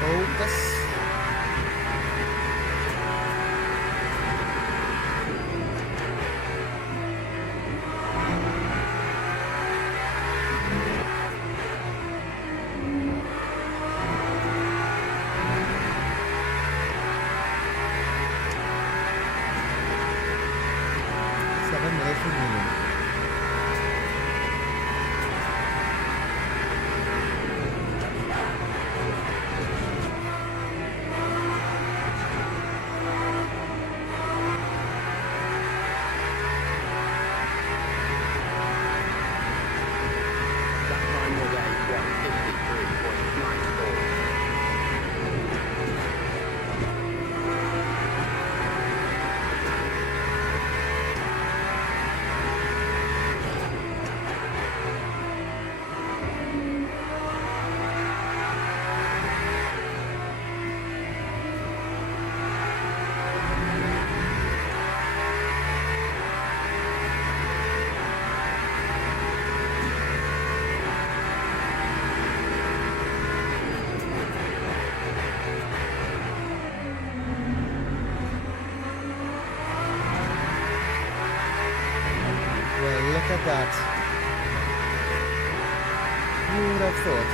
Focus. 7 minutes remaining. Well, look at that. Who would have thought?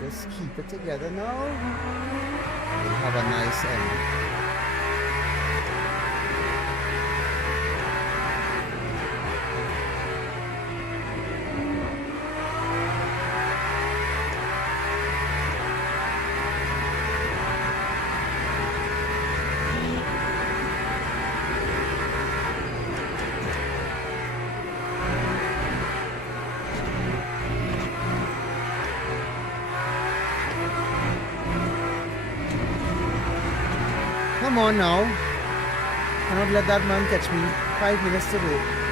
Just keep it together now. We'll have a nice end. Come on now. Cannot let that man catch me. 5 minutes to go.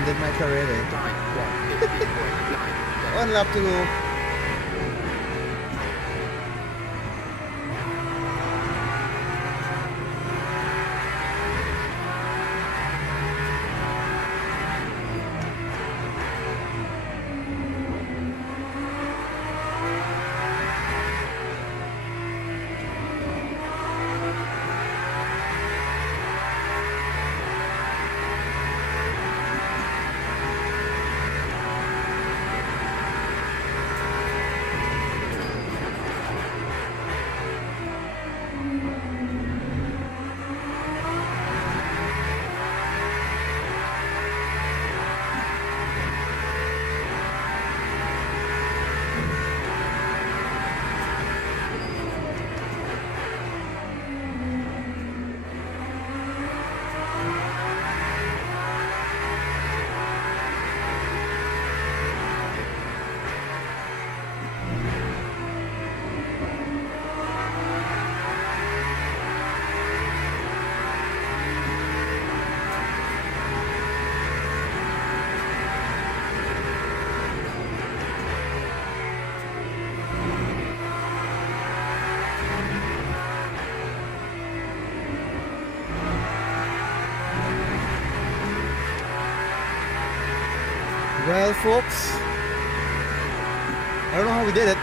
ended my career there. One lap to go. Well, folks, I don't know how we did it.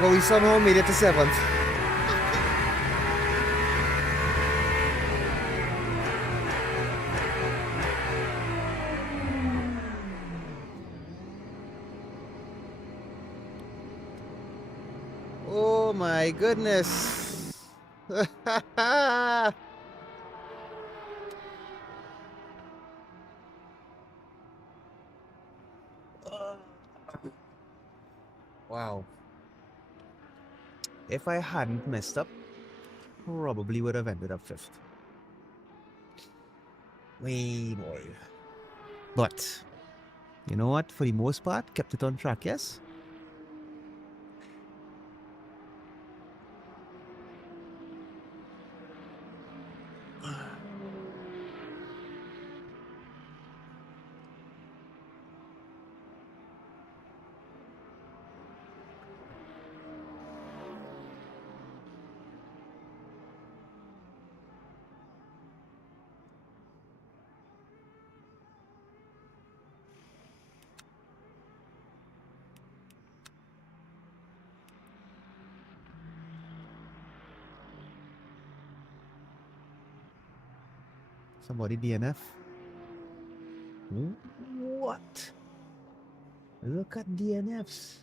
But we somehow made it to 7th. Oh my goodness. Wow. If I hadn't messed up, probably would have ended up 5th. Way boy. But you know what? For the most part, kept it on track, yes? Somebody DNF. What? Look at DNFs.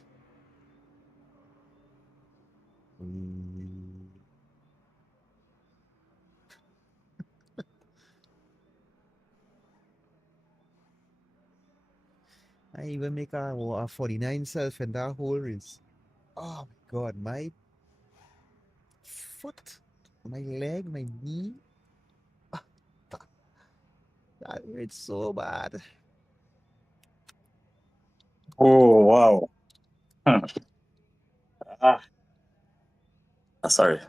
I even make a 49 self in that whole race. Oh my god, my foot, my leg, my knee. That hurts so bad. Oh wow. Ah, sorry.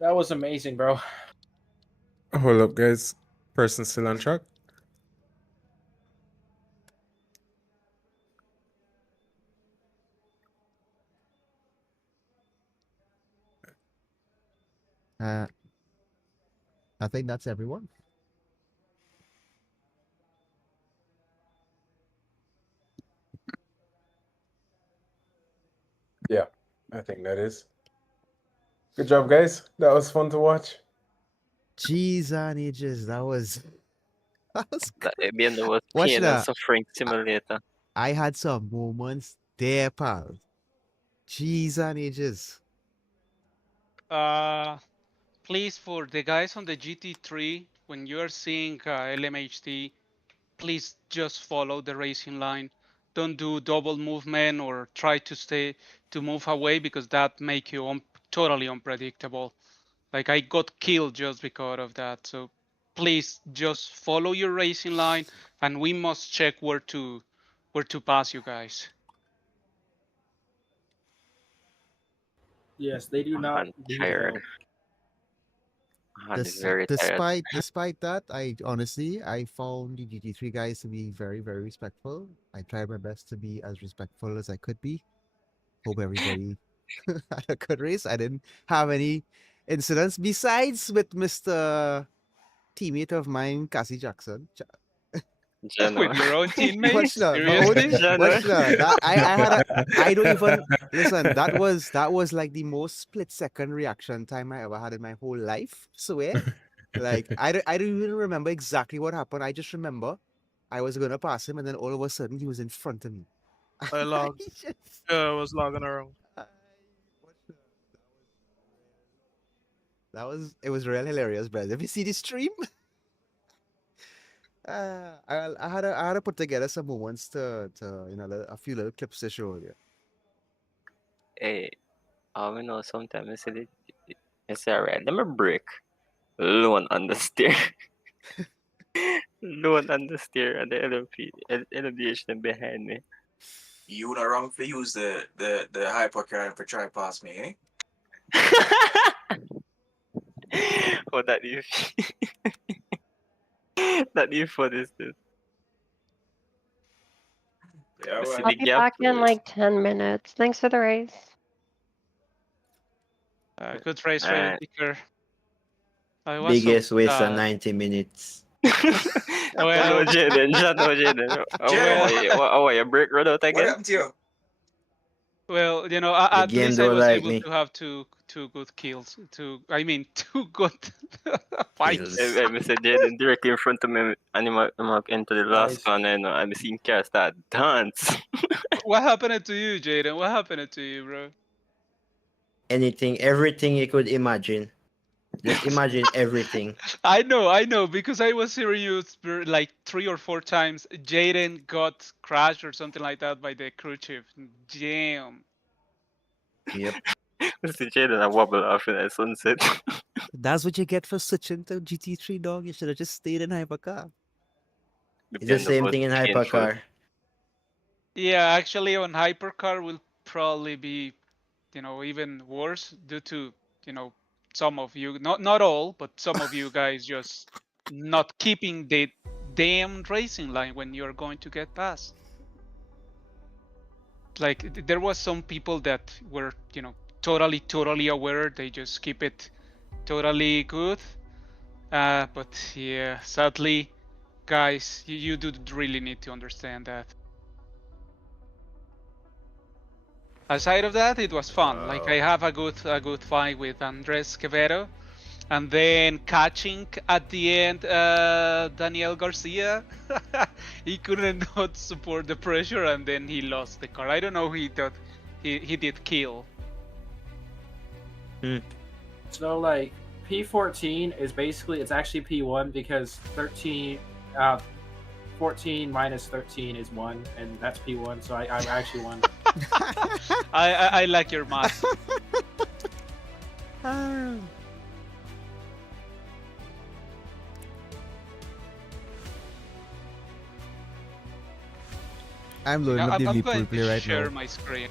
That was amazing, bro. Hold up, guys. Person still on track. I think that's everyone. Yeah, I think that is. Good job, guys. That was fun to watch. Jeez and ages, that was That being the most Watch pain and that. suffering simulator. I had some moments there, pal. Jeez and ages. Please, for the guys on the GT3, when you are seeing LMHT, please just follow the racing line. Don't do double movement or try to move away, because that make you totally unpredictable. Like I got killed just because of that. So please just follow your racing line, and we must check where to pass you guys. Yes, they do not I'm need tired. help. I'm very tired. Despite that, I honestly I found the GT3 guys to be very, very respectful. I tried my best to be as respectful as I could be. Hope everybody had a good race. I didn't have any incidents besides with Mr. Teammate of mine, Cassie Jackson. With your own teammates? My own, Seriously? that I had a I don't even listen. That was like the most split-second reaction time I ever had in my whole life. Swear, like I don't even remember exactly what happened. I just remember I was gonna pass him, and then all of a sudden he was in front of me. I logged. I was logging around. It was real hilarious, bro. If you see the stream, I had to put together some moments to a few little clips to show you. Hey, we know sometimes I said it's alright. Let me break. Lone on the stair. Lone on the stair and the LMDH behind me. You not wrong for use the hypercar for try pass me, eh? Oh, that is that is for this. Yeah, well. I'll be back in like 10 minutes. Thanks for the race. Good race, Rail Picker. Biggest waste of 90 minutes. Well, Jaden. Oh, you break run out again? What happened to you? Well, you know, The at game least I don't was like able me. to have two good kills. Two good fights. Mr. Jaden directly in front of me, and I'm into the last one, and I'm seeing cars start dance. What happened to you, Jaden? What happened to you, bro? Anything, everything you could imagine. Just imagine everything. I know, because I was hearing you like 3 or 4 times. Jaden got crashed or something like that by the crew chief. Damn. Yep. Mr. Jaden, I wobble off in that sunset. That's what you get for switching to GT3, dog. You should have just stayed in hypercar. It's the same thing in hypercar. Yeah, actually, on hypercar will probably be, even worse due to, some of you, not all, but some of you guys just not keeping the damn racing line when you're going to get past. Like there was some people that were, totally aware. They just keep it totally good. But yeah, sadly, guys, you do really need to understand that. Aside of that, it was fun. Like I have a good fight with Andres Quevedo, and then catching at the end Daniel Garcia. He couldn't not support the pressure, and then he lost the car. I don't know. He thought he did kill. So like P14 is basically it's actually P1 because 14 minus 13 is 1, and that's P1. So I'm actually 1. I like your math. I'm loading up the I'm leap going replay to right share now. my screen.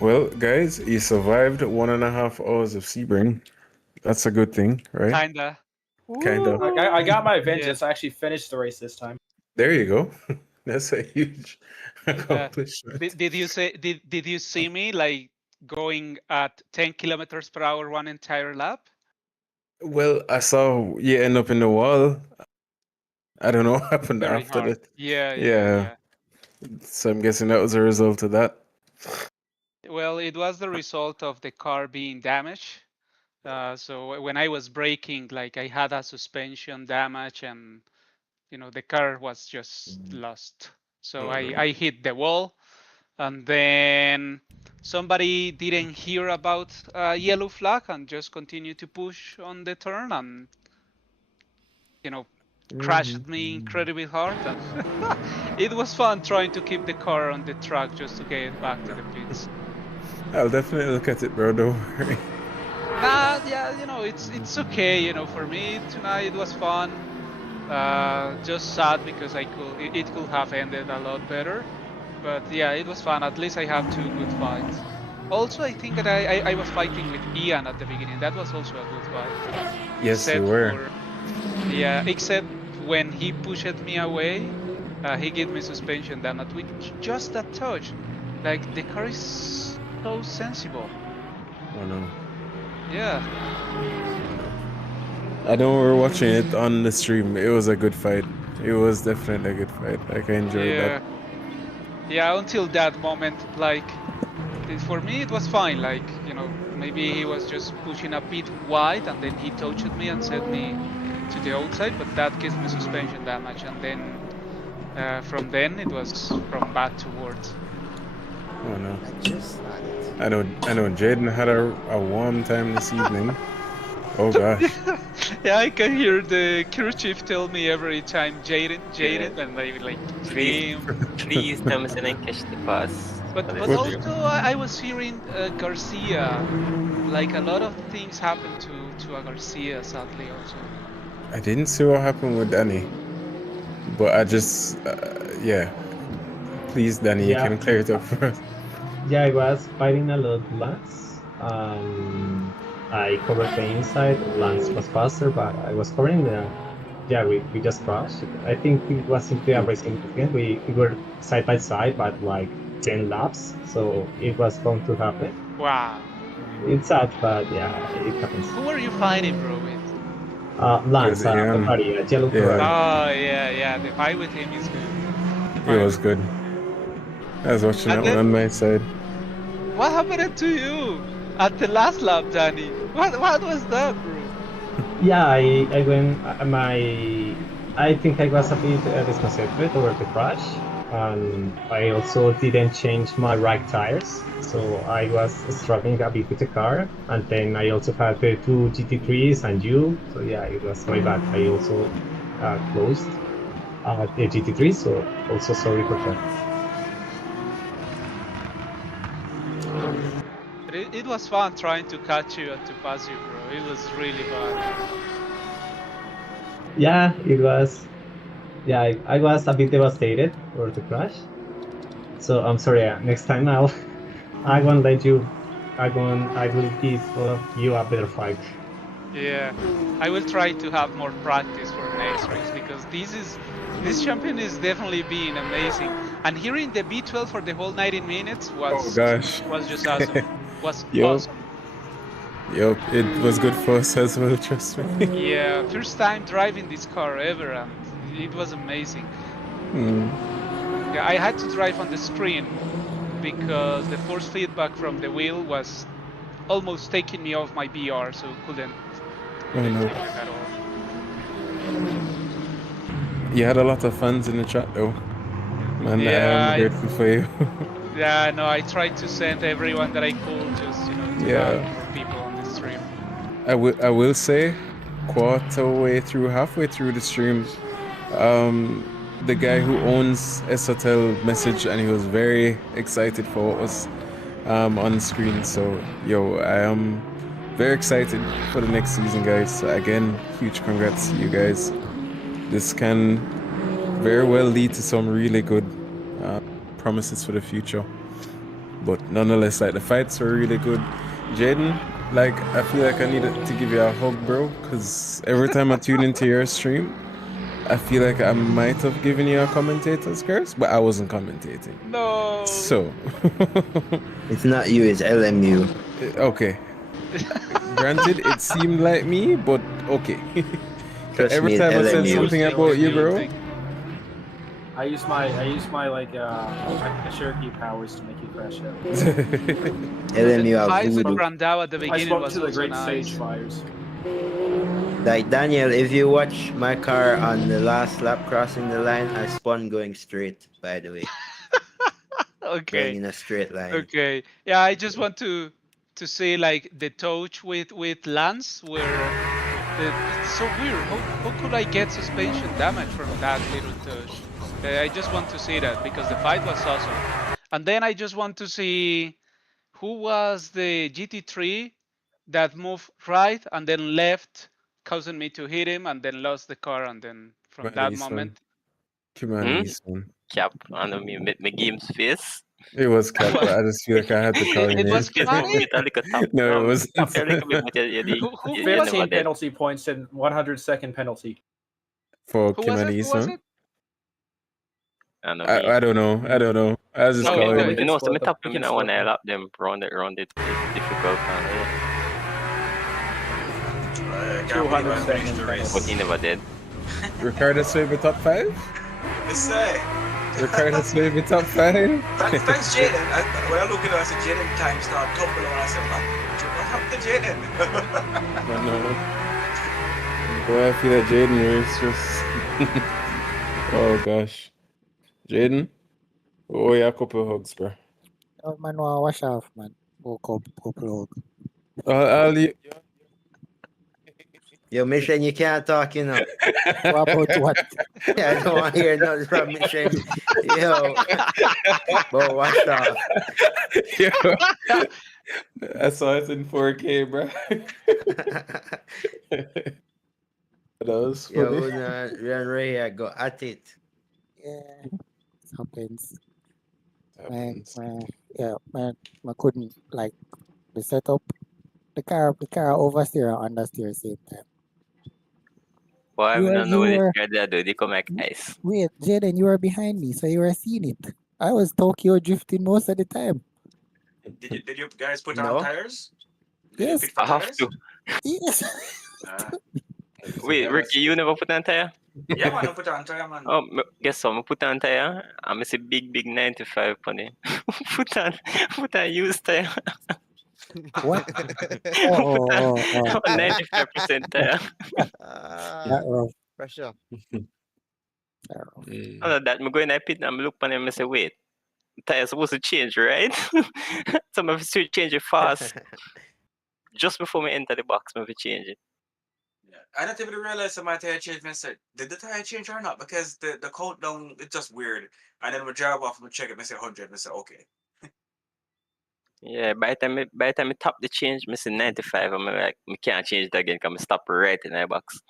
Well, guys, you survived 1.5 hours of Sebring. That's a good thing, right? Kinda. Kinda. I got my vengeance. I actually finished the race this time. There you go. That's a huge accomplishment. Did you see me like going at 10 kilometers per hour one entire lap? Well, I saw you end up in the wall. I don't know what happened Very after hard. that. Yeah. So I'm guessing that was a result of that. Well, it was the result of the car being damaged. So when I was braking, like I had a suspension damage, and the car was just lost. So I hit the wall, and then somebody didn't hear about yellow flag and just continued to push on the turn, and crashed me incredibly hard, and it was fun trying to keep the car on the track just to get back to the pits. I'll definitely look at it, bro. Don't worry. Nah, yeah, it's okay. For me tonight it was fun. Just sad because it could have ended a lot better. But yeah, it was fun. At least I have 2 good fights. Also, I think that I was fighting with Ian at the beginning. That was also a good fight. Yes, you were. Except when he pushed me away, he gave me suspension damage with just that touch. Like, the car is so sensible. Oh no. Yeah. I know we were watching it on the stream. It was a good fight. It was definitely a good fight. Like, I enjoyed that. Yeah, until that moment, like, for me it was fine. Like, maybe he was just pushing a bit wide and then he touched me and set me to the outside, but that gives me suspension damage, and then from then it was from bad to worse. Oh no. I know Jaden had a warm time this evening. Oh gosh. Yeah, I can hear the crew chief tell me every time Jaden, and I would like Please come and catch the pass. But also I was hearing Garcia, like a lot of things happened to a Garcia sadly also. I didn't see what happened with Danny, but I just yeah. Please, Danny, you can clear it up for us. Yeah, I was fighting a lot Lance. I covered the inside. Lance was faster, but I was covering the. Yeah, we just crashed. I think it was simply a racing weekend. We were side by side, but like 10 laps, so it was going to happen. Wow. It's sad, but yeah, it happens. Who are you fighting, bro, with? Lance, Ferrari, a yellow Ferrari. Oh, yeah, the fight with him is good. It was good. I was watching that one on my side. What happened to you at the last lap, Danny? What was that, bro? Yeah, I went. I think I was a bit disconcerted over the crash, and I also didn't change my right tires, so I was struggling a bit with the car. And then I also had the 2 GT3s and you, so yeah, it was my bad. I also closed the GT3, so also sorry for that. It was fun trying to catch you and to pass you, bro. It was really fun. Yeah, it was. Yeah, I was a bit devastated over the crash. So I'm sorry. Next time I won't let you. I will give you a better fight. Yeah, I will try to have more practice for next race because this champion is definitely being amazing. And hearing the B12 for the whole 90 minutes was just awesome. Was awesome. Yup, it was good for us as well, trust me. Yeah, first time driving this car ever, and it was amazing. Yeah, I had to drive on the screen because the force feedback from the wheel was almost taking me off my BR, so couldn't take it at all. You had a lot of fans in the chat though. Man, I am grateful for you. Yeah, no, I tried to send everyone that I could just, to have more people on the stream. I will say, halfway through the stream, the guy who owns SOTL messaged and he was very excited for what was on screen. So, I am very excited for the next season, guys. Again, huge congrats to you guys. This can very well lead to some really good promises for the future. But nonetheless, like, the fights were really good. Jaden, like, I feel like I needed to give you a hug, bro, because every time I tune into your stream, I feel like I might have given you a commentator's curse, but I wasn't commentating. No. So. It's not you, it's LMU. Okay. Granted, it seemed like me, but okay. Every time I said something about you, bro. I use my like Cherokee powers to make you crash out. LMU The fight with voodoo. Brandao at the beginning was to the also great nice. sage fires. Like, Daniel, if you watch my car on the last lap crossing the line, I spun going straight, by the way. Okay. Going in a straight line. Okay. Yeah, I just want to say like the touch with Lance where It's so weird. How could I get suspension damage from that little touch? I just want to see that because the fight was awesome. And then I just want to see who was the GT3 that moved right and then left, causing me to hit him and then lost the car. And then from Man, that East one. moment, Come on, East one. Cap, I know me met my game's face. It was Cap, but I just feel like I had to call your it name. was Kimani? No, it wasn't. Tap here a little bit, but Who you was 15 never did. penalty points and 100-second penalty. For Who was it? Kimani Who East was one? it? I know me. I don't know. I don't know. I was just Oh, calling no, it. You know, so me split them. tap We them can in one split I them. lap them round it difficult and 200-second penalty. but he never did. Ricardo Swaby top 5? Let's say. Ricardo Swaby top 5? Thanks, Jaden. When I look at it, I said Jaden time start tumbling. I said, what happened to Jaden? I know. Boy, I feel that Jaden is just. Oh gosh. Jaden? Oh, yeah, a couple hugs, bro. Oh, man, wash off, man. Woke up, couple hug. I'll Yo, Mission, you can't talk, you know. What about what? I don't want to hear nothing from Mission. Yo. But watch off. Yo. I saw it in 4K, bro. That was funny. Yo, Run Ray, I go at it. Yeah, it happens. Man, yeah, man, I couldn't, like, the setup, the car oversteer and understeer same time. Why You I were, don't know you this were, guy there do, they come like ice. wait, Jaden, you were behind me, so you were seeing it. I was Tokyo drifting most of the time. Did you guys put No. on tires? Did you Yes. pit for I have tires? to. Yes. Wait, Ricky, you never put on tire? Yeah, man, I put on tire, man. Oh, guess what? I put on tire. I'm see big 95 on it. put on used tire. What? put Oh. on 95% tire. That rough. Pressure. Other that, I'm going to pit and I'm look on him and say, wait, tire supposed to change, right? Some of it change it fast. Just before we enter the box, maybe change it. I don't even realize that my tire changed. I said, did the tire change or not? Because the countdown, it's just weird. And then we drive off and we check it and I say 100 and I say, okay. Yeah, by the time I tap the change, I say 95. I'm like, I can't change it again because I stop right in the box.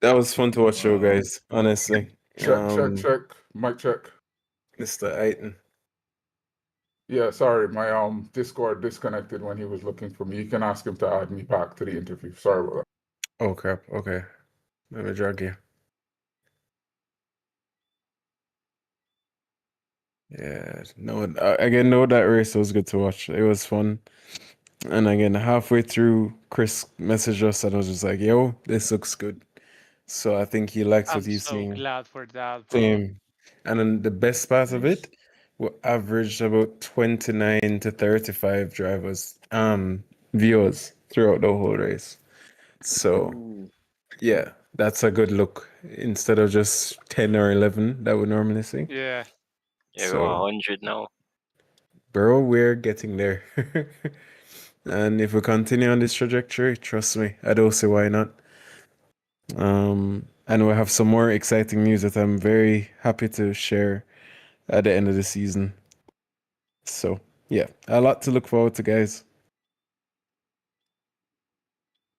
That was fun to watch, though, guys. Honestly. Check. Mic check. Mr. Aiton. Yeah, sorry, my Discord disconnected when he was looking for me. You can ask him to add me back to the interview. Sorry about that. Oh crap. Okay. Let me drag you. Yeah. No. Again, no, that race was good to watch. It was fun. And again, halfway through, Chris messaged us and I was just like, "Yo, this looks good." So I think he likes what I'm he's so seeing. glad for that, bro. Same. And then the best part of it, we averaged about 29 to 35 drivers, viewers throughout the whole race. So, yeah, that's a good look instead of just 10 or 11 that we normally see. Yeah. Yeah, So- we're 100 now. Bro, we're getting there. And if we continue on this trajectory, trust me, I don't see why not. And we'll have some more exciting news that I'm very happy to share at the end of the season. So, yeah, a lot to look forward to, guys.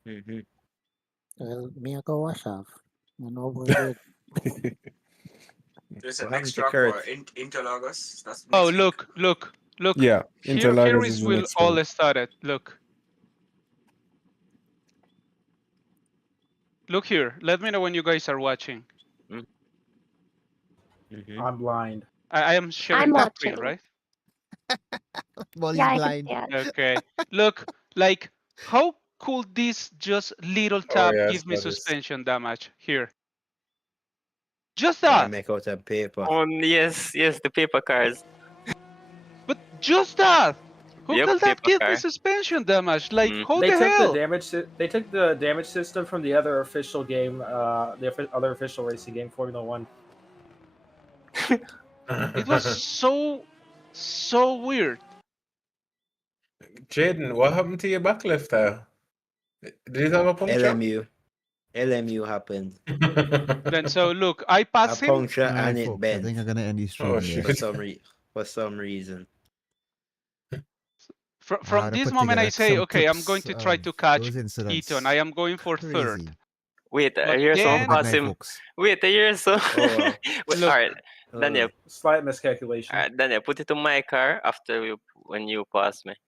Well, me I go wash off. I know we're good. There's a What next happened to track Kurt? for Interlagos. That's Oh, next week. look. Yeah, Here Interlagos is is the will next one. all started. Look. Look here. Let me know when you guys are watching. I'm blind. I am sharing I'm the screen, watching. right? Molly's Yeah, I can blind. see it. Okay. Look, like, how could this just little tap yeah, I give me saw this. suspension damage? Here. Just I that. make out a paper. Oh, yes, the paper cars. But just that. How Yep, could that paper give me car. suspension damage? Like, how They the took hell? the damage. They took the damage system from the other official game, other official racing game, Formula One. It was so weird. Jaden, what happened to your back left tire? Did it have a puncture? LMU happened. Then so look, I A pass him. puncture All right, and it folks. I bent think I'm gonna end the stream Oh, here. for some reason. I From had to this put moment, I together say, some okay, I'm going clips to try of to catch those incidents. Keaton. I am going for Crazy. third. Wait, But here's Have a some then, good pass night, him. folks. Wait, here's some. Oh wow. Wait, look, all right, Daniel. Slight miscalculation. Daniel, put it to my car after when you pass me.